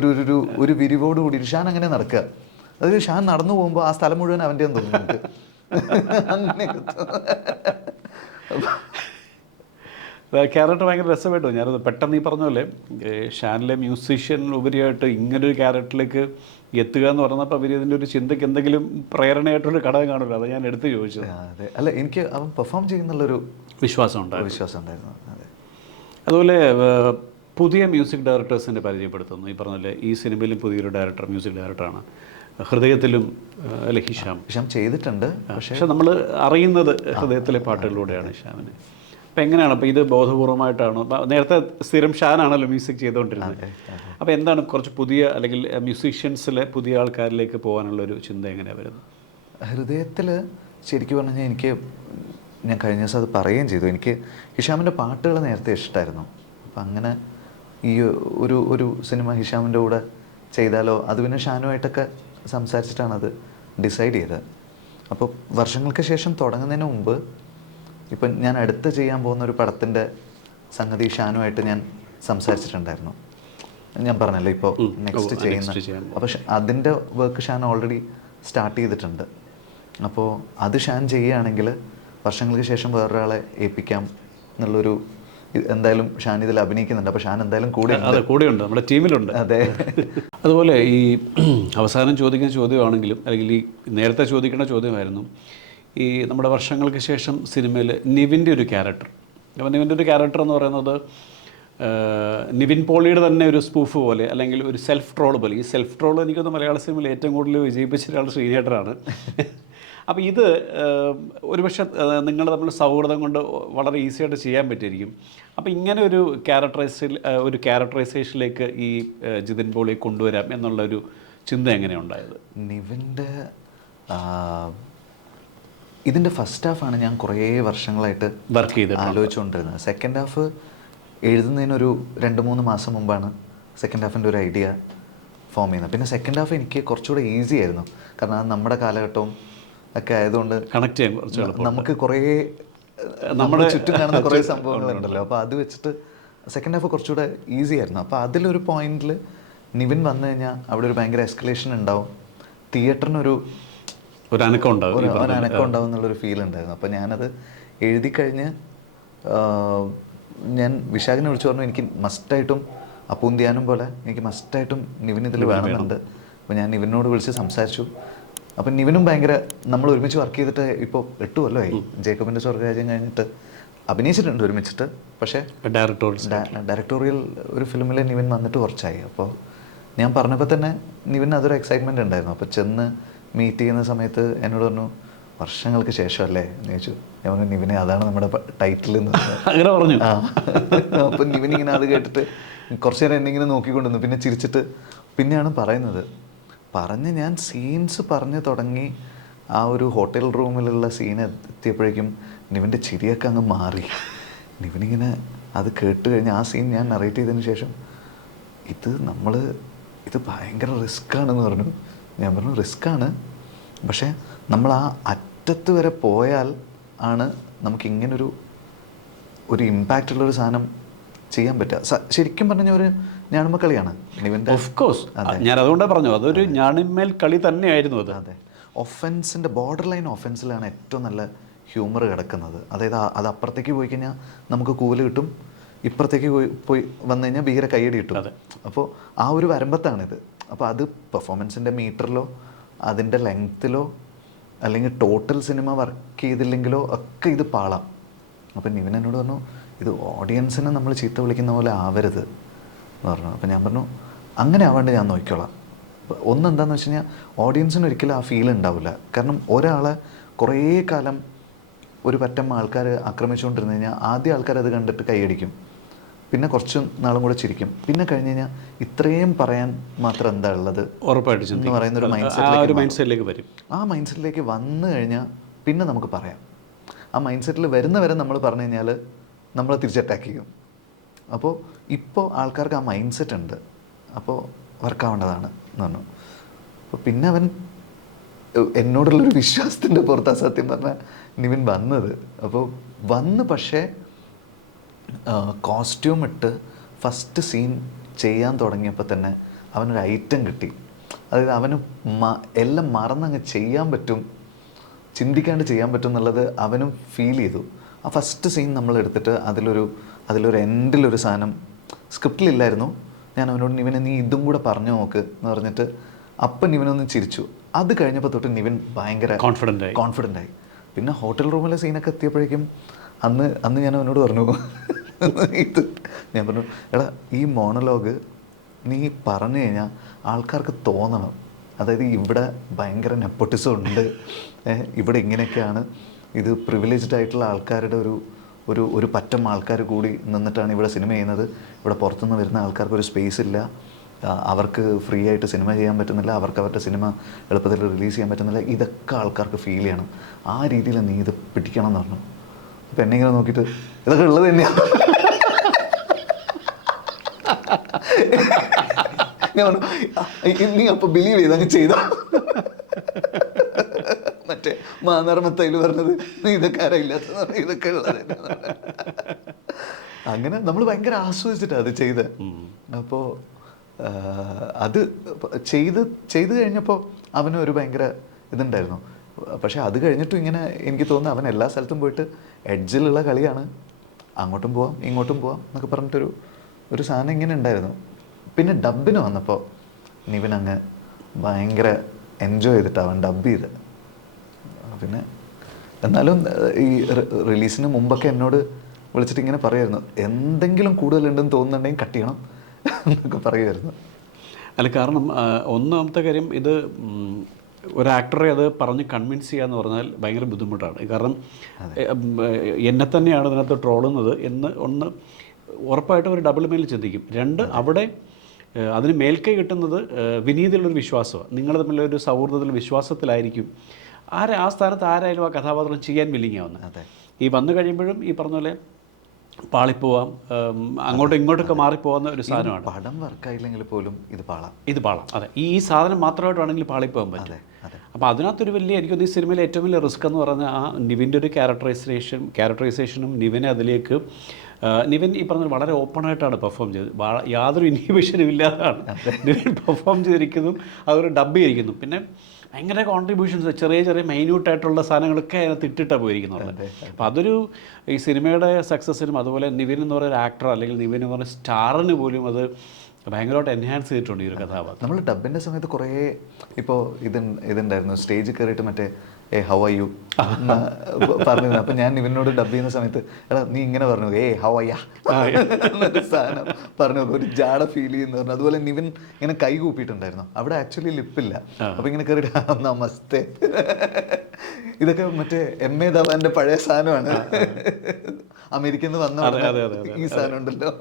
ഒരു ഒരു ഒരു വിരിവോട് കൂടി ഷാൻ അങ്ങനെ നടക്കുക. അതായത് ഷാൻ നടന്നു പോകുമ്പോൾ ആ സ്ഥലം മുഴുവൻ അവൻ്റെ തോന്നുന്നുണ്ട്. അങ്ങനെയൊക്കെ ക്യാരക്ടർ ഭയങ്കര രസമായിട്ട് ഞാനത് പെട്ടെന്ന് ഈ പറഞ്ഞ പോലെ ഷാനിലെ മ്യൂസീഷ്യൻ ഉപരിയായിട്ട് ഇങ്ങനൊരു ക്യാരക്ടറിലേക്ക് എത്തുക എന്ന് പറഞ്ഞപ്പോൾ അവർ ഇതിൻ്റെ ഒരു ചിന്തയ്ക്ക് എന്തെങ്കിലും പ്രേരണയായിട്ടൊരു ഘടകം കാണില്ല. അത് ഞാൻ എടുത്ത് ചോദിച്ചത്. അതെ, അല്ല എനിക്ക് അവൻ പെർഫോം ചെയ്യുന്നുള്ളൊരു വിശ്വാസം ഉണ്ടായിരുന്നു. അതെ. അതുപോലെ പുതിയ മ്യൂസിക് ഡയറക്ടേഴ്സിനെ പരിചയപ്പെടുത്തുന്നു. ഈ പറഞ്ഞ ഈ സിനിമയിലും പുതിയൊരു മ്യൂസിക് ഡയറക്ടറാണ്. ഹൃദയത്തിലും അല്ലെ ഹിഷാം ചെയ്തിട്ടുണ്ട്. പക്ഷെ നമ്മൾ അറിയുന്നത് ഹൃദയത്തിലെ പാട്ടുകളിലൂടെയാണ് ഹിഷാമിനെ. അപ്പം എങ്ങനെയാണ് അപ്പോൾ ഇത് ബോധപൂർവമായിട്ടാണോ? നേരത്തെ സ്ഥിരം ഷാനാണല്ലോ മ്യൂസിക് ചെയ്തുകൊണ്ടിരുന്നത്. അപ്പോൾ എന്താണ് കുറച്ച് പുതിയ അല്ലെങ്കിൽ മ്യൂസീഷ്യൻസിലെ പുതിയ ആൾക്കാരിലേക്ക് പോകാനുള്ളൊരു ചിന്ത എങ്ങനെയാണ് വരുന്നത്? ഹൃദയത്തിൽ ശരിക്കും പറഞ്ഞു കഴിഞ്ഞാൽ ഞാൻ കഴിഞ്ഞ ദിവസം അത് പറയുകയും ചെയ്തു. എനിക്ക് ഹിഷാമിൻ്റെ പാട്ടുകൾ നേരത്തെ ഇഷ്ടമായിരുന്നു. അപ്പം അങ്ങനെ ഈ ഒരു സിനിമ ഹിഷാമിൻ്റെ കൂടെ ചെയ്താലോ, അത് പിന്നെ ഷാനുമായിട്ടൊക്കെ സംസാരിച്ചിട്ടാണ് അത് ഡിസൈഡ് ചെയ്തത്. അപ്പോൾ വർഷങ്ങൾക്ക് ശേഷം തുടങ്ങുന്നതിന് മുമ്പ് ഇപ്പം ഞാൻ അടുത്ത് ചെയ്യാൻ പോകുന്ന ഒരു പടത്തിൻ്റെ സംഗതി ഷാനുമായിട്ട് ഞാൻ സംസാരിച്ചിട്ടുണ്ടായിരുന്നു. ഞാൻ പറഞ്ഞല്ലോ ഇപ്പോൾ നെക്സ്റ്റ് ചെയ്യുന്ന. അപ്പോൾ അതിൻ്റെ വർക്ക് ഷാൻ ഓൾറെഡി സ്റ്റാർട്ട് ചെയ്തിട്ടുണ്ട്. അപ്പോൾ അത് ഷാൻ ചെയ്യുകയാണെങ്കിൽ വർഷങ്ങൾക്ക് ശേഷം വേറൊരാളെ ഏൽപ്പിക്കാം എന്നുള്ളൊരു, എന്തായാലും ഷാൻ ഇതിൽ അഭിനയിക്കുന്നുണ്ട്. അപ്പോൾ ഷാൻ എന്തായാലും കൂടെയുണ്ട്, നമ്മുടെ ടീമിലുണ്ട്. അതെ. അതുപോലെ ഈ അവസാനം ചോദിക്കുന്ന ചോദ്യമാണെങ്കിലും അല്ലെങ്കിൽ ഈ നേരത്തെ ചോദിക്കേണ്ട ചോദ്യമായിരുന്നു ഈ നമ്മുടെ വർഷങ്ങൾക്ക് ശേഷം സിനിമയിൽ നിവിൻ്റെ ഒരു ക്യാരക്ടർ. അപ്പോൾ നിവിൻ്റെ ഒരു ക്യാരക്ടർ എന്ന് പറയുന്നത് നിവിൻ പോളിയുടെ തന്നെ ഒരു സ്പൂഫ് പോലെ അല്ലെങ്കിൽ ഒരു സെൽഫ് ട്രോൾ പോലെ. ഈ സെൽഫ് ട്രോൾ എനിക്കൊന്ന് മലയാള സിനിമയിൽ ഏറ്റവും കൂടുതൽ വിജയിപ്പിച്ച ഒരാൾ ശ്രീനേട്ടനാണ്. അപ്പോൾ ഇത് ഒരുപക്ഷെ നിങ്ങൾ തമ്മിൽ സൗഹൃദം കൊണ്ട് വളരെ ഈസി ആയിട്ട് ചെയ്യാൻ പറ്റിയിരിക്കും. അപ്പോൾ ഇങ്ങനെ ഒരു ക്യാരക്ടറൈസേഷനിലേക്ക് ഈ ജിതിൻ പോളിയെ കൊണ്ടുവരാം എന്നുള്ളൊരു ചിന്ത എങ്ങനെയാണ് ഉണ്ടായത്? നിവിൻ്റെ ഇതിൻ്റെ ഫസ്റ്റ് ഹാഫാണ് ഞാൻ കുറേ വർഷങ്ങളായിട്ട് വർക്ക് ചെയ്ത് ആലോചിച്ചുകൊണ്ടിരുന്നത്. സെക്കൻഡ് ഹാഫ് എഴുതുന്നതിനൊരു 2-3 മാസം മുമ്പാണ് സെക്കൻഡ് ഹാഫിൻ്റെ ഒരു ഐഡിയ ഫോം ചെയ്യുന്നത്. പിന്നെ സെക്കൻഡ് ഹാഫ് എനിക്ക് കുറച്ചുകൂടെ ഈസി ആയിരുന്നു. കാരണം അത് നമ്മുടെ കാലഘട്ടവും ഒക്കെ ആയതുകൊണ്ട് കണക്ട് ചെയ്യാൻ കുറച്ച് നമുക്ക് കുറേ നമ്മുടെ ചുറ്റും കാണുന്ന കുറേ സംഭവങ്ങളുണ്ടല്ലോ. അപ്പോൾ അത് വെച്ചിട്ട് സെക്കൻഡ് ഹാഫ് കുറച്ചുകൂടെ ഈസി ആയിരുന്നു. അപ്പോൾ അതിലൊരു പോയിന്റിൽ നിവിൻ വന്നു കഴിഞ്ഞാൽ അവിടെ ഒരു ഭയങ്കര എസ്കലേഷൻ ഉണ്ടാവും. തിയേറ്ററിനൊരു അനക്കം ഉണ്ടാവും എന്നുള്ളൊരു ഫീൽ ഉണ്ടായിരുന്നു. അപ്പോൾ ഞാനത് എഴുതി കഴിഞ്ഞ് ഞാൻ വിശാഖിനെ വിളിച്ചു പറഞ്ഞു എനിക്ക് മസ്റ്റായിട്ടും അപ്പൂന്തിയാനും പോലെ എനിക്ക് മസ്റ്റായിട്ടും നിവിൻ ഇതിൽ വേണമെന്നുണ്ട്. അപ്പോൾ ഞാൻ നിവിനോട് വിളിച്ച് സംസാരിച്ചു. അപ്പം നിവിനും ഭയങ്കര, നമ്മൾ ഒരുമിച്ച് വർക്ക് ചെയ്തിട്ട് ഇപ്പോൾ 8 കൊല്ലമായി. ജേക്കബിൻ്റെ സ്വർഗ്ഗരാജ്യം കഴിഞ്ഞിട്ട് അഭിനയിച്ചിട്ടുണ്ട് ഒരുമിച്ചിട്ട്. പക്ഷേ ഡയറക്ടോറിയൽ ഒരു ഫിലിമിൽ നിവിൻ വന്നിട്ട് കുറച്ചായി. അപ്പോൾ ഞാൻ പറഞ്ഞപ്പോൾ തന്നെ നിവിൻ അതൊരു എക്സൈറ്റ്മെൻറ്റ് ഉണ്ടായിരുന്നു. അപ്പോൾ ചെന്ന് മീറ്റ് ചെയ്യുന്ന സമയത്ത് എന്നോട് പറഞ്ഞു വർഷങ്ങൾക്ക് ശേഷമല്ലേ എന്ന് ചോദിച്ചു. ഞാൻ പറഞ്ഞു നിവിനെ അതാണ് നമ്മുടെ ടൈറ്റിൽ എന്ന് അങ്ങനെ പറഞ്ഞു. അപ്പം നിവിൻ ഇങ്ങനെ അത് കേട്ടിട്ട് കുറച്ച് നേരം എന്നെ ഇങ്ങനെ നോക്കിക്കൊണ്ടിരുന്നു. പിന്നെ ചിരിച്ചിട്ട് പിന്നെയാണ് പറയുന്നത്. പറഞ്ഞ് ഞാൻ സീൻസ് പറഞ്ഞു തുടങ്ങി ആ ഒരു ഹോട്ടൽ റൂമിലുള്ള സീൻ എത്തിയപ്പോഴേക്കും നിവിൻ്റെ ചിരിയൊക്കെ അങ്ങ് മാറി. നിവിനിങ്ങനെ അത് കേട്ട് കഴിഞ്ഞ് ആ സീൻ ഞാൻ നറേറ്റ് ചെയ്തതിന് ശേഷം ഇത് ഭയങ്കര റിസ്ക്കാണെന്ന് പറഞ്ഞു. ഞാൻ പറഞ്ഞു റിസ്ക്കാണ്, പക്ഷേ നമ്മൾ ആ അറ്റത്ത് വരെ പോയാൽ ആണ് നമുക്കിങ്ങനൊരു ഇമ്പാക്റ്റ് ഉള്ളൊരു സാധനം ചെയ്യാൻ പറ്റുക. ശരിക്കും പറഞ്ഞ ഒരു ഞാണിമ്മ കളിയാണ് നിവിൻ്റെ. ഓഫ് കോഴ്സ്, ഞാൻ അതുകൊണ്ടാണ് പറഞ്ഞു അതൊരു ഞാണിന്മേൽ കളി തന്നെയായിരുന്നു അത്. അതെ, ഒഫൻസിൻ്റെ ബോർഡർ ലൈൻ ഒഫൻസിലാണ് ഏറ്റവും നല്ല ഹ്യൂമർ കിടക്കുന്നത്. അതായത് അത് അപ്പുറത്തേക്ക് പോയി കഴിഞ്ഞാൽ നമുക്ക് കൂല് കിട്ടും, ഇപ്പുറത്തേക്ക് പോയി വന്നു കഴിഞ്ഞാൽ ഭീകര കൈയടി കിട്ടും. അപ്പോൾ ആ ഒരു വരമ്പത്താണിത്. അപ്പോൾ അത് പെർഫോമൻസിൻ്റെ മീറ്ററിലോ അതിൻ്റെ ലെങ്ത്തിലോ അല്ലെങ്കിൽ ടോട്ടൽ സിനിമ വർക്ക് ചെയ്തില്ലെങ്കിലോ ഒക്കെ ഇത് പാളാം. അപ്പം നിവിൻ എന്നോട് പറഞ്ഞു ഇത് ഓഡിയൻസിനെ നമ്മൾ ചീത്ത വിളിക്കുന്ന പോലെ ആവരുത് എന്ന് പറഞ്ഞു. അപ്പോൾ ഞാൻ പറഞ്ഞു അങ്ങനെ ആവാണ്ട് ഞാൻ നോക്കിക്കോളാം. ഒന്നെന്താണെന്ന് വെച്ച് കഴിഞ്ഞാൽ ഓഡിയൻസിന് ഒരിക്കലും ആ ഫീൽ ഉണ്ടാവില്ല. കാരണം ഒരാളെ കുറേ കാലം ഒരു പറ്റം ആൾക്കാർ ആക്രമിച്ചുകൊണ്ടിരുന്നു കഴിഞ്ഞാൽ ആദ്യം ആൾക്കാർ അത് കണ്ടിട്ട് കൈയടിക്കും, പിന്നെ കുറച്ച് നാളും കൂടെ ചിരിക്കും, പിന്നെ കഴിഞ്ഞ് കഴിഞ്ഞാൽ ഇത്രയും പറയാൻ മാത്രം എന്താ ഉള്ളത് ഉറപ്പായിട്ട് എന്ന് പറയുന്ന ഒരു മൈൻഡ് സെറ്റിലേക്ക് വരും. ആ മൈൻഡ് സെറ്റിലേക്ക് വന്നു കഴിഞ്ഞാൽ പിന്നെ നമുക്ക് പറയാം. ആ മൈൻഡ് സെറ്റിൽ വരുന്നവരെ നമ്മൾ പറഞ്ഞു കഴിഞ്ഞാൽ നമ്മളെ തിരിച്ച് അറ്റാക്ക് ചെയ്യും. അപ്പോൾ ഇപ്പോൾ ആൾക്കാർക്ക് ആ മൈൻഡ് സെറ്റ് ഉണ്ട്, അപ്പോൾ വർക്കാവേണ്ടതാണ് എന്ന് പറഞ്ഞു. അപ്പോൾ പിന്നെ അവൻ എന്നോടുള്ളൊരു വിശ്വാസത്തിൻ്റെ പുറത്താണ് സത്യം പറഞ്ഞാൽ നിവിൻ വന്നത്. അപ്പോൾ വന്ന് പക്ഷേ കോസ്റ്റ്യൂം ഇട്ട് ഫസ്റ്റ് സീൻ ചെയ്യാൻ തുടങ്ങിയപ്പോൾ തന്നെ അവനൊരു ഐറ്റം കിട്ടി. അതായത് അവന് എല്ലാം മറന്നങ്ങ് ചെയ്യാൻ പറ്റും, ചിന്തിക്കാണ്ട് ചെയ്യാൻ പറ്റും എന്നുള്ളത് അവനും ഫീൽ ചെയ്തു. ആ ഫസ്റ്റ് സീൻ നമ്മൾ എടുത്തിട്ട് അതിലൊരു എൻഡിലൊരു സാധനം സ്ക്രിപ്റ്റിലില്ലായിരുന്നു. ഞാൻ അവനോട് നിവിനെ നീ ഇതും കൂടെ പറഞ്ഞു നോക്ക് എന്ന് പറഞ്ഞിട്ട് അപ്പം നിവിനൊന്ന് ചിരിച്ചു. അത് കഴിഞ്ഞപ്പോൾ തൊട്ട് നിവിൻ ഭയങ്കര കോൺഫിഡൻ്റ് ആയി. പിന്നെ ഹോട്ടൽ റൂമിലെ സീനൊക്കെ എത്തിയപ്പോഴേക്കും അന്ന് ഞാൻ അവനോട് പറഞ്ഞു ഞാൻ പറഞ്ഞു എടാ ഈ മോണലോഗ് നീ പറഞ്ഞു കഴിഞ്ഞാൽ ആൾക്കാർക്ക് തോന്നണം, അതായത് ഇവിടെ ഭയങ്കര നെപ്പോട്ടിസം ഉണ്ട്, ഇവിടെ ഇങ്ങനെയൊക്കെയാണ്, ഇത് പ്രിവിലേജ്ഡ് ആയിട്ടുള്ള ആൾക്കാരുടെ ഒരു പറ്റം ആൾക്കാർ കൂടി നിന്നിട്ടാണ് ഇവിടെ സിനിമ ചെയ്യുന്നത്, ഇവിടെ പുറത്തുനിന്ന് വരുന്ന ആൾക്കാർക്ക് ഒരു സ്പേസ് ഇല്ല, അവർക്ക് ഫ്രീ ആയിട്ട് സിനിമ ചെയ്യാൻ പറ്റുന്നില്ല, അവർക്ക് അവരുടെ സിനിമ എളുപ്പത്തിൽ റിലീസ് ചെയ്യാൻ പറ്റുന്നില്ല, ഇതൊക്കെ ആൾക്കാർക്ക് ഫീൽ ചെയ്യണം, ആ രീതിയിൽ നീ ഇത് പിടിക്കണം എന്ന് പറഞ്ഞു. അപ്പം എന്നെ ഇങ്ങനെ നോക്കിയിട്ട് ഇതൊക്കെ ഉള്ളത് തന്നെയാണ് ഞാൻ പറഞ്ഞു നീ അപ്പോൾ ബിലീവ് ചെയ്ത് അങ്ങ് ചെയ്തോ. മറ്റേ മാനർമത്തയിൽ പറഞ്ഞത് നീ ഇതൊക്കെ ആരായില്ലാത്ത ഇതൊക്കെ ഉള്ളത്. അങ്ങനെ നമ്മൾ ഭയങ്കര ആസ്വദിച്ചിട്ടാണ് അത് ചെയ്ത്. അപ്പോൾ അത് ചെയ്ത് കഴിഞ്ഞപ്പോൾ അവന് ഒരു ഭയങ്കര ഇതുണ്ടായിരുന്നു. പക്ഷെ അത് കഴിഞ്ഞിട്ടും ഇങ്ങനെ എനിക്ക് തോന്നുന്നു അവൻ എല്ലാ സ്ഥലത്തും പോയിട്ട് എഡ്ജിലുള്ള കളിയാണ്, അങ്ങോട്ടും പോവാം ഇങ്ങോട്ടും പോവാം എന്നൊക്കെ പറഞ്ഞിട്ടൊരു സാധനം ഇങ്ങനെ ഉണ്ടായിരുന്നു. പിന്നെ ഡബിന് വന്നപ്പോൾ നിവിൻ അങ്ങ് ഭയങ്കര എൻജോയ് ചെയ്തിട്ട് അവൻ ഡബ് ചെയ്ത്. പിന്നെ എന്നാലും ഈ റിലീസിന് മുമ്പൊക്കെ എന്നോട് വിളിച്ചിട്ട് ഇങ്ങനെ പറയുമായിരുന്നു എന്തെങ്കിലും കൂടുതലുണ്ടെന്ന് തോന്നുന്നുണ്ടെങ്കിൽ കട്ട് ചെയ്യണം എന്നൊക്കെ പറയുമായിരുന്നു. അല്ല, കാരണം ഒന്നാമത്തെ കാര്യം ഇത് ഒരു ആക്ടറെ അത് പറഞ്ഞ് കൺവിൻസ് ചെയ്യുക എന്ന് പറഞ്ഞാൽ ഭയങ്കര ബുദ്ധിമുട്ടാണ്. കാരണം എന്നെ തന്നെയാണ് ഇതിനകത്ത് ട്രോളുന്നത് എന്ന് ഒന്ന് ഉറപ്പായിട്ടും ഒരു ഡബിൾ മേലിൽ ചിന്തിക്കും. രണ്ട്, അവിടെ അതിന് മേൽക്കൈ കിട്ടുന്നത് വിനീതിലുള്ളൊരു വിശ്വാസമാണ്. നിങ്ങൾ തമ്മിലൊരു സൗഹൃദത്തിൽ വിശ്വാസത്തിലായിരിക്കും ആ സ്ഥാനത്ത് ആരായാലും ആ കഥാപാത്രം ചെയ്യാൻ വില്ലിങ്ങാവുന്നത്. ഈ വന്നു കഴിയുമ്പോഴും ഈ പറഞ്ഞ പോലെ പാളിപ്പോവാം, അങ്ങോട്ടും ഇങ്ങോട്ടൊക്കെ മാറിപ്പോകുന്ന ഒരു സാധനമാണ്. പടം വർക്കായില്ലെങ്കിൽ പോലും ഇത് പാളാം. അതെ, ഈ സാധനം മാത്രമായിട്ടാണെങ്കിൽ പാളിപ്പോകാൻ പറ്റും. അപ്പോൾ അതിനകത്തൊരു വലിയ എനിക്കൊന്ന് ഈ സിനിമയിലെ ഏറ്റവും വലിയ റിസ്ക് എന്ന് പറഞ്ഞാൽ ആ നിവിൻ്റെ ഒരു ക്യാരക്ടറൈസേഷനും നിവിനെ അതിലേക്ക് നിവിൻ ഈ പറഞ്ഞ വളരെ ഓപ്പണായിട്ടാണ് പെർഫോം ചെയ്തത്. യാതൊരു ഇൻഹിബിഷനും ഇല്ലാതാണ് നിവിൻ പെർഫോം ചെയ്തിരിക്കുന്നതും അതൊരു ഡബ് ചെയ്തിരിക്കുന്നു. പിന്നെ ഭയങ്കര കോൺട്രിബ്യൂഷൻസ്, ചെറിയ മൈന്യൂട്ടായിട്ടുള്ള സാധനങ്ങളൊക്കെ അതിനകത്ത് ഇട്ടിട്ടാണ് പോയിരിക്കുന്നത്. അപ്പോൾ അതൊരു ഈ സിനിമയുടെ സക്സസ്സിനും അതുപോലെ നിവിൻ എന്ന് പറയുന്ന ആക്ടർ അല്ലെങ്കിൽ നിവിൻ എന്ന് പറയുന്ന സ്റ്റാറിന് പോലും അത് ഭയങ്കരമായിട്ട് എൻഹാൻസ് ചെയ്തിട്ടുണ്ട് ഈ ഒരു കഥാപാത്രം. നമ്മൾ ഡബിൻ്റെ സമയത്ത് കുറേ ഇപ്പോൾ ഇതുണ്ടായിരുന്നു, സ്റ്റേജിൽ കയറിയിട്ട് മറ്റേ ഹൗ ആർ യു പറഞ്ഞിരുന്നു. അപ്പം ഞാൻ നിവിനോട് ഡബ് ചെയ്യുന്ന സമയത്ത് എടാ നീ ഇങ്ങനെ പറഞ്ഞു ഹൗ ആയാ എന്നൊരു സാധനം പറഞ്ഞു, ഒരു ജാട ഫീൽ ചെയ്യുന്നു പറഞ്ഞു. അതുപോലെ നിവിൻ ഇങ്ങനെ കൈ കൂപ്പിയിട്ടുണ്ടായിരുന്നു, അവിടെ ആക്ച്വലി ലിപ്പില്ല. അപ്പം ഇങ്ങനെ കയറിയിട്ട് നമസ്തേ, ഇതൊക്കെ മറ്റേ എം.എ. ധവാന്റെ പഴയ സാധനമാണ്, അമേരിക്കയിൽ നിന്ന് വന്ന ഈ സാധനം ഉണ്ടല്ലോ.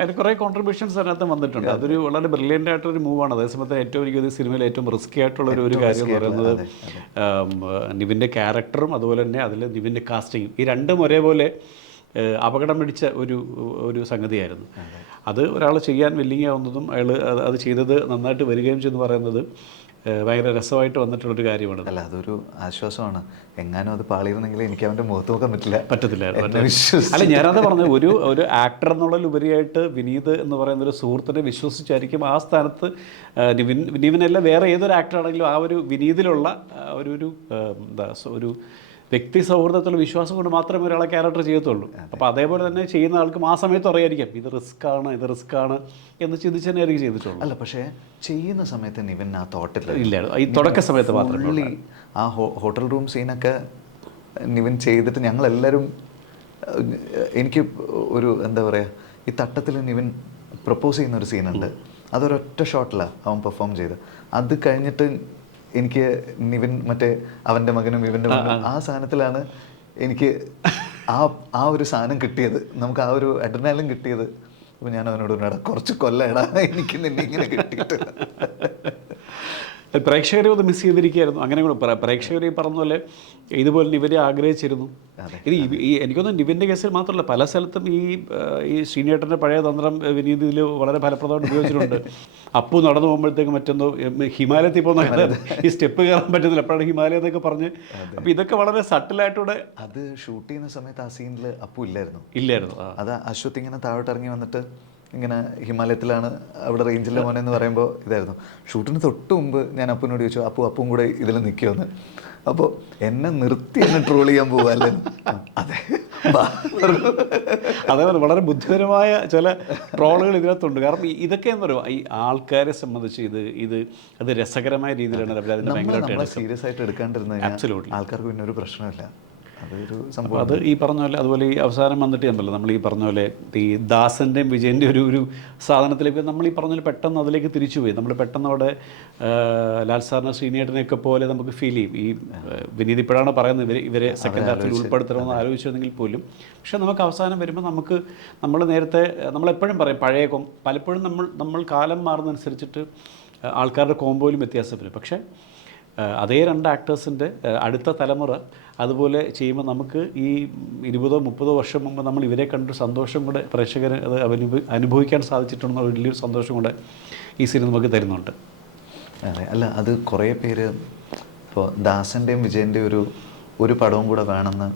അതിന് കുറേ കോൺട്രിബ്യൂഷൻസ് അതിനകത്ത് വന്നിട്ടുണ്ട്. അതൊരു വളരെ ബ്രില്യൻ്റ് ആയിട്ടൊരു മൂവാണ്. അതേസമയത്ത് ഏറ്റവും എനിക്ക് സിനിമയിൽ ഏറ്റവും റിസ്കി ആയിട്ടുള്ള ഒരു കാര്യം എന്ന് പറയുന്നത് നിവിൻ്റെ ക്യാരക്ടറും അതുപോലെ തന്നെ അതിൽ നിവിൻ്റെ കാസ്റ്റിങ്ങും, ഈ രണ്ടും ഒരേപോലെ അപകടം പിടിച്ച ഒരു സംഗതിയായിരുന്നു. അത് ഒരാൾ ചെയ്യാൻ വില്ലിങ് ആവുന്നതും അയാൾ അത് ചെയ്തത് നന്നായിട്ട് വരികയും ചെയ്തെന്ന് പറയുന്നത് ഭയങ്കര രസമായിട്ട് വന്നിട്ടുള്ളൊരു കാര്യമാണ്. അല്ല, അതൊരു ആശ്വാസമാണ്. എങ്ങാനും അത് പാളിയിരുന്നെങ്കിൽ എനിക്ക് അവൻ്റെ മുഖത്ത് നോക്കാൻ പറ്റത്തില്ലായിരുന്നു. അല്ല, ഞാനത് പറഞ്ഞത് ഒരു ആക്ടർ എന്നുള്ളതിലുപരിയായിട്ട് വിനീത് എന്ന് പറയുന്ന ഒരു സുഹൃത്തിനെ വിശ്വസിച്ചായിരിക്കും ആ സ്ഥാനത്ത് നിവിനല്ല വേറെ ഏതൊരു ആക്ടർ ആണെങ്കിലും ആ ഒരു വിനീതിലുള്ള ഒരു വ്യക്തി സൗഹൃദത്തിലുള്ള വിശ്വാസം കൊണ്ട് മാത്രമേ ഒരാളെ ക്യാരക്ടർ ചെയ്യത്തുള്ളൂ. അപ്പോൾ അതേപോലെ തന്നെ ചെയ്യുന്ന ആൾക്കും ആ സമയത്ത് അറിയായിരിക്കും ഇത് റിസ്ക് ആണ് എന്ന് ചിന്തിച്ച് തന്നെ ആയിരിക്കും ചെയ്തിട്ടുള്ളൂ. അല്ല, പക്ഷേ ചെയ്യുന്ന സമയത്ത് നിവിൻ ആ തോട്ടില്ല, ഈ തുടക്ക സമയത്ത് മാത്രമേ. ആ ഹോട്ടൽ റൂം സീനൊക്കെ നിവിൻ ചെയ്തിട്ട് ഞങ്ങളെല്ലാവരും എനിക്ക് ഒരു എന്താ പറയുക, ഈ തട്ടത്തിൽ നിവിൻ പ്രപ്പോസ് ചെയ്യുന്ന ഒരു സീനുണ്ട്. അതൊരൊറ്റ ഷോട്ടിലാണ് അവൻ പെർഫോം ചെയ്ത്. അത് കഴിഞ്ഞിട്ട് എനിക്ക് നിവിൻ മറ്റേ അവൻ്റെ മകനും ഇവൻ്റെ മകനും ആ സാധനത്തിലാണ് എനിക്ക് ആ ഒരു സാധനം കിട്ടിയത്, നമുക്ക് ആ ഒരു അഡ്രിനാലിൻ കിട്ടിയത്. അപ്പോൾ ഞാൻ അവനോട് പറഞ്ഞാൽ കുറച്ച് കൊല്ലടാ എനിക്ക് നിന്നെ ഇങ്ങനെ കിട്ടിയിട്ട്. പ്രേക്ഷകരെ ഒന്ന് മിസ് ചെയ്തിരിക്കുകയായിരുന്നു. അങ്ങനെ കൂടെ പ്രേക്ഷകർ ഈ പറഞ്ഞ പോലെ ഇതുപോലെ നിവിനെ ആഗ്രഹിച്ചിരുന്നു. ഇത് ഈ എനിക്കൊന്നും നിവിൻ്റെ കേസിൽ മാത്രമല്ല, പല സ്ഥലത്തും ഈ ശ്രീനേട്ടൻ്റെ പഴയ തന്ത്രം വിനീത് ഇതിൽ വളരെ ഫലപ്രദമായിട്ട് ഉപയോഗിച്ചിട്ടുണ്ട്. അപ്പു നടന്നു പോകുമ്പോഴത്തേക്ക് മറ്റൊന്നോ ഹിമാലയത്തിൽ പോകുന്ന ഈ സ്റ്റെപ്പ് കയറാൻ പറ്റുന്നില്ല, എപ്പോഴാണ് ഹിമാലയം എന്നൊക്കെ പറഞ്ഞ്. അപ്പോൾ ഇതൊക്കെ വളരെ സട്ടിലായിട്ടൂടെ. അത് ഷൂട്ട് ചെയ്യുന്ന സമയത്ത് ആ സീനിൽ അപ്പു ഇല്ലായിരുന്നു. അത് അശ്വത്ത് ഇങ്ങനെ താഴോട്ട് ഇറങ്ങി വന്നിട്ട് ഇങ്ങനെ ഹിമാലയത്തിലാണ് അവിടെ റേഞ്ചിലെ മോനെ എന്ന് പറയുമ്പോൾ ഇതായിരുന്നു. ഷൂട്ടിന് തൊട്ട് മുമ്പ് ഞാൻ അപ്പുവിനോട് ചോദിച്ചു, അപ്പും കൂടെ ഇതിൽ നിൽക്കുമെന്ന്. അപ്പോൾ എന്നെ നിർത്തി എന്നെ ട്രോൾ ചെയ്യാൻ പോവാല്ലേ? അതെ, അതേപോലെ വളരെ ബുദ്ധിപരമായ ചില ട്രോളുകൾ ഇതിനകത്തുണ്ട്. കാരണം ഇതൊക്കെ എന്താ പറയുക, ഈ ആൾക്കാരെ സംബന്ധിച്ച് അത് രസകരമായ രീതിയിലാണ് നമ്മൾ സീരിയസ് ആയിട്ട് എടുക്കാണ്ടിരുന്ന ആൾക്കാർക്ക് പിന്നെ ഒരു പ്രശ്നമില്ല. അതൊരു സംഭവം. അത് ഈ പറഞ്ഞ പോലെ, അതുപോലെ ഈ അവസാനം വന്നിട്ട് ഉണ്ടല്ലോ, നമ്മൾ ഈ പറഞ്ഞ പോലെ ഈ ദാസൻ്റെയും വിജയൻ്റെ ഒരു സാധനത്തിലേക്ക് നമ്മൾ ഈ പറഞ്ഞ പോലെ പെട്ടെന്ന് അതിലേക്ക് തിരിച്ചുപോയി. നമ്മൾ പെട്ടെന്ന് അവിടെ ലാൽ സാറിനെ ശ്രീനേട്ടനെയൊക്കെ പോലെ നമുക്ക് ഫീൽ ചെയ്യും. ഈ വിനീത് ഇപ്പോഴാണ് പറയുന്നത് ഇവരെ സെക്കൻഡ് ഹാഫിൽ ഉൾപ്പെടുത്തണമെന്ന് ആലോചിച്ചിരുന്നെങ്കിൽ പോലും. പക്ഷേ നമുക്ക് അവസാനം വരുമ്പോൾ നമ്മൾ നേരത്തെ നമ്മളെപ്പോഴും പറയും പലപ്പോഴും നമ്മൾ കാലം മാറുന്നതനുസരിച്ചിട്ട് ആൾക്കാരുടെ കോമ്പോയിലും വ്യത്യാസം വരും. പക്ഷേ അതേ രണ്ട് ആക്ടേഴ്സിൻ്റെ അടുത്ത തലമുറ അതുപോലെ ചെയ്യുമ്പോൾ നമുക്ക് ഈ 20-30 വർഷം മുമ്പ് നമ്മൾ ഇവരെ കണ്ടൊരു സന്തോഷം കൂടെ പ്രേക്ഷകർ അത് അനുഭവിക്കാൻ സാധിച്ചിട്ടുണ്ടെന്ന വലിയൊരു സന്തോഷം കൂടെ ഈ സിനിമ നമുക്ക് തരുന്നുണ്ട്. അതെ, അല്ല അത് കുറേ പേര് ഇപ്പോൾ ദാസൻ്റെയും വിജയൻ്റെയും ഒരു പടവും കൂടെ വേണമെന്ന്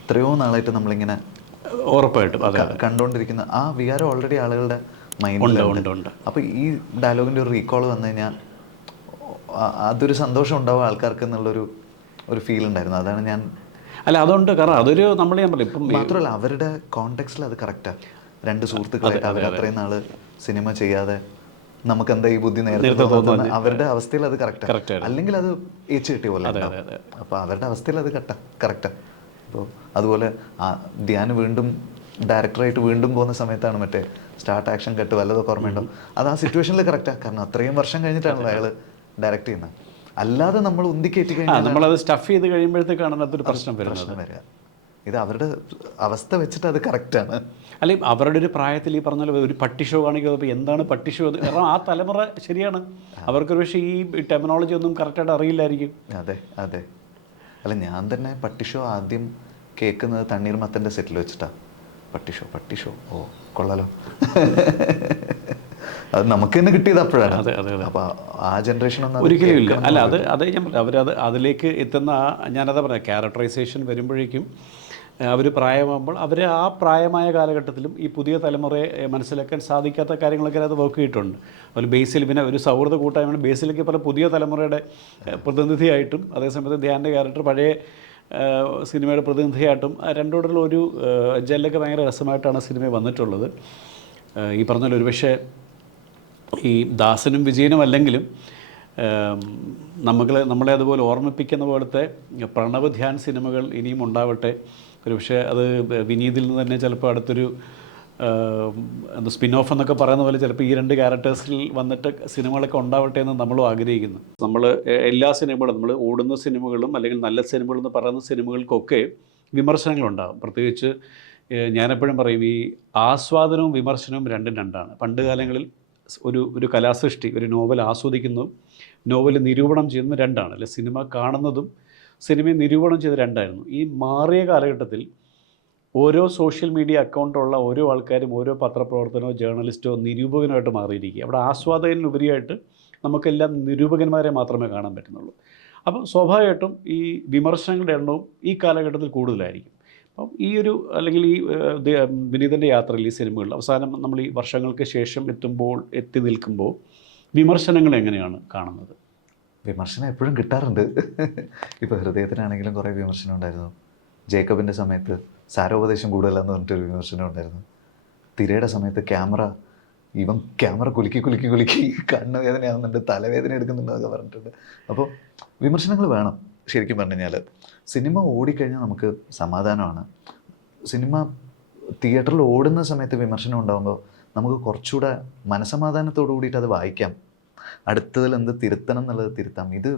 എത്രയോ നാളായിട്ട് നമ്മളിങ്ങനെ ഉറപ്പായിട്ടും കണ്ടുകൊണ്ടിരിക്കുന്ന ആ വികാരം ഓൾറെഡി ആളുകളുടെ മൈൻഡിലുണ്ട്. അപ്പോൾ ഈ ഡയലോഗിൻ്റെ ഒരു റീകോൾ വന്നു കഴിഞ്ഞാൽ അതൊരു സന്തോഷം ഉണ്ടാവും ആൾക്കാർക്ക് എന്നുള്ളൊരു ഫീൽ ഉണ്ടായിരുന്നു. അതാണ് ഞാൻ അതുകൊണ്ട് കാരണം അതൊരു നമ്മൾ ഞാൻ പറയും ഇപ്പം മാത്രമല്ല അവരുടെ കോണ്ടെക്സ്റ്റിൽ അത് കറക്റ്റാണ്. രണ്ട് സുഹൃത്തുക്കളായിട്ട് അവർ അത്രയും നാൾ സിനിമ ചെയ്യാതെ നമുക്ക് എന്താ ഈ ബുദ്ധി നേരത്തെ തോന്നുന്നത്, അവരുടെ അവസ്ഥയിൽ അത് കറക്റ്റാണ്. അല്ലെങ്കിൽ അത് ഏച്ച് കിട്ടിയ പോലെ. അപ്പോൾ അവരുടെ അവസ്ഥയിൽ അത് കറക്റ്റാണ്. അപ്പോൾ അതുപോലെ ധ്യാൻ വീണ്ടും ഡയറക്ടറായിട്ട് വീണ്ടും പോകുന്ന സമയത്താണ് മറ്റേ സ്റ്റാർട്ട് ആക്ഷൻ കട്ട് വല്ലതൊക്കെ ഓർമ്മയുണ്ടോ, അത് ആ സിറ്റുവേഷനിൽ കറക്റ്റാണ്. കാരണം അത്രയും വർഷം കഴിഞ്ഞിട്ടാണല്ലോ അയാൾ ഡയറക്റ്റ് ചെയ്യുന്നത്. അല്ലാതെ നമ്മൾ ഉന്തിക്കയറ്റി കഴിഞ്ഞാൽ നമ്മളത് സ്റ്റഫ് ചെയ്ത് കഴിയുമ്പോഴത്തേക്കാണ് അതൊരു പ്രശ്നം വരിക. ഇത് അവരുടെ അവസ്ഥ വെച്ചിട്ട് അത് കറക്റ്റാണ്. അല്ലെങ്കിൽ അവരുടെ ഒരു പ്രായത്തിൽ ഈ പറഞ്ഞ പോലെ ഒരു പട്ടി ഷോ കാണിക്കുന്നത് എന്താണ് പട്ടി ഷോ, കാരണം ആ തലമുറ ശരിയാണ്. അവർക്കൊരു പക്ഷേ ഈ ടെർമിനോളജി ഒന്നും കറക്റ്റായിട്ട് അറിയില്ലായിരിക്കും. അതെ. അല്ല ഞാൻ തന്നെ പട്ടി ഷോ ആദ്യം കേൾക്കുന്നത് തണ്ണീർമത്തൻ്റെ സെറ്റിൽ വെച്ചിട്ടാണ്. പട്ടി ഷോ ഓ കൊള്ളാലോ, അത് നമുക്ക് തന്നെ കിട്ടിയത് അപ്പോഴാണ്. അപ്പോൾ ആ ജനറേഷൻ ഒരിക്കലും ഇല്ല. അതേ ഞാൻ അവരത് അതിലേക്ക് എത്തുന്ന ഞാനതാ പറയാം, ക്യാരക്ടറൈസേഷൻ വരുമ്പോഴേക്കും അവർ പ്രായമാകുമ്പോൾ അവർ ആ പ്രായമായ കാലഘട്ടത്തിലും ഈ പുതിയ തലമുറയെ മനസ്സിലാക്കാൻ സാധിക്കാത്ത കാര്യങ്ങളൊക്കെ അത് വർക്ക് ചെയ്തിട്ടുണ്ട്. അതുപോലെ ബേസിൽ പിന്നെ ഒരു സൗഹൃദ കൂട്ടായ്മയാണ് ബേസിലേക്ക് പല പുതിയ തലമുറയുടെ പ്രതിനിധിയായിട്ടും അതേസമയത്ത് ധ്യാൻ്റെ ക്യാരക്ടർ പഴയ സിനിമയുടെ പ്രതിനിധിയായിട്ടും രണ്ടോടുള്ള ഒരു ജെല്ലൊക്കെ ഭയങ്കര രസമായിട്ടാണ് സിനിമ വന്നിട്ടുള്ളത്. ഈ പറഞ്ഞാൽ ഒരുപക്ഷെ ഈ ദാസനും വിജയനും അല്ലെങ്കിലും നമ്മളെ അതുപോലെ ഓർമ്മിപ്പിക്കുന്ന പോലത്തെ പ്രണവ് ധ്യാൻ സിനിമകൾ ഇനിയും ഉണ്ടാവട്ടെ. ഒരുപക്ഷെ അത് വിനീതിൽ നിന്ന് തന്നെ ചിലപ്പോൾ അടുത്തൊരു സ്പിൻ ഓഫ് എന്നൊക്കെ പറയുന്ന പോലെ ചിലപ്പോൾ ഈ രണ്ട് ക്യാരക്ടേഴ്സിൽ വന്നിട്ട് സിനിമകളൊക്കെ ഉണ്ടാവട്ടെ എന്ന് നമ്മളും ആഗ്രഹിക്കുന്നു. നമ്മൾ എല്ലാ സിനിമകളും നമ്മൾ ഓടുന്ന സിനിമകളും അല്ലെങ്കിൽ നല്ല സിനിമകൾ എന്ന് പറയുന്ന സിനിമകൾക്കൊക്കെ വിമർശനങ്ങളുണ്ടാകും. പ്രത്യേകിച്ച് ഞാനെപ്പോഴും പറയും ഈ ആസ്വാദനവും വിമർശനവും രണ്ടാണ്. പണ്ട് കാലങ്ങളിൽ ഒരു കലാസൃഷ്ടി ഒരു നോവൽ ആസ്വദിക്കുന്നതും നോവൽ നിരൂപണം ചെയ്യുന്നതും രണ്ടാണ്. അല്ലെ സിനിമ കാണുന്നതും സിനിമയെ നിരൂപണം ചെയ്ത് രണ്ടായിരുന്നു. ഈ മാറിയ കാലഘട്ടത്തിൽ ഓരോ സോഷ്യൽ മീഡിയ അക്കൗണ്ടുള്ള ഓരോ ആൾക്കാരും ഓരോ പത്രപ്രവർത്തനമോ ജേർണലിസ്റ്റോ നിരൂപകനുമായിട്ട് മാറിയിരിക്കുക. അവിടെ ആസ്വാദകനുപരിയായിട്ട് നമുക്കെല്ലാം നിരൂപകന്മാരെ മാത്രമേ കാണാൻ പറ്റുന്നുള്ളൂ. അപ്പം സ്വാഭാവികമായിട്ടും ഈ വിമർശനങ്ങളുടെ എണ്ണവും ഈ കാലഘട്ടത്തിൽ കൂടുതലായിരിക്കും. അപ്പം ഈ ഒരു അല്ലെങ്കിൽ ഈ വിനീതൻ്റെ യാത്രയിൽ ഈ സിനിമകളിൽ അവസാനം നമ്മൾ ഈ വർഷങ്ങൾക്ക് ശേഷം എത്തി നിൽക്കുമ്പോൾ വിമർശനങ്ങൾ എങ്ങനെയാണ് കാണുന്നത്? വിമർശനം എപ്പോഴും കിട്ടാറുണ്ട്. ഇപ്പോൾ ഹൃദയത്തിനാണെങ്കിലും കുറേ വിമർശനം ഉണ്ടായിരുന്നു. ജേക്കബിൻ്റെ സമയത്ത് സാരോപദേശം കൂടുതലാന്ന് പറഞ്ഞിട്ടൊരു വിമർശനം ഉണ്ടായിരുന്നു. തിരയുടെ സമയത്ത് ക്യാമറ കുലുക്കി കണ്ണ് വേദനയാവുന്നുണ്ട്, തലവേദന എടുക്കുന്നുണ്ടെന്നൊക്കെ പറഞ്ഞിട്ടുണ്ട്. അപ്പോൾ വിമർശനങ്ങൾ വേണം. ശരിക്കും പറഞ്ഞു കഴിഞ്ഞാൽ സിനിമ ഓടിക്കഴിഞ്ഞാൽ നമുക്ക് സമാധാനമാണ്. സിനിമ തിയേറ്ററിൽ ഓടുന്ന സമയത്ത് വിമർശനം ഉണ്ടാകുമ്പോൾ നമുക്ക് കുറച്ചുകൂടെ മനസമാധാനത്തോടു കൂടിയിട്ട് അത് വായിക്കാം, അടുത്തതിൽ എന്ത് തിരുത്തണം എന്നുള്ളത് തിരുത്താം. ഇത്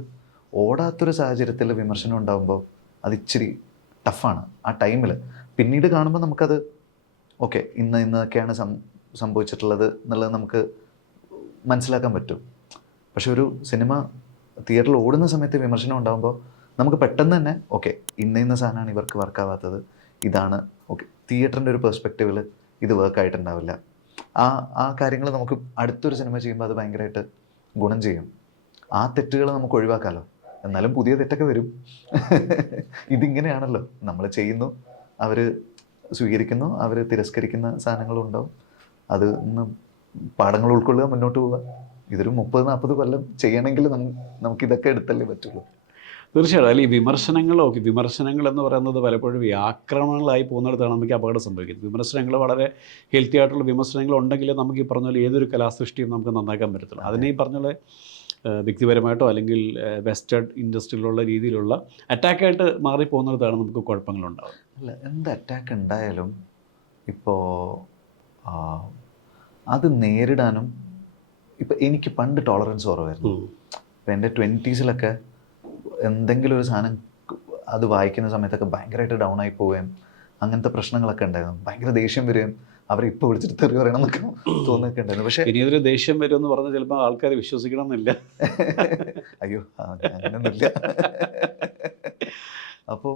ഓടാത്തൊരു സാഹചര്യത്തിൽ വിമർശനം ഉണ്ടാകുമ്പോൾ അത് ഇച്ചിരി ടഫാണ് ആ ടൈമിൽ. പിന്നീട് കാണുമ്പോൾ നമുക്കത് ഓക്കെ ഇന്നൊക്കെയാണ് സംഭവിച്ചിട്ടുള്ളത് എന്നുള്ളത് നമുക്ക് മനസ്സിലാക്കാൻ പറ്റും. പക്ഷെ ഒരു സിനിമ തിയേറ്ററിൽ ഓടുന്ന സമയത്ത് വിമർശനം ഉണ്ടാകുമ്പോൾ നമുക്ക് പെട്ടെന്ന് തന്നെ ഓക്കെ ഇന്ന സാധനമാണ് ഇവർക്ക് വർക്കാവാത്തത്, ഇതാണ് ഓക്കെ തിയേറ്ററിൻ്റെ ഒരു പെർസ്പെക്റ്റീവിൽ ഇത് വർക്കായിട്ടുണ്ടാവില്ല. ആ കാര്യങ്ങൾ നമുക്ക് അടുത്തൊരു സിനിമ ചെയ്യുമ്പോൾ അത് ഭയങ്കരമായിട്ട് ഗുണം ചെയ്യും. ആ തെറ്റുകൾ നമുക്ക് ഒഴിവാക്കാമല്ലോ. എന്നാലും പുതിയ തെറ്റൊക്കെ വരും. ഇതിങ്ങനെയാണല്ലോ, നമ്മൾ ചെയ്യുന്നു, അവർ സ്വീകരിക്കുന്നു, അവർ തിരസ്കരിക്കുന്ന സാധനങ്ങളും ഉണ്ടാവും. അത് പാഠങ്ങൾ ഉൾക്കൊള്ളുക, മുന്നോട്ട് പോവുക. ഇതൊരു 30-40 കൊല്ലം ചെയ്യണമെങ്കിൽ നമുക്കിതൊക്കെ എടുത്തല്ലേ പറ്റുള്ളൂ. തീർച്ചയായിട്ടും. അല്ലെങ്കിൽ വിമർശനങ്ങൾ എന്ന് പറയുന്നത് പലപ്പോഴും ഈ ആക്രമണങ്ങളായി പോകുന്നിടത്താണ് നമുക്ക് അപകടം സംഭവിക്കുന്നത്. വിമർശനങ്ങൾ വളരെ ഹെൽത്തി ആയിട്ടുള്ള വിമർശനങ്ങൾ ഉണ്ടെങ്കിൽ നമുക്ക് ഈ പറഞ്ഞ പോലെ ഏതൊരു കലാസൃഷ്ടിയും നമുക്ക് നന്നാക്കാൻ പറ്റത്തില്ല. അതിനെ ഈ പറഞ്ഞ പോലെ വ്യക്തിപരമായിട്ടോ അല്ലെങ്കിൽ വെസ്റ്റേൺ ഇൻഡസ്ട്രിയിലുള്ള രീതിയിലുള്ള അറ്റാക്കായിട്ട് മാറിപ്പോകുന്നിടത്താണ് നമുക്ക് കുഴപ്പങ്ങളുണ്ടാവുക. അല്ല, എന്ത് അറ്റാക്ക് ഉണ്ടായാലും ഇപ്പോൾ അത് നേരിടാനും ഇപ്പം എനിക്ക് പണ്ട് ടോളറൻസ് കുറവായിരുന്നു. ഇപ്പം എൻ്റെ 20s എന്തെങ്കിലും ഒരു സാധനം അത് വായിക്കുന്ന സമയത്തൊക്കെ ഭയങ്കരമായിട്ട് ഡൗൺ ആയി പോവുകയും അങ്ങനത്തെ പ്രശ്നങ്ങളൊക്കെ ഉണ്ടായിരുന്നു. ഭയങ്കര ദേഷ്യം വരികയും അവരെ ഇപ്പോൾ വിളിച്ചിട്ട് തെറി പറയണം എന്നൊക്കെ തോന്നുന്നൊക്കെ ഉണ്ടായിരുന്നു. പക്ഷേ ഇനി അതൊരു ദേഷ്യം വരും എന്ന് പറഞ്ഞാൽ ചിലപ്പോൾ ആൾക്കാർ വിശ്വസിക്കണം എന്നില്ല. അയ്യോ അങ്ങനെയൊന്നുമില്ല. അപ്പോൾ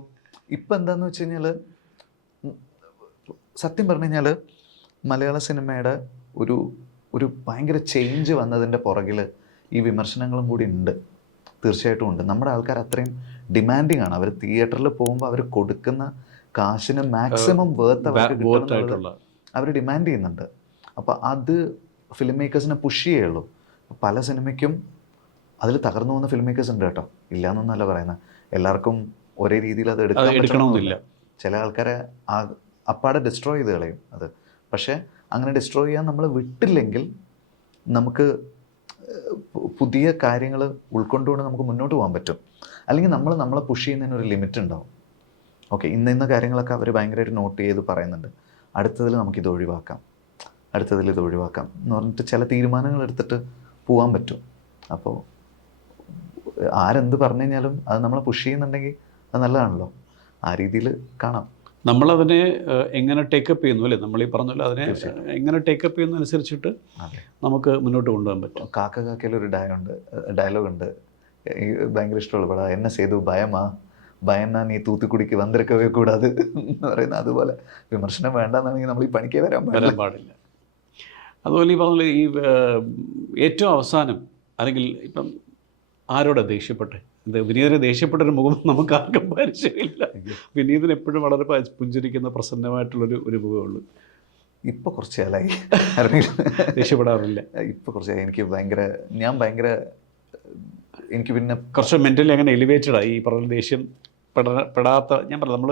ഇപ്പം എന്താണെന്ന് വെച്ച് കഴിഞ്ഞാൽ സത്യം പറഞ്ഞു കഴിഞ്ഞാൽ മലയാള സിനിമയുടെ ഒരു ഭയങ്കര ചേഞ്ച് വന്നതിൻ്റെ പുറകിൽ ഈ വിമർശനങ്ങളും കൂടി ഉണ്ട്. തീർച്ചയായിട്ടും ഉണ്ട്. നമ്മുടെ ആൾക്കാർ അത്രയും ഡിമാൻഡിങ് ആണ്. അവർ തിയേറ്ററിൽ പോകുമ്പോൾ അവർ കൊടുക്കുന്ന കാശിന് മാക്സിമം വേർത്ത് അവർ ഡിമാൻഡ് ചെയ്യുന്നുണ്ട്. അപ്പോൾ അത് ഫിലിം മേക്കേഴ്സിനെ പുഷ് ചെയ്യുള്ളൂ. പല സിനിമയ്ക്കും അതിൽ തകർന്നു പോകുന്ന ഫിലിം മേക്കേഴ്സ് ഉണ്ട് കേട്ടോ, ഇല്ലയെന്നൊന്നല്ല പറയുന്നത്. എല്ലാവർക്കും ഒരേ രീതിയിൽ അത് എടുക്കണമെന്നില്ല. ചില ആൾക്കാരെ അപ്പാടെ ഡിസ്ട്രോയ് ചെയ്ത് കളയും അത്. പക്ഷേ അങ്ങനെ ഡിസ്ട്രോയ് ചെയ്യാൻ നമ്മൾ വിട്ടില്ലെങ്കിൽ നമുക്ക് പുതിയ കാര്യങ്ങൾ ഉൾക്കൊണ്ടുകൊണ്ട് നമുക്ക് മുന്നോട്ട് പോകാൻ പറ്റും. അല്ലെങ്കിൽ നമ്മളെ പുഷ് ചെയ്യുന്നതിന് ഒരു ലിമിറ്റ് ഉണ്ടാവും. ഓക്കെ ഇന്ന കാര്യങ്ങളൊക്കെ അവർ ഭയങ്കരമായിട്ട് നോട്ട് ചെയ്ത് പറയുന്നുണ്ട്, അടുത്തതിൽ നമുക്കിത് ഒഴിവാക്കാം, അടുത്തതിൽ ഇത് ഒഴിവാക്കാം എന്ന് പറഞ്ഞിട്ട് ചില തീരുമാനങ്ങൾ എടുത്തിട്ട് പോകാൻ പറ്റും. അപ്പോൾ ആരെന്ത് പറഞ്ഞു കഴിഞ്ഞാലും അത് നമ്മളെ പുഷ് ചെയ്യുന്നുണ്ടെങ്കിൽ അത് നല്ലതാണല്ലോ. ആ രീതിയിൽ കാണാം. നമ്മളതിനെ എങ്ങനെ ടേക്കപ്പ് ചെയ്യുന്നു അല്ലേ, നമ്മൾ ഈ പറഞ്ഞല്ലോ അതിനെ എങ്ങനെ ടേക്കപ്പ് ചെയ്യുന്നതനുസരിച്ചിട്ട് നമുക്ക് മുന്നോട്ട് കൊണ്ടുപോകാൻ പറ്റും. കാക്കയിലൊരു ഡയലോഗുണ്ട് ഭയങ്കര ഇഷ്ടമുള്ള പടം, എന്നെ ചെയ്തു ഭയന്നാ നീ തൂത്തുക്കുടിക്ക് വന്നിരിക്കവേ കൂടാതെ എന്ന് പറയുന്നത്. അതുപോലെ വിമർശനം വേണ്ടെന്നാണെങ്കിൽ നമ്മൾ ഈ പണിക്കേ വരാൻ പാടില്ല. അതുപോലെ ഈ പറഞ്ഞ ഈ ഏറ്റവും അവസാനം അല്ലെങ്കിൽ ഇപ്പം ആരോടെ ദേഷ്യപ്പെട്ടെ, വിനീതിനെ ദേഷ്യപ്പെട്ടൊരു മുഖം നമുക്ക് ആർക്കും പരിചയമില്ല. വിനീതിന് എപ്പോഴും വളരെ പുഞ്ചിരിക്കുന്ന പ്രസന്നമായിട്ടുള്ളൊരു മുഖമുള്ളൂ. ഇപ്പോൾ കുറച്ച് കാലമായി ദേഷ്യപ്പെടാറില്ല. ഇപ്പോൾ കുറച്ചായി. എനിക്ക് പിന്നെ കുറച്ച് മെൻ്റലി അങ്ങനെ എലിവേറ്റഡായി. ഈ പറഞ്ഞ ദേഷ്യം പെടാത്ത, ഞാൻ പറഞ്ഞു നമ്മൾ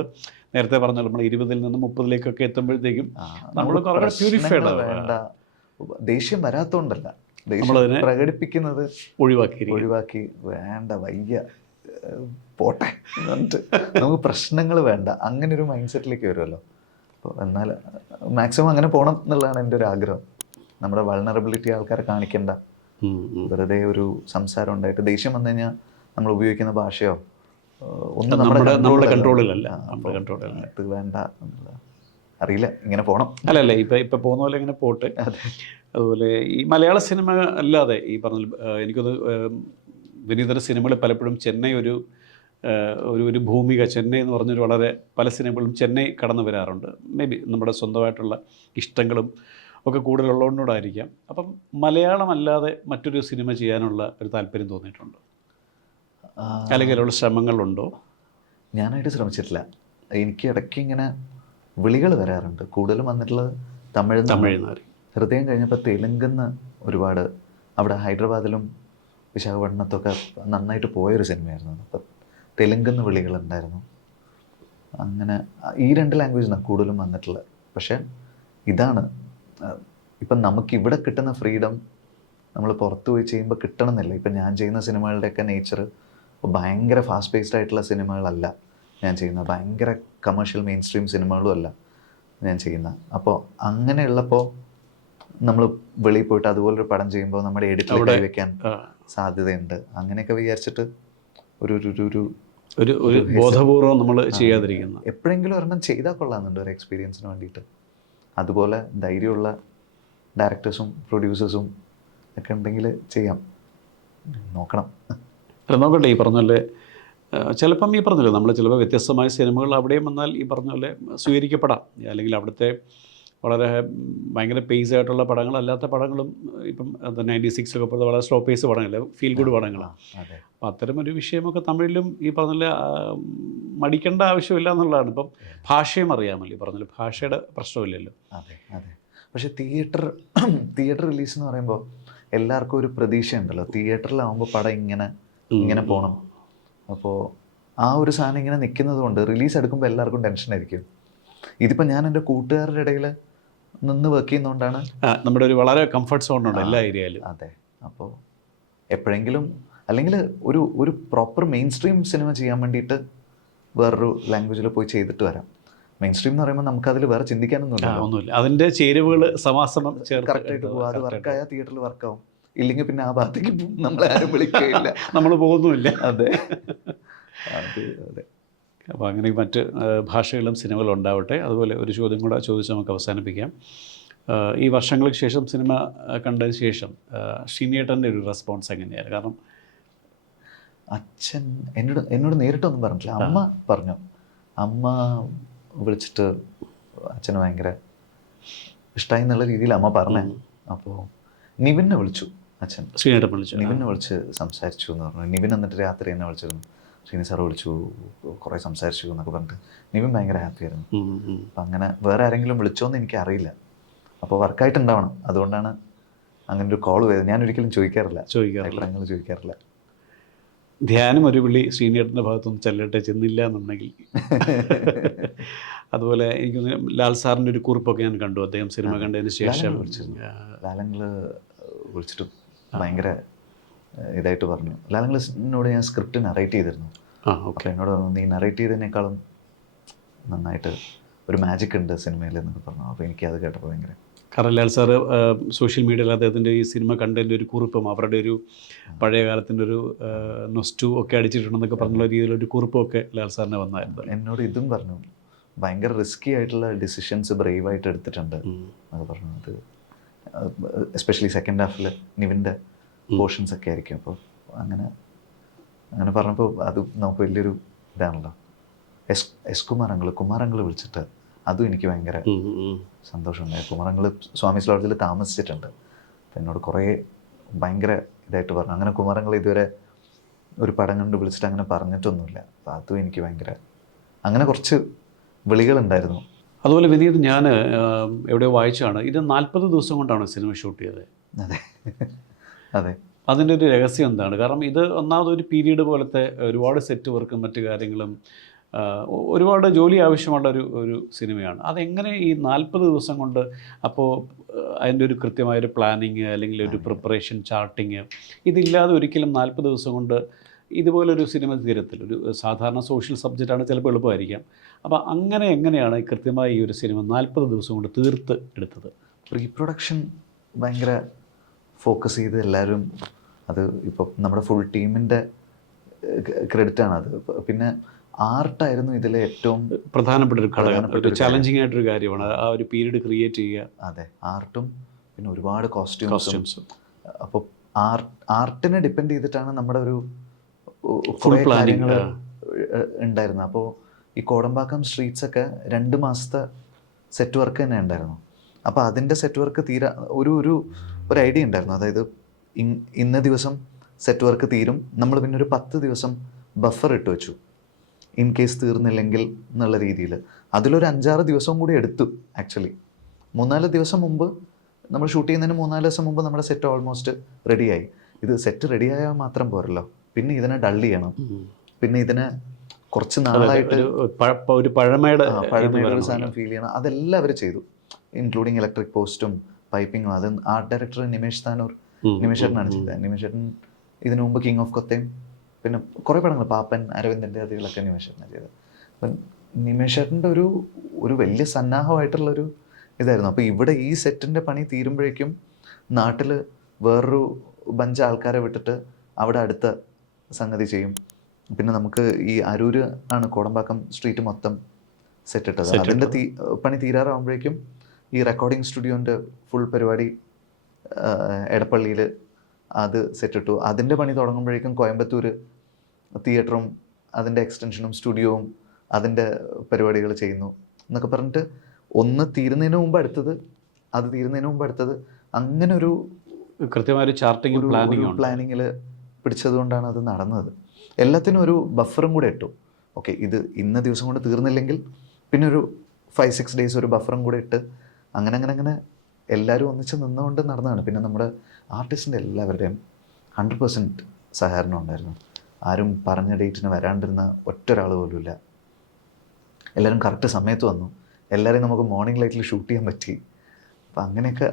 നേരത്തെ പറഞ്ഞല്ലോ, നമ്മൾ 20-ൽ നിന്ന് 30-ലേക്കൊക്കെ എത്തുമ്പോഴത്തേക്കും നമ്മൾ കുറേ പ്യൂരിഫൈഡ് വേണ്ട. ദേഷ്യം വരാത്തോണ്ടല്ല, ദേഷ്യം പ്രകടിപ്പിക്കുന്നത് ഒഴിവാക്കി വേണ്ട വയ്യ പോട്ടെ എന്നിട്ട് നമുക്ക് പ്രശ്നങ്ങൾ വേണ്ട, അങ്ങനെ ഒരു മൈൻഡ് സെറ്റിലേക്ക് വരുമല്ലോ. അപ്പോൾ എന്നാൽ മാക്സിമം അങ്ങനെ പോകണം എന്നുള്ളതാണ് എൻ്റെ ഒരു ആഗ്രഹം. നമ്മുടെ വൾണറബിലിറ്റി ആൾക്കാരെ കാണിക്കണ്ട. വെറുതെ ഒരു സംസാരം ഉണ്ടായിട്ട് ദേഷ്യം വന്നു കഴിഞ്ഞാൽ നമ്മൾ ഉപയോഗിക്കുന്ന ഭാഷയോ ഒന്നും നമ്മുടെ കൺട്രോളിലല്ല. അത് വേണ്ട എന്നുള്ളത് അറിയില്ല, ഇങ്ങനെ പോകണം. അല്ലല്ല ഇപ്പം പോകുന്ന പോലെ ഇങ്ങനെ പോട്ടെ. അതുപോലെ ഈ മലയാള സിനിമ അല്ലാതെ ഈ പറഞ്ഞ എനിക്കൊന്ന് വിനീതര സിനിമകൾ പലപ്പോഴും ചെന്നൈ ഒരു ഭൂമിക, ചെന്നൈ എന്ന് പറഞ്ഞൊരു വളരെ പല സിനിമകളും ചെന്നൈ കടന്നു വരാറുണ്ട്. മേ ബി നമ്മുടെ സ്വന്തമായിട്ടുള്ള ഇഷ്ടങ്ങളും ഒക്കെ കൂടുതലുള്ളതുകൊണ്ടായിരിക്കാം. അപ്പം മലയാളം അല്ലാതെ മറ്റൊരു സിനിമ ചെയ്യാനുള്ള ഒരു താല്പര്യം തോന്നിയിട്ടുണ്ടോ, അല്ലെങ്കിൽ അതിലുള്ള ശ്രമങ്ങളുണ്ടോ? ഞാനായിട്ട് ശ്രമിച്ചിട്ടില്ല. എനിക്ക് ഇടയ്ക്ക് ഇങ്ങനെ വിളികൾ വരാറുണ്ട്. കൂടുതലും വന്നിട്ടുള്ളത് തമിഴ്നാട്. ഹൃദയം കഴിഞ്ഞപ്പോൾ തെലുങ്കെന്ന് ഒരുപാട്, അവിടെ ഹൈദരാബാദിലും വിശാഖപട്ടണത്തൊക്കെ നന്നായിട്ട് പോയൊരു സിനിമയായിരുന്നു. അപ്പം തെലുങ്കെന്ന് വിളികളുണ്ടായിരുന്നു. അങ്ങനെ ഈ 2 ലാംഗ്വേജിനാണ് കൂടുതലും വന്നിട്ടുള്ളത്. പക്ഷേ ഇതാണ് ഇപ്പം നമുക്കിവിടെ കിട്ടുന്ന ഫ്രീഡം നമ്മൾ പുറത്ത് പോയി ചെയ്യുമ്പോൾ കിട്ടണമെന്നില്ല. ഇപ്പം ഞാൻ ചെയ്യുന്ന സിനിമകളുടെയൊക്കെ നേച്ചർ ഭയങ്കര ഫാസ്റ്റ് പേസ്ഡ് ആയിട്ടുള്ള സിനിമകളല്ല ഞാൻ ചെയ്യുന്നത്. ഭയങ്കര കമേഴ്ഷ്യൽ മെയിൻ സ്ട്രീം സിനിമകളും അല്ല. ഞാൻ ചെയ്യുന്നത്. അപ്പോൾ അങ്ങനെയുള്ളപ്പോൾ നമ്മൾ വെളിയിൽ പോയിട്ട് അതുപോലൊരു പടം ചെയ്യുമ്പോൾ നമ്മുടെ എഡിറ്റിൽ കൈവയ്ക്കാൻ സാധ്യതയുണ്ട്. അങ്ങനെയൊക്കെ വിചാരിച്ചിട്ട് ഒരു ഒരു ഒരു ഒരു ബോധപൂർവം നമ്മൾ ചെയ്യാതിരിക്കുന്നു. എപ്പോഴെങ്കിലും ഒരെണ്ണം ചെയ്താൽ കൊള്ളാമെന്നുണ്ട് ഒരു എക്സ്പീരിയൻസിന് വേണ്ടിയിട്ട്. അതുപോലെ ധൈര്യമുള്ള ഡയറക്ടേഴ്സും പ്രൊഡ്യൂസേഴ്സും ഒക്കെ ഉണ്ടെങ്കിൽ ചെയ്യാം, നോക്കണം. അല്ല നോക്കട്ടെ, ഈ പറഞ്ഞ പോലെ ചിലപ്പം ഈ പറഞ്ഞല്ലോ നമ്മൾ ചിലപ്പോൾ വ്യത്യസ്തമായ സിനിമകൾ അവിടെയും വന്നാൽ ഈ പറഞ്ഞ പോലെ സ്വീകരിക്കപ്പെടാം. അല്ലെങ്കിൽ അവിടുത്തെ വളരെ ഭയങ്കര പേസ് ആയിട്ടുള്ള പടങ്ങളല്ലാത്ത പടങ്ങളും ഇപ്പം 96 ഒക്കെ പോലെ വളരെ സ്ലോ പേസ് പടങ്ങൾ, ഫീൽ ഗുഡ് പടങ്ങളാണ്. അപ്പം അത്തരമൊരു വിഷയമൊക്കെ തമിഴിലും ഈ പറഞ്ഞ മടിക്കേണ്ട ആവശ്യമില്ല എന്നുള്ളതാണ്. ഇപ്പം ഭാഷയും അറിയാമല്ലോ, ഈ പറഞ്ഞ ഭാഷയുടെ പ്രശ്നമില്ലല്ലോ. അതെ അതെ. പക്ഷേ തിയേറ്റർ റിലീസ് എന്ന് പറയുമ്പോൾ എല്ലാവർക്കും ഒരു പ്രതീക്ഷ ഉണ്ടല്ലോ. തിയേറ്ററിലാവുമ്പോൾ പടം ഇങ്ങനെ പോകണം. അപ്പോൾ ആ ഒരു സാധനം ഇങ്ങനെ നിൽക്കുന്നത് കൊണ്ട് റിലീസ് എടുക്കുമ്പോൾ എല്ലാവർക്കും ടെൻഷനായിരിക്കും. ഇതിപ്പോൾ ഞാൻ എൻ്റെ കൂട്ടുകാരുടെ ഇടയിൽ നിന്ന് വർക്ക് ചെയ്യുന്നതുകൊണ്ടാണ് നമ്മുടെ ഒരു വളരെ കംഫർട്ട് സോണുണ്ട് എല്ലാ ഏരിയയിലും. അതെ. അപ്പോൾ എപ്പോഴെങ്കിലും അല്ലെങ്കിൽ ഒരു പ്രോപ്പർ മെയിൻ സ്ട്രീം സിനിമ ചെയ്യാൻ വേണ്ടിയിട്ട് വേറൊരു ലാംഗ്വേജിൽ പോയി ചെയ്തിട്ട് വരാം. മെയിൻ സ്ട്രീം എന്ന് പറയുമ്പോൾ നമുക്കതിൽ വേറെ ചിന്തിക്കാനൊന്നുമില്ല. അതിൻ്റെ ചേരുവകൾ സമാസമം കറക്റ്റായിട്ട് പോകും. അത് വർക്കായാൽ തിയേറ്ററിൽ വർക്കാവും, ഇല്ലെങ്കിൽ പിന്നെ ആ ഭാഗത്തേക്ക് നമ്മളെ ആരും വിളിക്കുകയില്ല, നമ്മൾ പോകുന്നുമില്ല. അതെ അതെ അതെ. അപ്പോൾ അങ്ങനെ മറ്റ് ഭാഷകളും സിനിമകളും ഉണ്ടാവട്ടെ. അതുപോലെ ഒരു ചോദ്യം കൂടെ ചോദിച്ച് നമുക്ക് അവസാനിപ്പിക്കാം. ഈ വർഷങ്ങൾക്ക് ശേഷം സിനിമ കണ്ടതിന് ശേഷം ഷീനിയേട്ടൻ്റെ ഒരു റെസ്പോൺസ് എങ്ങനെയായിരുന്നു? കാരണം അച്ഛൻ എന്നോട് നേരിട്ടൊന്നും പറഞ്ഞിട്ടില്ല. അമ്മ പറഞ്ഞു. അമ്മ വിളിച്ചിട്ട് അച്ഛന് ഭയങ്കര ഇഷ്ടമായി എന്നുള്ള രീതിയിൽ അമ്മ പറഞ്ഞേ. അപ്പോൾ നിവിനെ വിളിച്ചു അച്ഛൻ. ഷീനിയേട്ടൻ വിളിച്ചു. നിവിനെ വിളിച്ച് സംസാരിച്ചു എന്ന് പറഞ്ഞു. നിവിൻ എന്നിട്ട് രാത്രി എന്നെ വിളിച്ചിരുന്നു. ശ്രീനി സാറ് വിളിച്ചു, കുറേ സംസാരിച്ചു എന്നൊക്കെ പറഞ്ഞിട്ട് നിവിൻ ഭയങ്കര ഹാപ്പി ആയിരുന്നു. അപ്പം അങ്ങനെ വേറെ ആരെങ്കിലും വിളിച്ചോന്ന് എനിക്കറിയില്ല. അപ്പോൾ വർക്കായിട്ടുണ്ടാവണം, അതുകൊണ്ടാണ് അങ്ങനെ ഒരു കോൾ വരുന്നത്. ഞാൻ ഒരിക്കലും ചോദിക്കാറില്ല. ധ്യാനം ഒരു വിളി ശ്രീനിയേട്ടൻ്റെ ഭാഗത്തൊന്നും ചെന്നില്ല എന്നുണ്ടെങ്കിൽ അതുപോലെ എനിക്ക് ലാൽ സാറിൻ്റെ ഒരു കുറിപ്പൊക്കെ ഞാൻ കണ്ടു. അദ്ദേഹം സിനിമ കണ്ടതിന് ശേഷം ലാലങ്ങൾ വിളിച്ചിട്ട് ഭയങ്കര ഇതായിട്ട് പറഞ്ഞു. ലാലങ്ങളോട് ഞാൻ സ്ക്രിപ്റ്റ് നറേറ്റ് ചെയ്തിരുന്നു. അപ്പോൾ എന്നോട് പറഞ്ഞു, നീ നറേറ്റ് ചെയ്തതിനേക്കാളും നന്നായിട്ട് ഒരു മാജിക് ഉണ്ട് സിനിമയിൽ എന്നൊക്കെ പറഞ്ഞു. അപ്പോൾ എനിക്കത് കേട്ടപ്പോൾ ഭയങ്കര. കാരണം ലാൽ സാറ് സോഷ്യൽ മീഡിയയിൽ അദ്ദേഹത്തിൻ്റെ ഈ സിനിമ കണ്ടതിൻ്റെ ഒരു കുറിപ്പും അവരുടെ ഒരു പഴയ കാലത്തിൻ്റെ ഒരു നൊസ്റ്റു ഒക്കെ അടിച്ചിട്ടുണ്ടെന്നൊക്കെ പറഞ്ഞുള്ള രീതിയിലൊരു കുറിപ്പും ഒക്കെ ലാൽ സാറിനെ വന്നായിരുന്നു. എന്നോട് ഇതും പറഞ്ഞു, ഭയങ്കര റിസ്കി ആയിട്ടുള്ള ഡിസിഷൻസ് ബ്രേവായിട്ട് എടുത്തിട്ടുണ്ട് എന്നൊക്കെ പറഞ്ഞു. അത് എസ്പെഷ്യലി സെക്കൻഡ് ഹാഫിൽ നിവിൻ്റെ പോർഷൻസ് ഒക്കെ ആയിരിക്കും. അപ്പോൾ അങ്ങനെ പറഞ്ഞപ്പോൾ അത് നമുക്ക് വലിയൊരു ഇതാണല്ലോ. കുമാരങ്ങൾ വിളിച്ചിട്ട് അതും എനിക്ക് ഭയങ്കര സന്തോഷമുണ്ടായി. കുമാരങ്ങൾ സ്വാമീസ് ലോഡ്ജിൽ താമസിച്ചിട്ടുണ്ട്. അപ്പം എന്നോട് കുറേ ഭയങ്കര ഇതായിട്ട് പറഞ്ഞു. അങ്ങനെ കുമാരങ്ങൾ ഇതുവരെ ഒരു പടം കണ്ട് വിളിച്ചിട്ട് അങ്ങനെ പറഞ്ഞിട്ടൊന്നുമില്ല. അപ്പോൾ അതും എനിക്ക് ഭയങ്കര, അങ്ങനെ കുറച്ച് വിളികളുണ്ടായിരുന്നു. അതുപോലെ വിനീത്, ഞാൻ എവിടെയോ വായിച്ചാണ്, ഇത് 40 ദിവസം കൊണ്ടാണ് സിനിമ ഷൂട്ട് ചെയ്തത്. അതെ അതെ. അതിൻ്റെ ഒരു രഹസ്യം എന്താണ്? കാരണം ഇത് ഒന്നാമതൊരു പീരീഡ് പോലത്തെ ഒരുപാട് സെറ്റ് വർക്കും മറ്റു കാര്യങ്ങളും ഒരുപാട് ജോലി ആവശ്യമുള്ള ഒരു സിനിമയാണ്. അതെങ്ങനെ ഈ 40 ദിവസം കൊണ്ട്, അപ്പോൾ അതിൻ്റെ ഒരു കൃത്യമായൊരു പ്ലാനിങ് അല്ലെങ്കിൽ ഒരു പ്രിപ്പറേഷൻ ചാർട്ടിങ് ഇതില്ലാതെ ഒരിക്കലും 40 ദിവസം കൊണ്ട് ഇതുപോലൊരു സിനിമ തീരത്തിൽ ഒരു സാധാരണ സോഷ്യൽ സബ്ജക്റ്റാണ്, ചിലപ്പോൾ എളുപ്പമായിരിക്കാം. അപ്പോൾ എങ്ങനെയാണ് കൃത്യമായി ഈ ഒരു സിനിമ 40 ദിവസം കൊണ്ട് തീർത്ത് എടുത്തത്? പ്രീ പ്രൊഡക്ഷൻ ഭയങ്കര ഫോക്കസ് ചെയ്ത് എല്ലാവരും, അത് ഇപ്പോൾ നമ്മുടെ ഫുൾ ടീമിൻ്റെ ക്രെഡിറ്റാണ് അത്. പിന്നെ ആർട്ടായിരുന്നു ഇതിലെ ഏറ്റവും പ്രധാനപ്പെട്ട ഒരു ഘടകം, ഒരു ചാലഞ്ചിങ് ആയിട്ടൊരു കാര്യമാണ് ആ ഒരു പീരീഡ് ക്രിയേറ്റ് ചെയ്യുക. അതെ, ആർട്ടും പിന്നെ ഒരുപാട് കോസ്റ്റ്യൂംസും. അപ്പോൾ ആർട്ടിനെ ഡിപ്പെൻഡ് ചെയ്തിട്ടാണ് നമ്മുടെ ഒരു ഫുൾ പ്ലാനിങ് ഉണ്ടായിരുന്നത്. അപ്പോൾ ഈ കോടമ്പാക്കം സ്ട്രീറ്റ്സ് ഒക്കെ 2 മാസത്തെ സെറ്റ് വർക്ക് തന്നെ ഉണ്ടായിരുന്നു. അപ്പോൾ അതിൻ്റെ സെറ്റ് വർക്ക് ഒരു ഐഡിയ ഉണ്ടായിരുന്നു. അതായത് ഇന്ന ദിവസം സെറ്റ് വർക്ക് തീരും, നമ്മൾ പിന്നെ ഒരു 10 ദിവസം ബഫർ ഇട്ട് വെച്ചു ഇൻ കേസ് തീർന്നില്ലെങ്കിൽ എന്നുള്ള രീതിയിൽ. അതിലൊരു 5-6 ദിവസവും കൂടി എടുത്തു ആക്ച്വലി. 3-4 ദിവസം മുമ്പ്, നമ്മൾ ഷൂട്ട് ചെയ്യുന്നതിന് 3-4 ദിവസം മുമ്പ് നമ്മുടെ സെറ്റ് ഓൾമോസ്റ്റ് റെഡിയായി. ഇത് സെറ്റ് റെഡിയായാൽ മാത്രം പോരല്ലോ, പിന്നെ ഇതിനെ ഡൾ ചെയ്യണം, പിന്നെ ഇതിനെ കുറച്ച് നാളായിട്ട് ഒരു പഴമയുടെ ഒരു സാധനം ഫീൽ ചെയ്യണം. അതെല്ലാം അവർ ചെയ്തു, ഇൻക്ലൂഡിങ് ഇലക്ട്രിക് പോസ്റ്റും പൈപ്പിങ്ങും. അത് ആർട്ട് ഡയറക്ടർ നിമേഷേട്ടനാണ് ചെയ്തത്. നിമേഷേട്ടൻ ഇതിനു മുമ്പ് കിങ് ഓഫ് കൊത്തയും പിന്നെ കുറേ പടങ്ങൾ, പാപ്പൻ, അരവിന്ദൻ്റെ, അതുകളൊക്കെ നിമേഷേട്ടനാണ് ചെയ്തത്. അപ്പം നിമേഷേട്ടൻ്റെ ഒരു വലിയ സന്നാഹമായിട്ടുള്ളൊരു ഇതായിരുന്നു. അപ്പോൾ ഇവിടെ ഈ സെറ്റിൻ്റെ പണി തീരുമ്പോഴേക്കും നാട്ടിൽ വേറൊരു ബഞ്ച് ആൾക്കാരെ വിട്ടിട്ട് അവിടെ അടുത്ത സംഗതി ചെയ്യും. പിന്നെ നമുക്ക് ഈ അരൂര് ആണ് കോടമ്പാക്കം സ്ട്രീറ്റ് മൊത്തം സെറ്റ് ഇട്ടത്. അതിൻ്റെ പണി തീരാറാകുമ്പോഴേക്കും ഈ റെക്കോർഡിംഗ് സ്റ്റുഡിയോൻ്റെ ഫുൾ പരിപാടി എടപ്പള്ളിയിൽ അത് സെറ്റ് ഇട്ടു. അതിൻ്റെ പണി തുടങ്ങുമ്പോഴേക്കും കോയമ്പത്തൂർ തിയേറ്ററും അതിൻ്റെ എക്സ്റ്റൻഷനും സ്റ്റുഡിയോവും അതിൻ്റെ പരിപാടികൾ ചെയ്യുന്നു എന്നൊക്കെ പറഞ്ഞിട്ട് ഒന്ന് തീരുന്നതിന് മുമ്പ് അടുത്തത്, അത് തീരുന്നതിന് മുമ്പ് അടുത്തത്, അങ്ങനെ ഒരു കൃത്യമായ ചാർട്ടിങ് പ്ലാനിങ്ങിൽ പിടിച്ചതുകൊണ്ടാണ് അത് നടന്നത്. എല്ലാത്തിനും ഒരു ബഫറും കൂടെ ഇട്ടു. ഓക്കെ, ഇത് ഇന്ന ദിവസം കൊണ്ട് തീർന്നില്ലെങ്കിൽ പിന്നെ ഒരു 5-6 days ഒരു ബഫറും കൂടെ ഇട്ട് അങ്ങനെ എല്ലാവരും ഒന്നിച്ച് നിന്നുകൊണ്ട് നടന്നതാണ്. പിന്നെ നമ്മുടെ ആർട്ടിസ്റ്റിൻ്റെ എല്ലാവരുടെയും 100% സഹകരണം ഉണ്ടായിരുന്നു. ആരും പറഞ്ഞ ഡേറ്റിന് വരാണ്ടിരുന്ന ഒറ്റൊരാൾ പോലും ഇല്ല. എല്ലാവരും കറക്റ്റ് സമയത്ത് വന്നു. എല്ലാവരെയും നമുക്ക് മോർണിംഗ് ലൈറ്റിൽ ഷൂട്ട് ചെയ്യാൻ പറ്റി. അപ്പം അങ്ങനെയൊക്കെ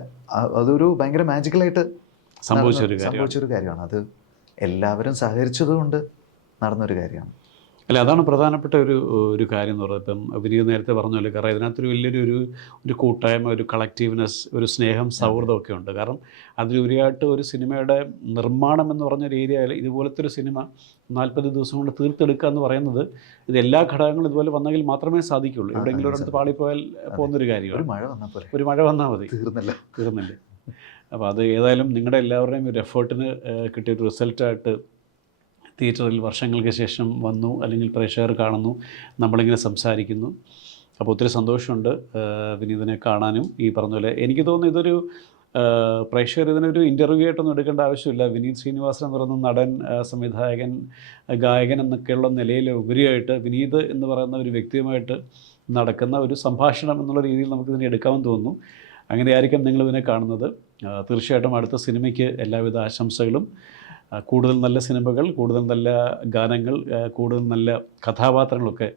അതൊരു ഭയങ്കര മാജിക്കലായിട്ട് സംഭവിച്ചൊരു കാര്യമാണ്. അത് എല്ലാവരും സഹകരിച്ചതുകൊണ്ട് നടന്നൊരു കാര്യമാണ്. അല്ല, അതാണ് പ്രധാനപ്പെട്ട ഒരു കാര്യം എന്ന് പറയുന്നത്. ഇപ്പം വിനീത് നേരത്തെ പറഞ്ഞ പോലെ, കാരണം ഇതിനകത്തൊരു വലിയൊരു കൂട്ടായ്മ, ഒരു കളക്റ്റീവ്നെസ്, ഒരു സ്നേഹം, സൗഹൃദമൊക്കെ ഉണ്ട്. കാരണം അതിലുപരിയായിട്ട് ഒരു സിനിമയുടെ നിർമ്മാണം എന്ന് പറഞ്ഞൊരു ഏരിയയിൽ ഇതുപോലത്തെ ഒരു സിനിമ 40 ദിവസം കൊണ്ട് തീർത്തെടുക്കുക എന്ന് പറയുന്നത്, ഇത് എല്ലാ ഘടകങ്ങളും ഇതുപോലെ വന്നെങ്കിൽ മാത്രമേ സാധിക്കുള്ളൂ. എവിടെയെങ്കിലും ഒരിടത്ത് പാളിപ്പോയാൽ പോകുന്നൊരു കാര്യമാണ്. ഒരു മഴ വന്നാൽ മതി, തീർന്നില്ലേ. അപ്പോൾ അത് ഏതായാലും നിങ്ങളുടെ എല്ലാവരുടെയും ഒരു എഫേർട്ടിന് കിട്ടിയൊരു റിസൾട്ടായിട്ട് തിയേറ്ററിൽ വർഷങ്ങൾക്ക് ശേഷം വന്നു, അല്ലെങ്കിൽ പ്രേക്ഷകർ കാണുന്നു, നമ്മളിങ്ങനെ സംസാരിക്കുന്നു. അപ്പോൾ ഒത്തിരി സന്തോഷമുണ്ട് വിനീതിനെ കാണാനും. ഈ പറഞ്ഞ പോലെ എനിക്ക് തോന്നുന്നു ഇതൊരു പ്രേക്ഷകർ ഇതിനൊരു ഇൻ്റർവ്യൂ ആയിട്ടൊന്നും എടുക്കേണ്ട ആവശ്യമില്ല. വിനീത് ശ്രീനിവാസൻ എന്ന് പറയുന്ന നടൻ, സംവിധായകൻ, ഗായകൻ എന്നൊക്കെയുള്ള നിലയിൽ ഉപരിയായിട്ട് വിനീത് എന്ന് പറയുന്ന ഒരു വ്യക്തിയുമായിട്ട് നടക്കുന്ന ഒരു സംഭാഷണം എന്നുള്ള രീതിയിൽ നമുക്കിതിനെ എടുക്കാമെന്ന് തോന്നുന്നു. അങ്ങനെയായിരിക്കും നിങ്ങളിതിനെ കാണുന്നത്. തീർച്ചയായിട്ടും അടുത്ത സിനിമയ്ക്ക് എല്ലാവിധ ആശംസകളും. കൂടുതൽ നല്ല സിനിമകൾ, കൂടുതൽ നല്ല ഗാനങ്ങൾ, കൂടുതൽ നല്ല കഥാപാത്രങ്ങളൊക്കെ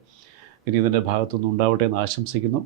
വിനീതിൻ്റെ ഭാഗത്തുനിന്ന് ഉണ്ടാവട്ടെ എന്ന് ആശംസിക്കുന്നു.